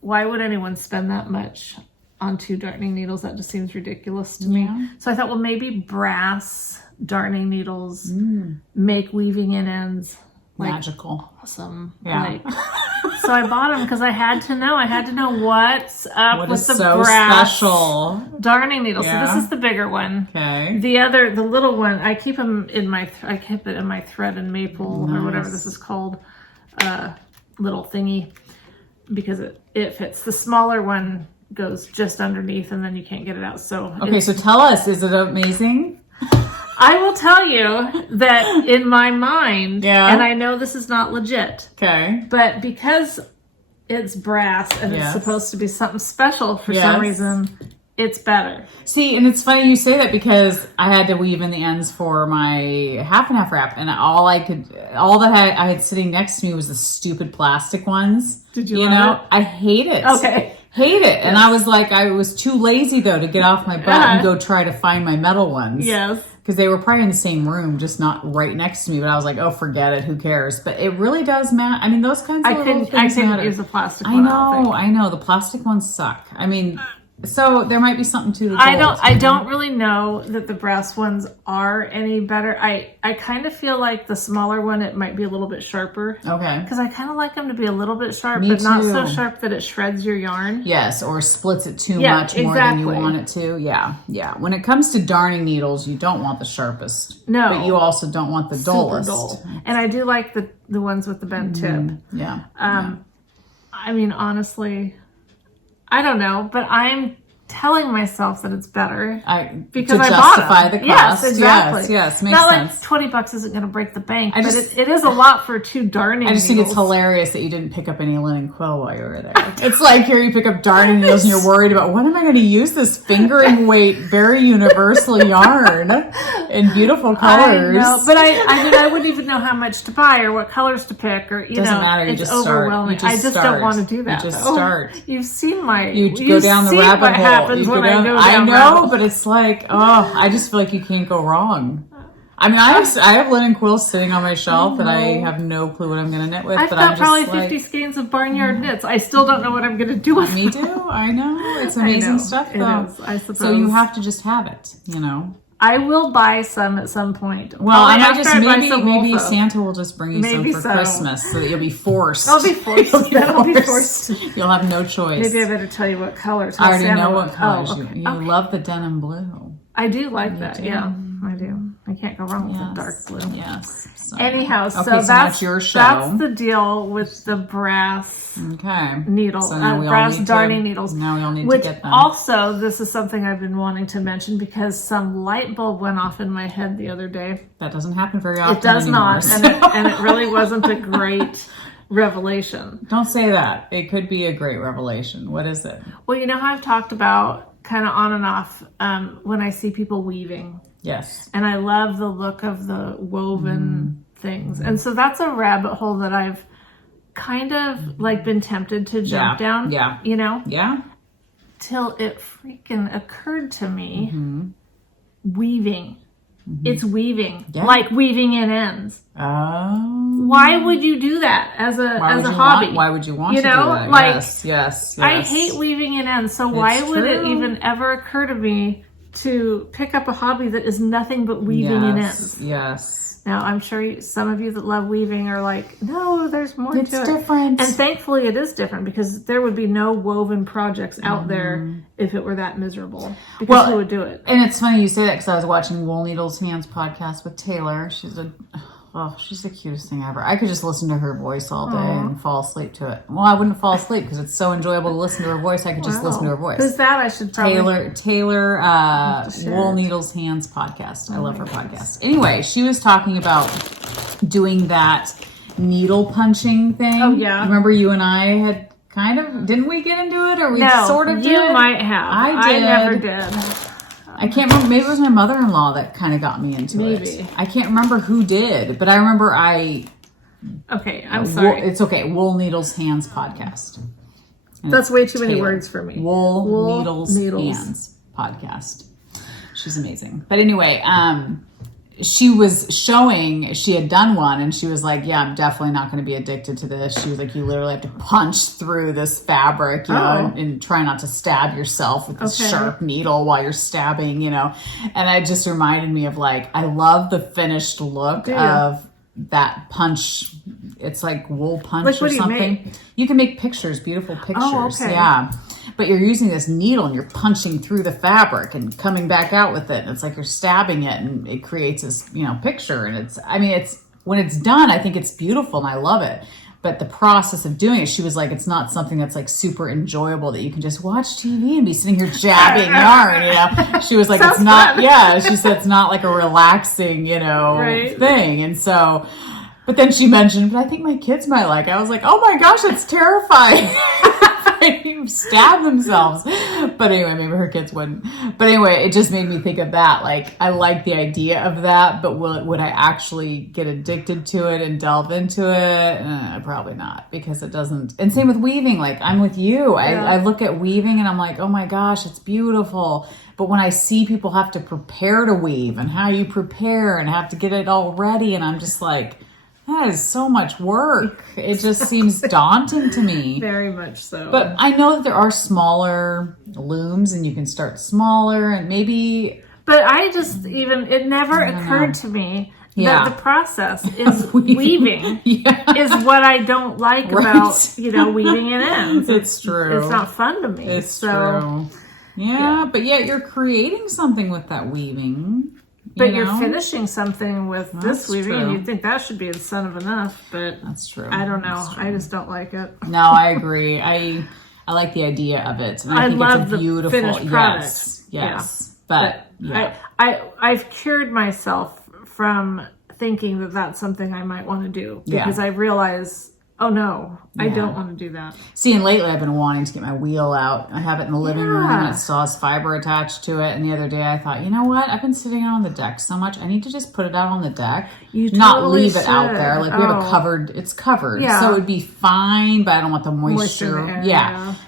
why would anyone spend that much on 2 darning needles? That just seems ridiculous to me. So I thought, well, maybe brass darning needles make weaving in ends like magical. Awesome. Yeah. Like, so I bought them because I had to know. what's up What with is the so brass special? darning needle. Yeah. So this is the bigger one. Okay. The little one, I keep them in my thread and maple or whatever this is called, little thingy, because it fits. The smaller one goes just underneath, and then you can't get it out. So Okay, so tell us, is it amazing? I will tell you that in my mind, and I know this is not legit, Okay. but because it's brass and it's supposed to be something special for some reason, it's better. See, and it's funny you say that, because I had to weave in the ends for my half and half wrap, and all that I had sitting next to me was the stupid plastic ones. Did you love it? I hate it. Okay. Hate it. And I was like, I was too lazy though to get off my butt and go try to find my metal ones. Yes. Because they were probably in the same room, just not right next to me. But I was like, oh, forget it. Who cares? But it really does matter. I mean, those kinds of little things matter. I couldn't use the plastic one. I know. The plastic ones suck. I mean, so there might be something to the gold. I don't really know that the brass ones are any better. I kind of feel like the smaller one, it might be a little bit sharper. Okay. Because I kind of like them to be a little bit sharp, Me but not too. so sharp that it shreds your yarn. Yes, or splits it too much more than you want it to. Yeah. When it comes to darning needles, you don't want the sharpest. No. But you also don't want the dullest. Dull. And I do like the ones with the bent tip. Yeah. I mean, honestly, I don't know, but I'm telling myself that it's better because to I justify bought them. the Yes, cost. exactly. Yes, makes Not sense. like $20 isn't going to break the bank, but it is a lot for 2 darning I just needles. think it's hilarious that you didn't pick up any linen quill while you were there. It's like here you pick up darning needles and you're worried about, when am I going to use this fingering weight, very universal yarn in beautiful colors? I know, but I mean, I wouldn't even know how much to buy or what colors to pick, or Doesn't matter. You it's just overwhelming. Start. I just don't want to do that. You just start. You've seen my. You go down the rabbit what hole. Happens when I go down I know, rabbit hole. but it's like, I just feel like you can't go wrong. I mean, I have linen quills sitting on my shelf that I have no clue what I'm going to knit with. I've but got I'm probably just 50 skeins of barnyard knits. I still don't know what I'm going to do with Me them. too. I know. It's amazing stuff, though. It is, I suppose. So you have to just have it, I will buy some at some point. Well, I might After just buy some maybe also. Santa will just bring you Maybe some for so. Christmas so that you'll be forced. I'll be forced. I'll be forced. You'll have no choice. Maybe I better tell you what colors. I already know what colors okay. you love. The denim blue. I do like that. Yeah, I do. I can't go wrong with the dark blue. Yes. So. Anyhow, Okay, so that's your show. That's the deal with the brass needles, So now we all brass need darning needles. Now we all need which to get them. Also, this is something I've been wanting to mention because some light bulb went off in my head the other day. That doesn't happen very often. It does anymore, not, so. and it really wasn't a great revelation. Don't say that. It could be a great revelation. What is it? Well, you know how I've talked about kind of on and off when I see people weaving. Yes. And I love the look of the woven things. And so that's a rabbit hole that I've kind of like been tempted to jump down. Yeah. Yeah. Till it freaking occurred to me, weaving. It's weaving. Yeah. Like weaving in ends. Oh. Why would you do that as a hobby? Why would you want to do that? Like, yes. I hate weaving in ends. So why would it even ever occur to me to pick up a hobby that is nothing but weaving in ends? Yes. Now, I'm sure some of you that love weaving are like, no, there's more to it. It's different. And thankfully it is different because there would be no woven projects out there if it were that miserable. Because who would do it? And it's funny you say that because I was watching Wool Needles Hands podcast with Taylor. She's a Oh, she's the cutest thing ever. I could just listen to her voice all day and fall asleep to it. Well, I wouldn't fall asleep because it's so enjoyable to listen to her voice. I could just listen to her voice. Who's that? I should probably... Taylor Wool Needles Hands podcast. I love her podcast. Anyway, she was talking about doing that needle punching thing. Oh, yeah. Remember you and I had kind of, didn't we get into it? Or we sort of did? You might have. I never did. I can't remember. Maybe it was my mother-in-law that kind of got me into it. I can't remember who did, but I remember Okay, I'm sorry. It's okay. Wool Needles Hands podcast. And that's way too many words for me. Wool Needles Hands podcast. She's amazing. But anyway, she was showing, she had done one and she was like, yeah, I'm definitely not going to be addicted to this. She was like, you literally have to punch through this fabric, you know, and try not to stab yourself with this sharp needle while you're stabbing, you know. And it just reminded me of like, I love the finished look of that punch. It's like wool punch like, or what something. Do you make? You can make pictures, beautiful pictures. Oh, okay. Yeah. But you're using this needle and you're punching through the fabric and coming back out with it. And it's like you're stabbing it and it creates this, you know, picture. And it's when it's done, I think it's beautiful and I love it. But the process of doing it, she was like, it's not something that's like super enjoyable that you can just watch TV and be sitting here jabbing yarn, you know? She was like, it's not, she said it's not like a relaxing, you know, thing. And so, but then she mentioned, but I think my kids might like it. I was like, oh my gosh, it's terrifying. Stab themselves. But anyway, maybe her kids wouldn't. But anyway, it just made me think of that. Like, I like the idea of that, but would I actually get addicted to it and delve into it? Probably not, because it doesn't. And same with weaving. Like, I'm with you. I look at weaving and I'm like, oh my gosh, it's beautiful. But when I see people have to prepare to weave and how you prepare and have to get it all ready, and I'm just like, that is so much work. It just seems daunting to me. Very much so. But I know that there are smaller looms and you can start smaller and maybe... But I just it never occurred to me that the process is weaving is what I don't like about, you know, weaving in ends. It's true. It's not fun to me. It's true. Yeah, but yet you're creating something with that weaving. But you're finishing something with this weaving, and you'd think that should be son of enough, but that's true. I don't know. I just don't like it. No, I agree. I like the idea of it. And I think love it's a beautiful, the finished product. Yes. But I've cured myself from thinking that that's something I might want to do because I realize, oh no, I don't want to do that. See, and lately I've been wanting to get my wheel out. I have it in the living room and it still has fiber attached to it. And the other day I thought, you know what? I've been sitting out on the deck so much. I need to just put it out on the deck. Not leave it out there. Like we have it's covered. Yeah. So it would be fine, but I don't want the moisture.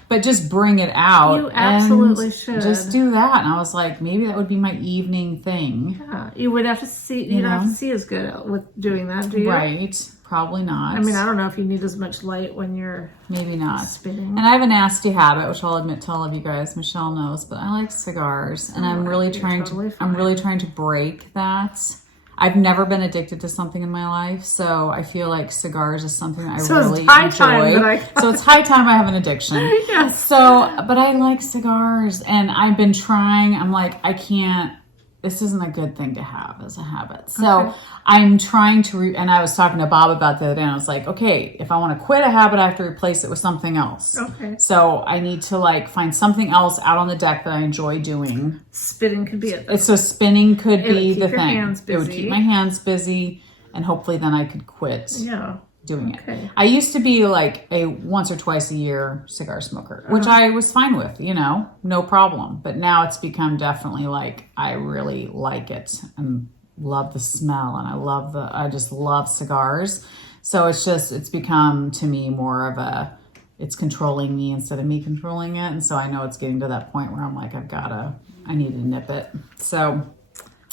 But just bring it out. You absolutely should. Just do that. And I was like, maybe that would be my evening thing. Yeah. You would have to see, you don't have to see as good with doing that, do you? Right. Probably not. I mean, I don't know if you need as much light when you're spinning. And I have a nasty habit, which I'll admit to all of you guys. Michelle knows, but I like cigars, and I'm really trying to break that. I've never been addicted to something in my life, so I feel like cigars is something I really enjoy. So it's high time I have an addiction. Yes. So, but I like cigars, and I've been trying. I'm like, I can't. This isn't a good thing to have as a habit. So I'm trying to, and I was talking to Bob about the other day, and I was like, okay, if I want to quit a habit, I have to replace it with something else. Okay. So I need to like find something else out on the deck that I enjoy doing. Spinning could be it. So spinning could be the thing. It would keep my hands busy, and hopefully then I could quit. Doing it. I used to be like a once or twice a year cigar smoker, which I was fine with, you know, no problem. But now it's become definitely like, I really like it and love the smell, and I just love cigars. So it's become to me more of it's controlling me instead of me controlling it. And so I know it's getting to that point where I'm like, I need to nip it. So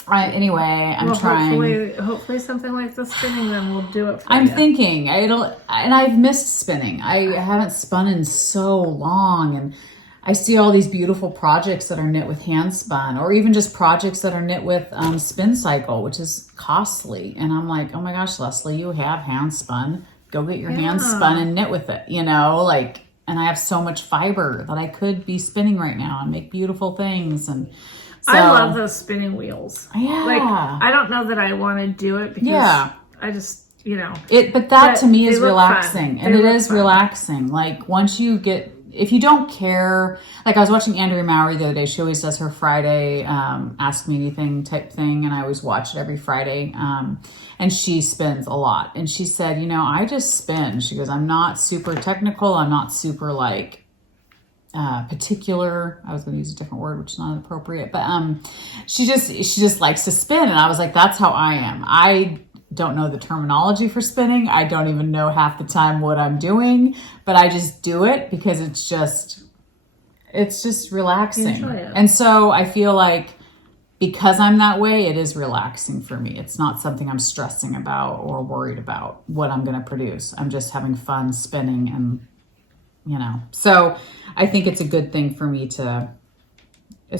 I'm trying. Hopefully something like the spinning then will do it for I'm you. thinking, and I've missed spinning. I haven't spun in so long, and I see all these beautiful projects that are knit with hand spun, or even just projects that are knit with spin cycle, which is costly. And I'm like, oh my gosh, Leslie, you have hand spun. Go get your hand spun and knit with it, you know, like, and I have so much fiber that I could be spinning right now and make beautiful things. And so, I love those spinning wheels. Yeah. Like, I don't know that I want to do it because I just, you know. But that to me is they look relaxing. fun. And They it look is fun. relaxing. Like once you get, if you don't care, like I was watching Andrea Mowry the other day. She always does her Friday Ask Me Anything type thing. And I always watch it every Friday. And she spins a lot. And she said, you know, I just spin. She goes, I'm not super technical. I'm not super like particular. I was going to use a different word, which is not appropriate. But she just likes to spin. And I was like, that's how I am. I don't know the terminology for spinning. I don't even know half the time what I'm doing, but I just do it because it's just relaxing. Enjoy it. And so I feel like because I'm that way, it is relaxing for me. It's not something I'm stressing about or worried about what I'm going to produce. I'm just having fun spinning and, you know, so I think it's a good thing for me it's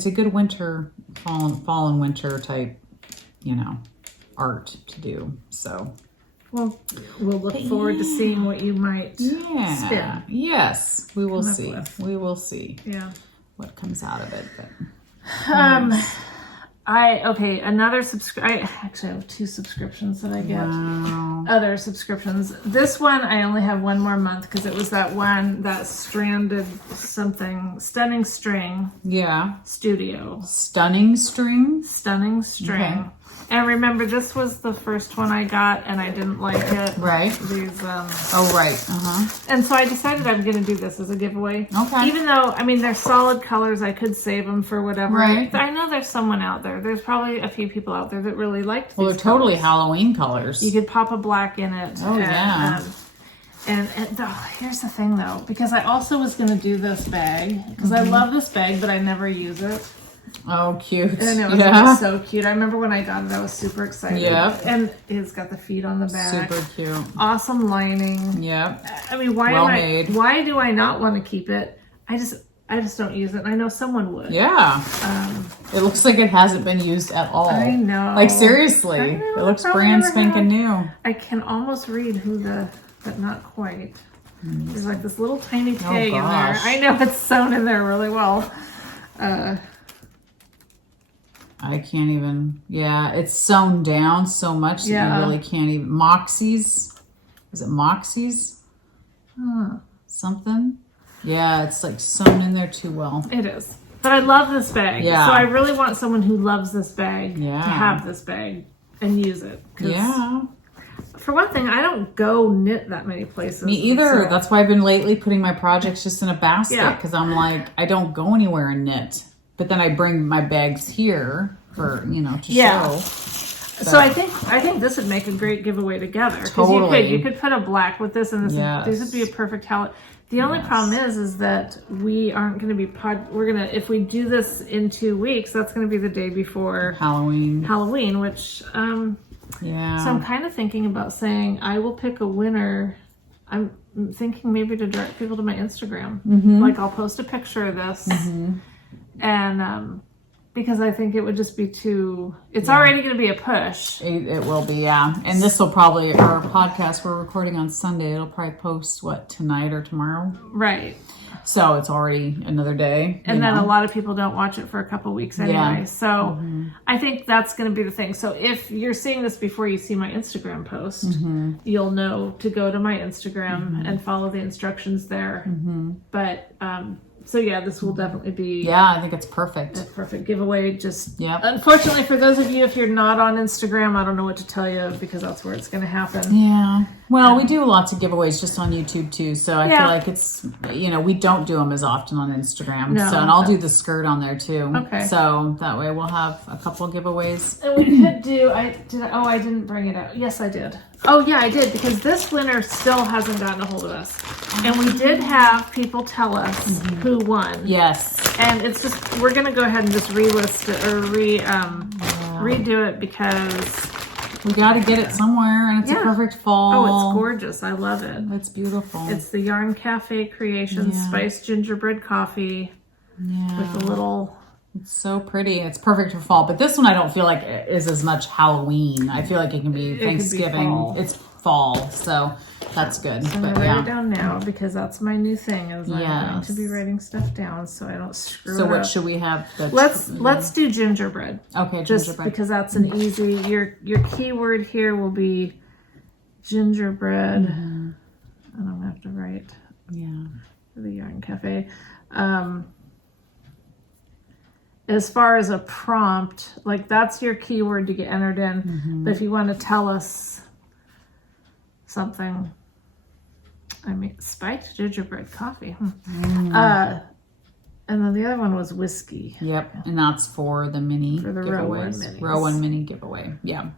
a good winter, fall and winter type, you know, art to do. So Well, we'll look forward to seeing what you might spin. Yes, we will Come up see. with. We will see Yeah. what comes out of it. But Another I actually have 2 subscriptions that I get. wow. Other subscriptions. This one I only have 1 more month because it was that Stunning String Yeah. Studio. Stunning string. Stunning String. Okay. And remember, this was the first one I got, and I didn't like it. Right. These, Oh, right. and so I decided I'm going to do this as a giveaway. Okay. Even though, I mean, they're solid colors, I could save them for whatever. Right. I know there's someone out there. There's probably a few people out there that really liked Well, these they're totally colors. Halloween colors. You could pop a black in it. Oh, yeah. And here's the thing, though, because I also was going to do this bag, because I love this bag, but I never use it. Oh, cute. And it was Yeah. so cute. I remember when I got it, I was super excited. Yep. And it's got the feet on the back. Super cute. Awesome lining. Yep. I mean, why do I not want to keep it? I just don't use it. And I know someone would. Yeah. It looks like it hasn't been used at all. I know. Like seriously, I know, it looks probably brand never spanking have. new. I can almost read but not quite. There's like this little tiny tag in there. gosh. I know it's sewn in there really well. I can't even. Yeah, it's sewn down so much that Yeah. you really can't even. Moxie's. Is it Moxie's? Something. Yeah, it's like sewn in there too well. It is. But I love this bag. Yeah. So I really want someone who loves this bag Yeah. to have this bag and use it. 'Cause Yeah. For one thing, I don't go knit that many places. Me either. So- That's why I've been lately putting my projects just in a basket Yeah. because I'm like, I don't go anywhere and knit. But then I bring my bags here for, you know, to Yeah. show. So I think this would make a great giveaway together. 'Cause Totally. you could put a black with this, and Yes. this would be a perfect palette. The only Yes. problem is that we aren't going to be if we do this in 2 weeks, that's going to be the day before Halloween. which Yeah. so I'm kind of thinking about saying I will pick a winner. I'm thinking maybe to direct people to my Instagram. Like I'll post a picture of this, and because I think it would just be too. It's already going to be a push. It will be, yeah. And this will probably, our podcast, we're recording on Sunday. It'll probably post, tonight or tomorrow? Right. So it's already another day. And then a lot of people don't watch it for a couple weeks anyway. Yeah. So I think that's going to be the thing. So if you're seeing this before you see my Instagram post, you'll know to go to my Instagram and follow the instructions there. But so yeah, this will definitely be Yeah, I think it's perfect. a perfect giveaway. Just Yep. unfortunately for those of you, if you're not on Instagram, I don't know what to tell you because that's where it's going to happen. Yeah. Well, we do lots of giveaways just on YouTube too. So I Yeah. feel like it's, we don't do them as often on Instagram. No. So, and I'll do the skirt on there too. Okay. So that way we'll have a couple of giveaways. And we could do, I didn't bring it out. Yes, I did. Oh yeah, I did, because this winner still hasn't gotten a hold of us. And we did have people tell us who won. Yes. And it's just, we're going to go ahead and just relist it or redo it because, We got to get it somewhere and it's a Yeah. perfect fall. oh, it's gorgeous. I love it. It's beautiful. It's the Yarn Cafe Creations Yeah. Spiced Gingerbread Coffee with a little... It's so pretty. It's perfect for fall. But this one I don't feel like is as much Halloween. I feel like it can be Thanksgiving. fall. It's fall. So that's good. I'm going But to write it yeah. down now because that's my new thing is I'm going Yes. to be writing stuff down so I don't screw So it what up. should we have? Let's do gingerbread. Okay, Just gingerbread. because that's an easy, your keyword here will be gingerbread. And I'm going to have to write Yeah. for the Yarn Cafe. As far as a prompt, like that's your keyword to get entered in. But if you want to tell us something, I mean, spiked gingerbread coffee. And then the other one was whiskey. Yep, and that's for the mini For the Row One giveaways. minis. Row One mini giveaway. Yeah,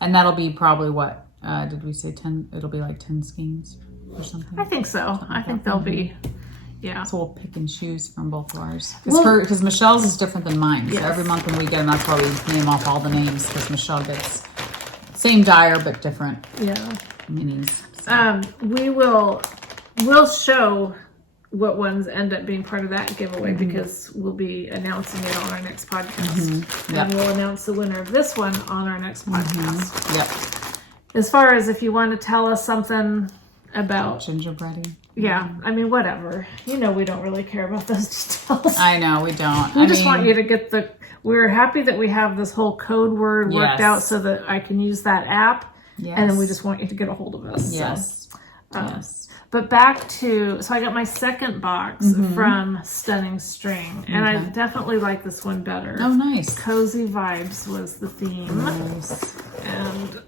and that'll be probably what did we say? 10. It'll be like 10 schemes or something. I think so. I think they'll be, yeah. So we'll pick and choose from both of ours because Michelle's is different than mine. Yes. So every month when we get them, that's why we name off all the names because Michelle gets same dyer but different minis. So. We'll show what ones end up being part of that giveaway because we'll be announcing it on our next podcast. Yep. And we'll announce the winner of this one on our next podcast. Yep. As far as if you want to tell us something about Gingerbready. yeah, I mean, whatever. You know, we don't really care about those details. I know we don't. We just want you to get we're happy that we have this whole code word worked out so that I can use that app. Yes. And then we just want you to get a hold of us. Yes. So, yes. But back to, so I got my second box from Stunning String. And I definitely like this one better. Oh, nice. Cozy Vibes was the theme. Nice. And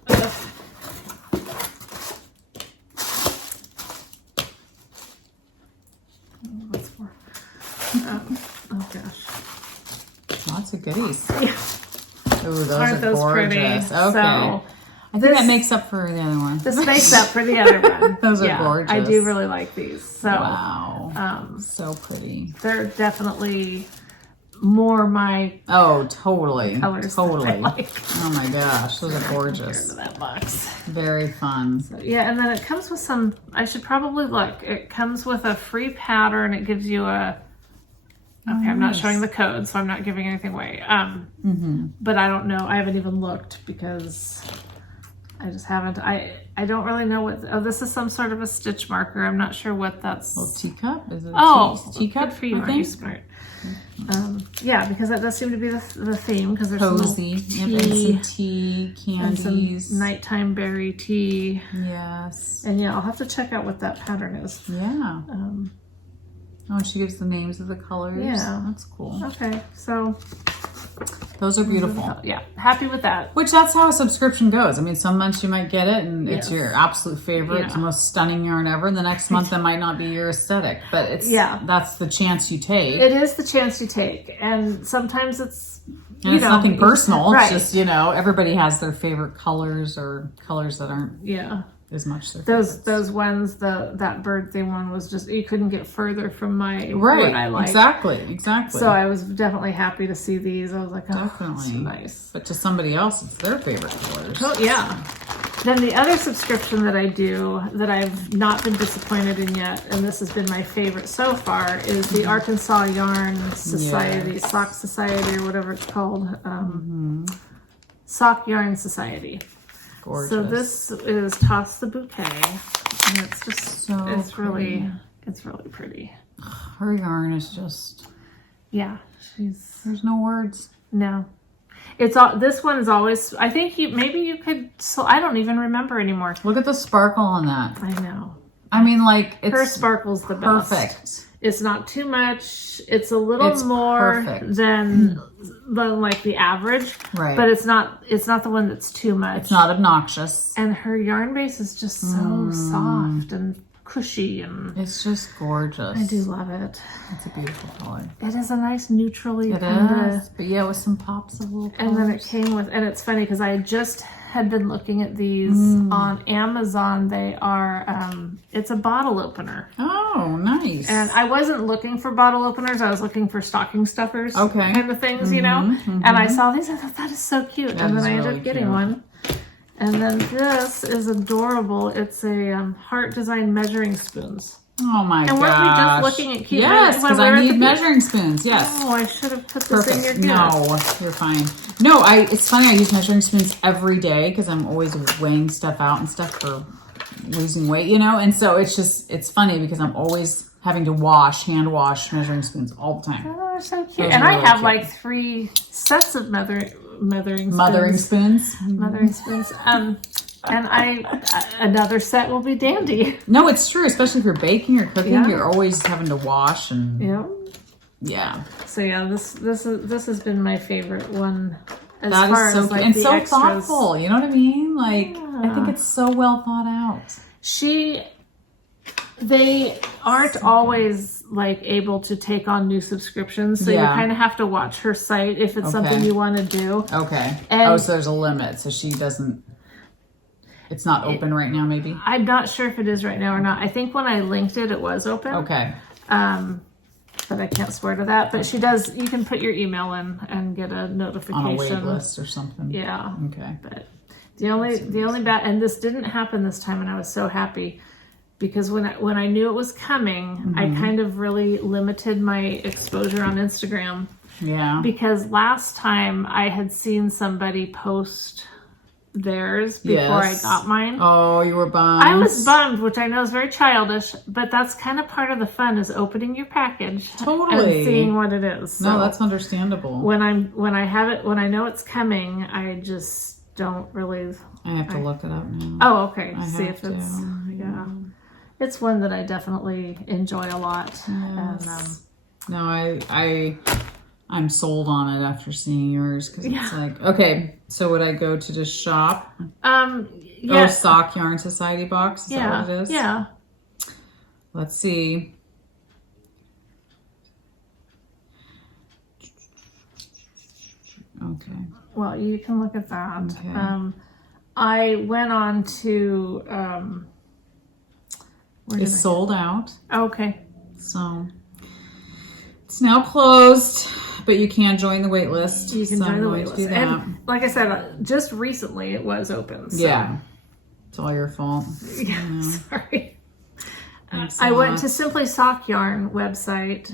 what's for? Oh gosh. Lots of goodies. Yeah. Ooh, those Aren't are those gorgeous. pretty? Okay. So, I think that makes up for the other one. this makes up for the other one. Those are gorgeous. I do really like these. So, wow. So pretty. They're definitely more my totally. colors. Totally. I like. Oh my gosh, those are Compared gorgeous. to that box. Very fun. So, yeah, and then it comes with some, I should probably look. It comes with a free pattern. It gives you a, okay, I'm not showing the code, so I'm not giving anything away. But I don't know. I haven't even looked because I just haven't. I don't really know what, this is some sort of a stitch marker. I'm not sure what that's. Little teacup? Is it teacup for you, are smart? Yeah, because that does seem to be the theme because there's cozy. some Yep, tea, and some tea, and candies. some nighttime berry tea. Yes. And yeah, I'll have to check out what that pattern is. Yeah. Oh, she gives the names of the colors. Yeah. That's cool. Okay, so those are beautiful. yeah, happy with that. Which that's how a subscription goes. I mean, some months you might get it and it's your absolute favorite, it's the Yeah. most stunning yarn ever. And the next month it might not be your aesthetic, but it's that's the chance you take. It is the chance you take, and sometimes it's and it's nothing personal. Right. It's just everybody has their favorite colors or colors that aren't as much their those ones. That bird theme one was just, you couldn't get further from my right. what I like. Exactly. So I was definitely happy to see these. I was like, oh, definitely that's nice. But to somebody else, it's their favorite colors. Oh yeah. Then the other subscription that I do that I've not been disappointed in yet, and this has been my favorite so far, is the Arkansas Yarn Society, Sock Society, or whatever it's called. Sock Yarn Society. Gorgeous. So this is Toss the Bouquet, and it's just so it's pretty. really pretty. Her yarn is just there's no words. No. It's all, this one is always, I think maybe you could, so I don't even remember anymore. Look at the sparkle on that. I know. I mean, like, it's her sparkle's the best. Perfect. It's not too much. It's a little more perfect. than like the average. Right. But it's not the one that's too much. It's not obnoxious. And her yarn base is just so soft and cushy, and it's just gorgeous. I do love it. It's a beautiful color. It is a nice neutrally It kinda, is, but yeah, with some pops of little colors. and then it came with, and it's funny because I just had been looking at these on Amazon. They are it's a bottle opener. Oh, nice. And I wasn't looking for bottle openers. I was looking for stocking stuffers, okay, kind of things, you know. And I saw these. I thought that is so cute, and then I ended up getting one. And then this is adorable. It's a heart design measuring spoons. Oh my gosh. And weren't we just looking at cute? Yes, because I need measuring spoons. Yes. Oh, I should have put this in your gift. No, you're fine. No, it's funny. I use measuring spoons every day because I'm always weighing stuff out and stuff for losing weight, you know. And so it's funny because I'm always having to hand wash measuring spoons all the time. Oh, they're so cute. And I have like 3 sets of mothering spoons. Mothering spoons. Mothering spoons. And another set will be dandy. No, it's true, especially if you're baking or cooking. Yeah. You're always having to wash and Yeah. yeah. So yeah, this has been my favorite one. As That far is so as, like, and the so extras. thoughtful. You know what I mean? Like I think it's so well thought out. They aren't always like able to take on new subscriptions, so you kind of have to watch her site if it's something you want to do. Okay. And so there's a limit, so she doesn't. It's not open right now, maybe. I'm not sure if it is right now or not. I think when I linked it, it was open. Okay. But I can't swear to that. But she does. You can put your email in and get a notification On a wait list or something. Yeah. Okay. But the only bad, and this didn't happen this time, and I was so happy because when I knew it was coming, I kind of really limited my exposure on Instagram. Yeah. Because last time I had seen somebody post theirs before I got mine. Oh, you were bummed. I was bummed, which I know is very childish, but that's kind of part of the fun is opening your package Totally. and seeing what it is. No, So that's understandable. when I know it's coming, I just don't really. I have to look it up now. Oh, okay. I See have if it's to. yeah. It's one that I definitely enjoy a lot. Yes. No, I'm sold on it after seeing yours because it's like, okay, so would I go to just shop? Yeah. Oh, Sock Yarn Society box. Is that what it is? Yeah. Let's see. Okay. Well, you can look at that. Okay. I went on to. It's sold out. Okay. So it's now closed, but you can join the wait list. You can so join I'm the going wait to list. do that. And like I said, just recently it was open. So. Yeah. It's all your fault. Yeah. Sorry. Thanks I a went lot. to Simply Sock Yarn website,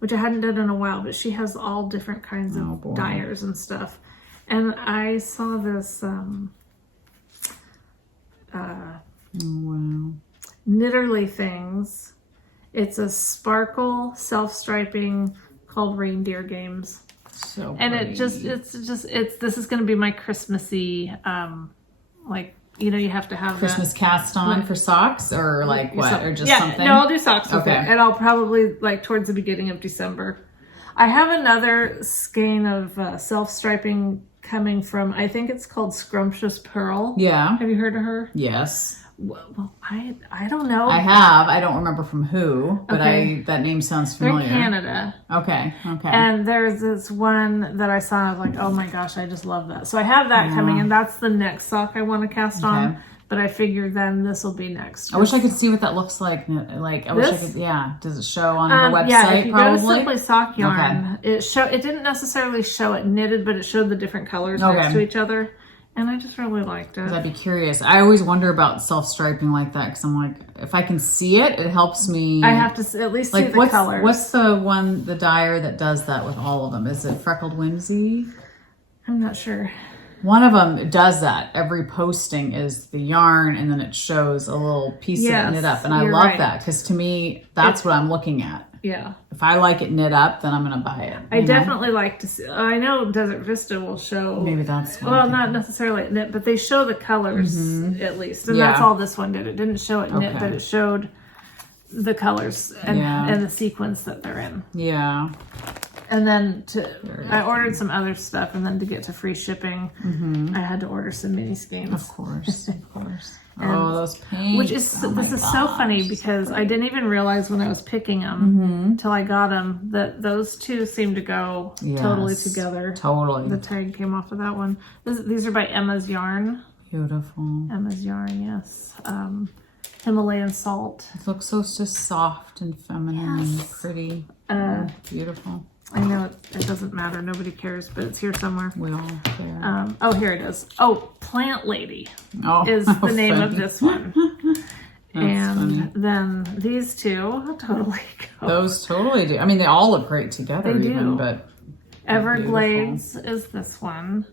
which I hadn't done in a while, but she has all different kinds of boy. dyers and stuff. And I saw this Oh, wow. Knitterly Things. It's a sparkle self-striping called Reindeer Games. So And pretty. it's this is going to be my Christmassy, like, you know, you have to have Christmas cast on for socks or like what? Or just something? No, I'll do socks with Okay. it. And I'll probably, like, towards the beginning of December. I have another skein of self-striping coming from, I think it's called Scrumptious Pearl. Yeah. Have you heard of her? Yes. Well, I don't know. I have. I don't remember from who, but Okay. that name sounds They're familiar. in Canada. Okay. Okay. And there's this one that I saw, and I was like, oh my gosh, I just love that. So I have that coming, and that's the next sock I want to cast on. But I figured then this will be next. I wish I could see what that looks like. Like, I wish I This? could, yeah. Does it show on her website? Yeah, if you go to probably? Simply Sock Yarn, it didn't necessarily show it knitted, but it showed the different colors Okay. next to each other. And I just really liked it. I'd be curious. I always wonder about self-striping like that because I'm like, if I can see it, it helps me. I have to at least see like the colors. what's the dyer that does that with all of them? Is it Freckled Whimsy? I'm not sure. One of them does that. Every posting is the yarn, and then it shows a little piece of it knit up, and I you're love right. that because to me, that's what I'm looking at. Yeah. If I like it knit up, then I'm going to buy it. I definitely like to see. I know Desert Vista will show. Maybe that's one. Well, not necessarily knit, but they show the colors at least. And Yeah. that's all this one did. It didn't show it knit, Okay. but it showed the colors and, Yeah. and the sequence that they're in. Yeah. And then I ordered some other stuff, and then to get to free shipping, I had to order some mini skeins. Of course. Of course. Oh, those paints. Which is Oh my this is so gosh. funny because I didn't even realize when I was picking them until I got them that those two seem to go totally Yes, together. Totally. The tag came off of that one. These are by Emma's Yarn. Beautiful. Emma's Yarn, yes. Himalayan Salt. It looks so just soft and feminine and pretty. Beautiful. I know it doesn't matter. Nobody cares, but it's here somewhere. We all care. Oh, here it is. Oh, Plant Lady Oh, is the name of this one. And funny. then these two totally go. Those totally do. I mean, they all look great together, They even, do. but Everglades is this one.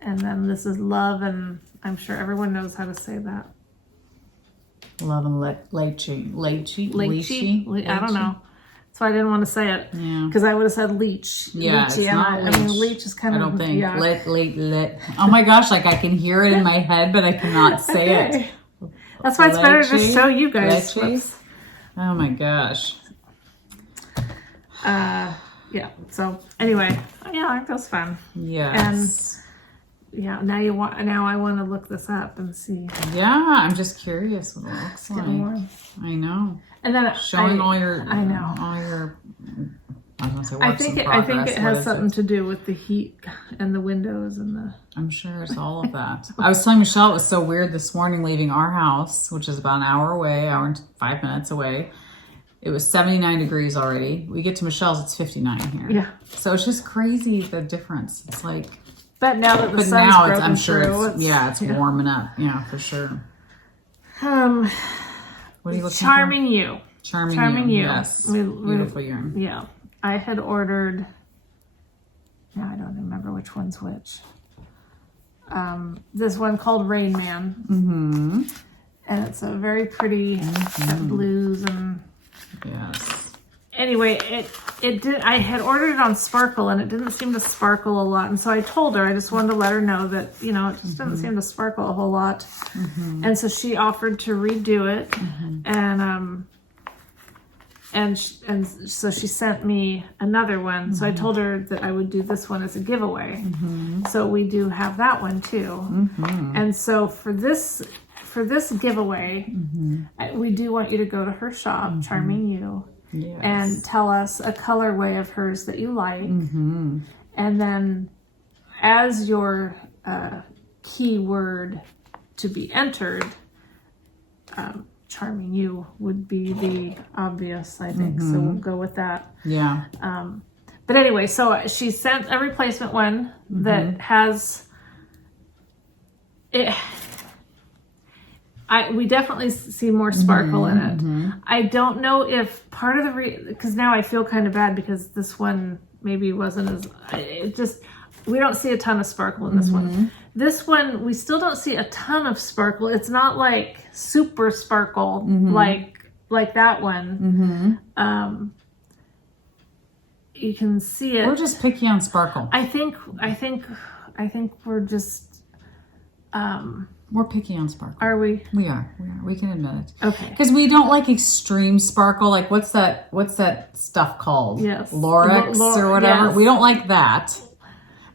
And then this is Love, and I'm sure everyone knows how to say that. love and lychee. Lychee? I don't know. So I didn't want to say it because I would have said leech. Yeah, Leechy, it's not I mean, leech is kind I of. don't think. Yeah. Lit. Oh my gosh, like I can hear it in my head, but I cannot say it. That's why it's better to just show you guys. Oh my gosh. Yeah. So anyway, yeah, it was fun. Yes. And yeah, now I want to look this up and see. Yeah, I'm just curious what it looks like. Warm. I know. And then showing all your. I know. All your. I was gonna say I think it has something to do with the heat and the windows and the. I'm sure it's all of that. I was telling Michelle it was so weird this morning leaving our house, which is about an hour away, hour and 5 minutes away. It was 79 degrees already. We get to Michelle's, it's 59 here. Yeah. So it's just crazy the difference. It's like. But now that the sun's broken I'm sure through, it's warming up. Yeah, for sure. What are you looking Charming for? You. Charming You. Yes. Beautiful yarn. Yeah. I had ordered, now I don't remember which one's which. This one called Rain Man. Mm-hmm. And it's a very pretty blues and. Yes. Anyway, it did. I had ordered it on Sparkle, and it didn't seem to sparkle a lot. And so I told her, I just wanted to let her know that it just didn't seem to sparkle a whole lot. And so she offered to redo it, and so she sent me another one. So I told her that I would do this one as a giveaway. So we do have that one too. And so for this giveaway, we do want you to go to her shop, Charming You. Yes. And tell us a colorway of hers that you like. And then as your keyword to be entered, Charming You would be the obvious, I think. So we'll go with that. Yeah. But anyway, so she sent a replacement one that has... we definitely see more sparkle in it. I don't know if part of the because now I feel kind of bad because this one maybe wasn't as we don't see a ton of sparkle in this one. This one we still don't see a ton of sparkle. It's not like super sparkle like that one. You can see it. We're just picky on sparkle. I think we're just. We're picky on sparkle. Are we? We are. We can admit it. Okay. Because we don't like extreme sparkle. Like what's that stuff called? Yes. Lorex or whatever. Yes. We don't like that.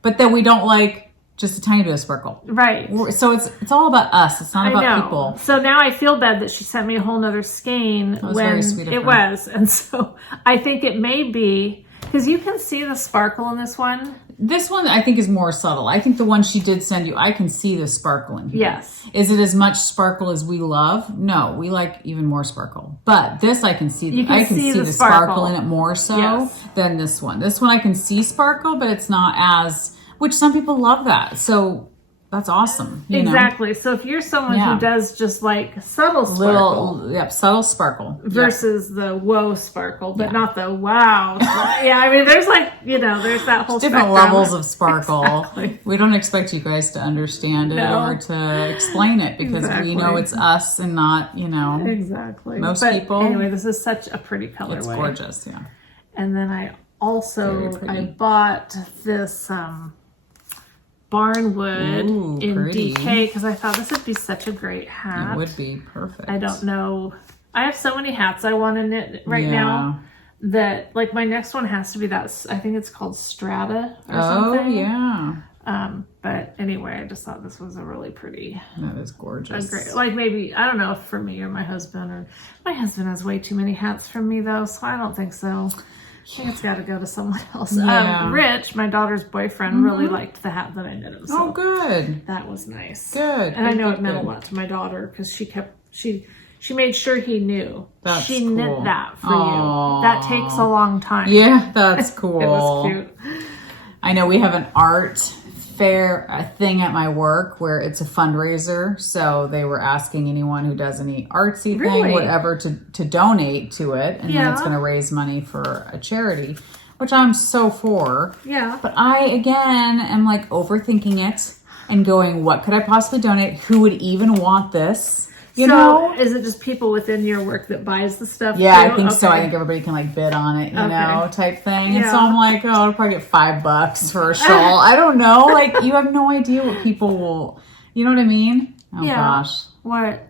But then we don't like just a tiny bit of sparkle. Right. So it's all about us. It's not about people. So now I feel bad that she sent me a whole nother skein That was very sweet of her. It was. And so I think it may be because you can see the sparkle in this one. This one I think is more subtle. I think the one she did send you, I can see the sparkle in here. Yes. Is it as much sparkle as we love? No, we like even more sparkle. But this I can see. I can see the sparkle in it more so than this one. This one I can see sparkle, but it's not as, which some people love that. So that's awesome. You know? So if you're someone who does just like subtle sparkle. Subtle sparkle. Versus the whoa sparkle, but not the wow. I mean, there's there's that whole different spectrum. levels of sparkle. Exactly. We don't expect you guys to understand it or to explain it because we know it's us and not, Exactly. most people. Anyway, this is such a pretty colorway. It's gorgeous, yeah. And then I bought this Barnwood in DK because I thought this would be such a great hat. It would be perfect. I don't know. I have so many hats I want to knit now that like my next one has to be that. I think it's called Strata or something. Oh yeah. But anyway, I just thought this was a really pretty. That is gorgeous. Great, like maybe I don't know if for me or my husband has way too many hats from me though, so I don't think so. I think it's got to go to someone else. Yeah. Rich, my daughter's boyfriend, really liked the hat that I knit him. So good. That was nice. Good. And I know it meant a lot to my daughter because she made sure he knew. That's she cool. knit that for you. That takes a long time. Yeah, that's cool. It was cute. I know we have an art fair thing at my work where it's a fundraiser, so they were asking anyone who does any artsy thing, whatever, to donate to it, and then it's going to raise money for a charity, which I'm so for. Yeah. But I again am like overthinking it and going, what could I possibly donate? Who would even want this? You know? Is it just people within your work that buys the stuff? Yeah, too? I think so. I Okay. think everybody can like bid on it, you Okay. know, type thing. And Yeah. so I'm like, oh, I'll probably get $5 for a shawl. I don't know. Like, you have no idea what people will, you know what I mean? Oh Yeah. gosh. What?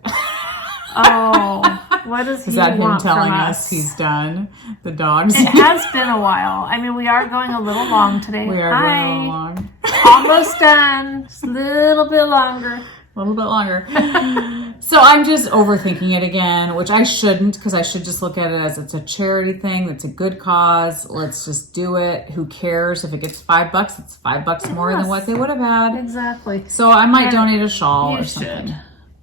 Oh, what does he Is that him want telling from us he's done? The dogs? It has been a while. I mean, we are going a little long today. We are Hi. going along. Almost done. Just a little bit longer. A little bit longer. So I'm just overthinking it again, which I shouldn't, because I should just look at it as it's a charity thing. It's a good cause. Let's just do it. Who cares if it gets $5? It's $5 more than what they would have had. Exactly. So I might And donate a shawl You or something. should.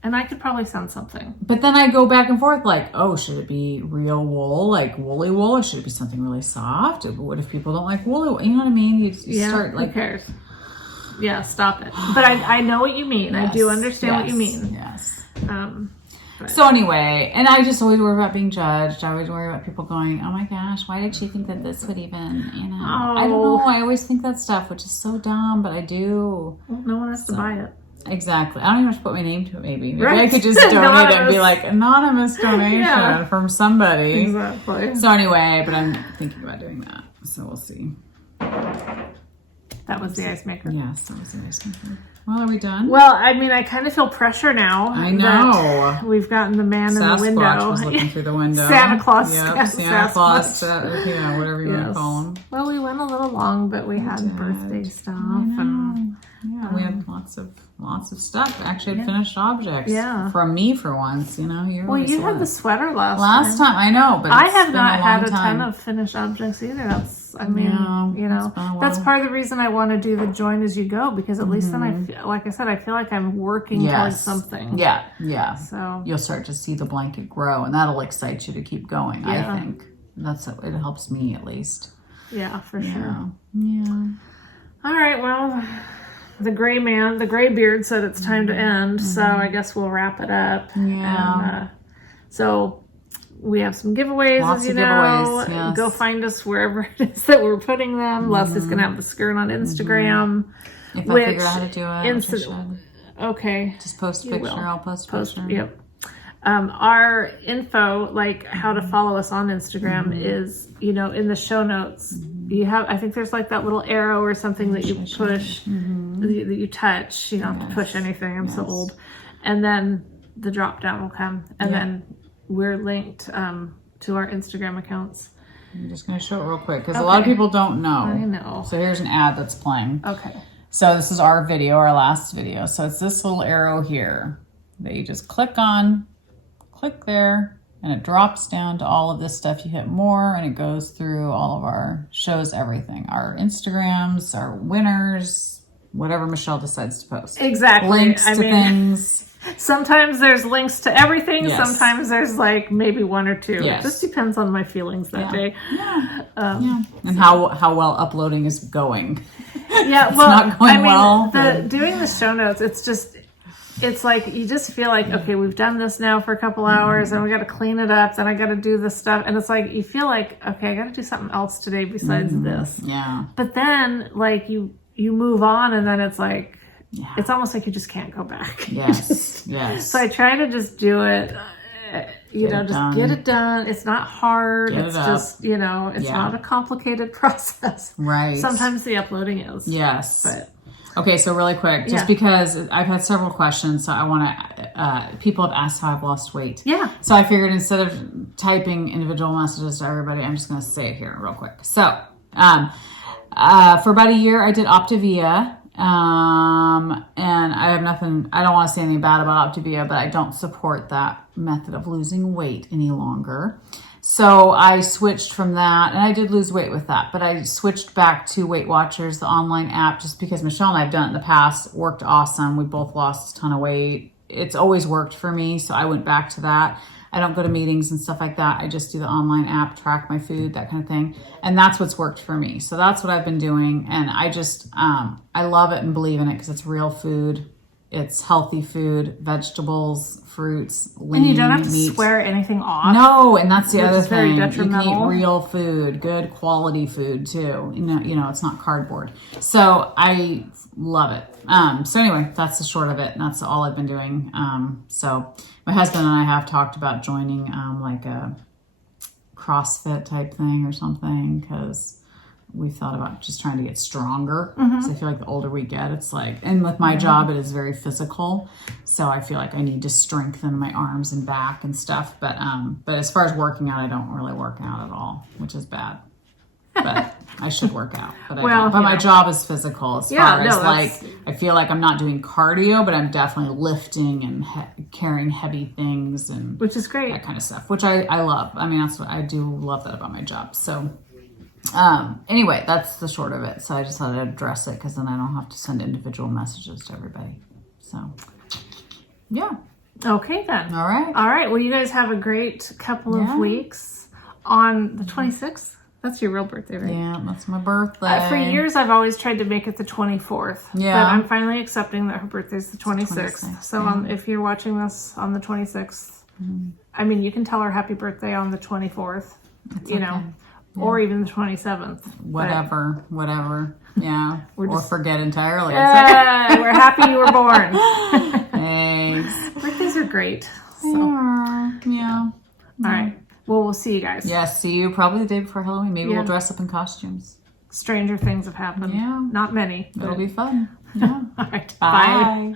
And I could probably send something. But then I go back and forth like, oh, should it be real wool, like woolly wool, or should it be something really soft? What if people don't like woolly wool? You know what I mean? You start who like, cares? Yeah, stop it. But I know what you mean. I do Yes, understand what you yes, mean. Yes. But- So anyway, and I just always worry about being judged. I always worry about people going, oh my gosh, why did she think that this would even, you know? I don't know. I always think that stuff, which is so dumb, but I do. Well, no one has to buy it. Exactly. I don't even have to put my name to it, maybe. Maybe Right. I could just donate it and be Anonymous. like, anonymous donation Yeah. from somebody. Exactly. So anyway, but I'm thinking about doing that. So we'll see. That was the ice maker. Yes, that was nice. Well, are we done? Well, I mean, I kind of feel pressure now. I that know. We've gotten the man in the Sasquatch window. was looking through the window. Santa Claus. Yep, Yes, Santa Claus, Sasquatch. whatever you want to call him. Well, we went a little long, but we had did. birthday stuff. I And know. Yeah, we had lots of stuff. Actually, had finished objects. Yeah. From me for once, you know. well, you had the sweater last time. I know, but I it's have been not a had long a time. ton of finished objects either. That's, I mean, Yeah, you know, it's been a that's while. part of the reason I want to do the join as you go, because at least then I feel, like I said, I feel like I'm working towards something. Yeah. So You'll start to see the blanket grow, and that'll excite you to keep going. Yeah. I think it helps me at least. yeah, for sure. Yeah. All right, well, the gray beard said it's time to end, so I guess we'll wrap it up. Yeah. And, so we have some giveaways, Lots as you of know. giveaways, yes. Go find us wherever it is that we're putting them. Leslie's going to have the skirt on Instagram. If I Which figure out how to do it, which I should. Okay. Just post a picture. will. I'll post a picture. Yep. Our info, like how to follow us on Instagram, is, you know, in the show notes. You have, I think there's like that little arrow or something that you push, that you touch. You don't have to push anything. I'm so old. And then the drop down will come. And then we're linked to our Instagram accounts. I'm just going to show it real quick because a lot of people don't know. I know. So here's an ad that's playing. Okay. So this is our video, our last video. So it's this little arrow here that you just click on, click there, and it drops down to all of this stuff. You hit more and it goes through all of our shows, everything. Our Instagrams, our winners, whatever Michelle decides to post. Exactly. Links I to mean, things. sometimes there's links to everything. Yes. Sometimes there's like maybe one or two. Yes. It just depends on my feelings that day. Yeah. And how well uploading is going. Yeah, well, not going I mean, well, but- doing the show notes, it's like you just feel like, okay, we've done this now for a couple hours and we got to clean it up, then I got to do this stuff, and it's like you feel like, okay, I got to do something else today besides this. Yeah. But then like you move on, and then it's like it's almost like you just can't go back. Yes. Yes. So I try to just do it. Get it done. It's not hard. Get it's it up. just, it's not a complicated process. Right. Sometimes the uploading is. Yes. But okay, so really quick, just because I've had several questions, so I want to, people have asked how I've lost weight. Yeah. So I figured instead of typing individual messages to everybody, I'm just going to say it here real quick. So, for about a year, I did Optavia, and I have nothing, I don't want to say anything bad about Optavia, but I don't support that method of losing weight any longer. So I switched from that, and I did lose weight with that, but I switched back to Weight Watchers, the online app, just because Michelle and I have done it in the past. Worked awesome. We both lost a ton of weight. It's always worked for me, so I went back to that. I don't go to meetings and stuff like that. I just do the online app, track my food, that kind of thing. And that's what's worked for me. So that's what I've been doing. And I just, I love it and believe in it because it's real food. It's healthy food, vegetables, fruits, lean And you don't have to meat. swear anything off. No, and that's the Which other is very thing. You can detrimental. eat real food, good quality food too. You know, it's not cardboard. So I love it. So anyway, that's the short of it. And that's all I've been doing. So my husband and I have talked about joining like a CrossFit type thing or something, because we thought about just trying to get stronger. Because I feel like the older we get, it's like, and with my job, it is very physical. So I feel like I need to strengthen my arms and back and stuff. But as far as working out, I don't really work out at all, which is bad. But I should work out. But I don't. But my job is physical as far as like, I feel like I'm not doing cardio, but I'm definitely lifting and carrying heavy things and Which is great. that kind of stuff, which I love. I mean, that's what I do love that about my job. So anyway, that's the short of it. So I just thought I'd address it because then I don't have to send individual messages to everybody. So yeah. Okay then. All right. All right. Well, you guys have a great couple of weeks. On the 26th. That's your real birthday, right? Yeah, that's my birthday. For years, I've always tried to make it the 24th. Yeah. But I'm finally accepting that her birthday's the 26th. So if you're watching this on the 26th, I mean, you can tell her happy birthday on the 24th, you know, or even the 27th. Whatever. Yeah. Or forget entirely. We're happy you were born. Thanks. Birthdays are great. So. They are. Yeah. All right. Well, we'll see you guys. Yeah, see you probably the day before Halloween. Maybe we'll dress up in costumes. Stranger things have happened. Yeah. Not many. It'll be fun. Yeah. All right. Bye. Bye.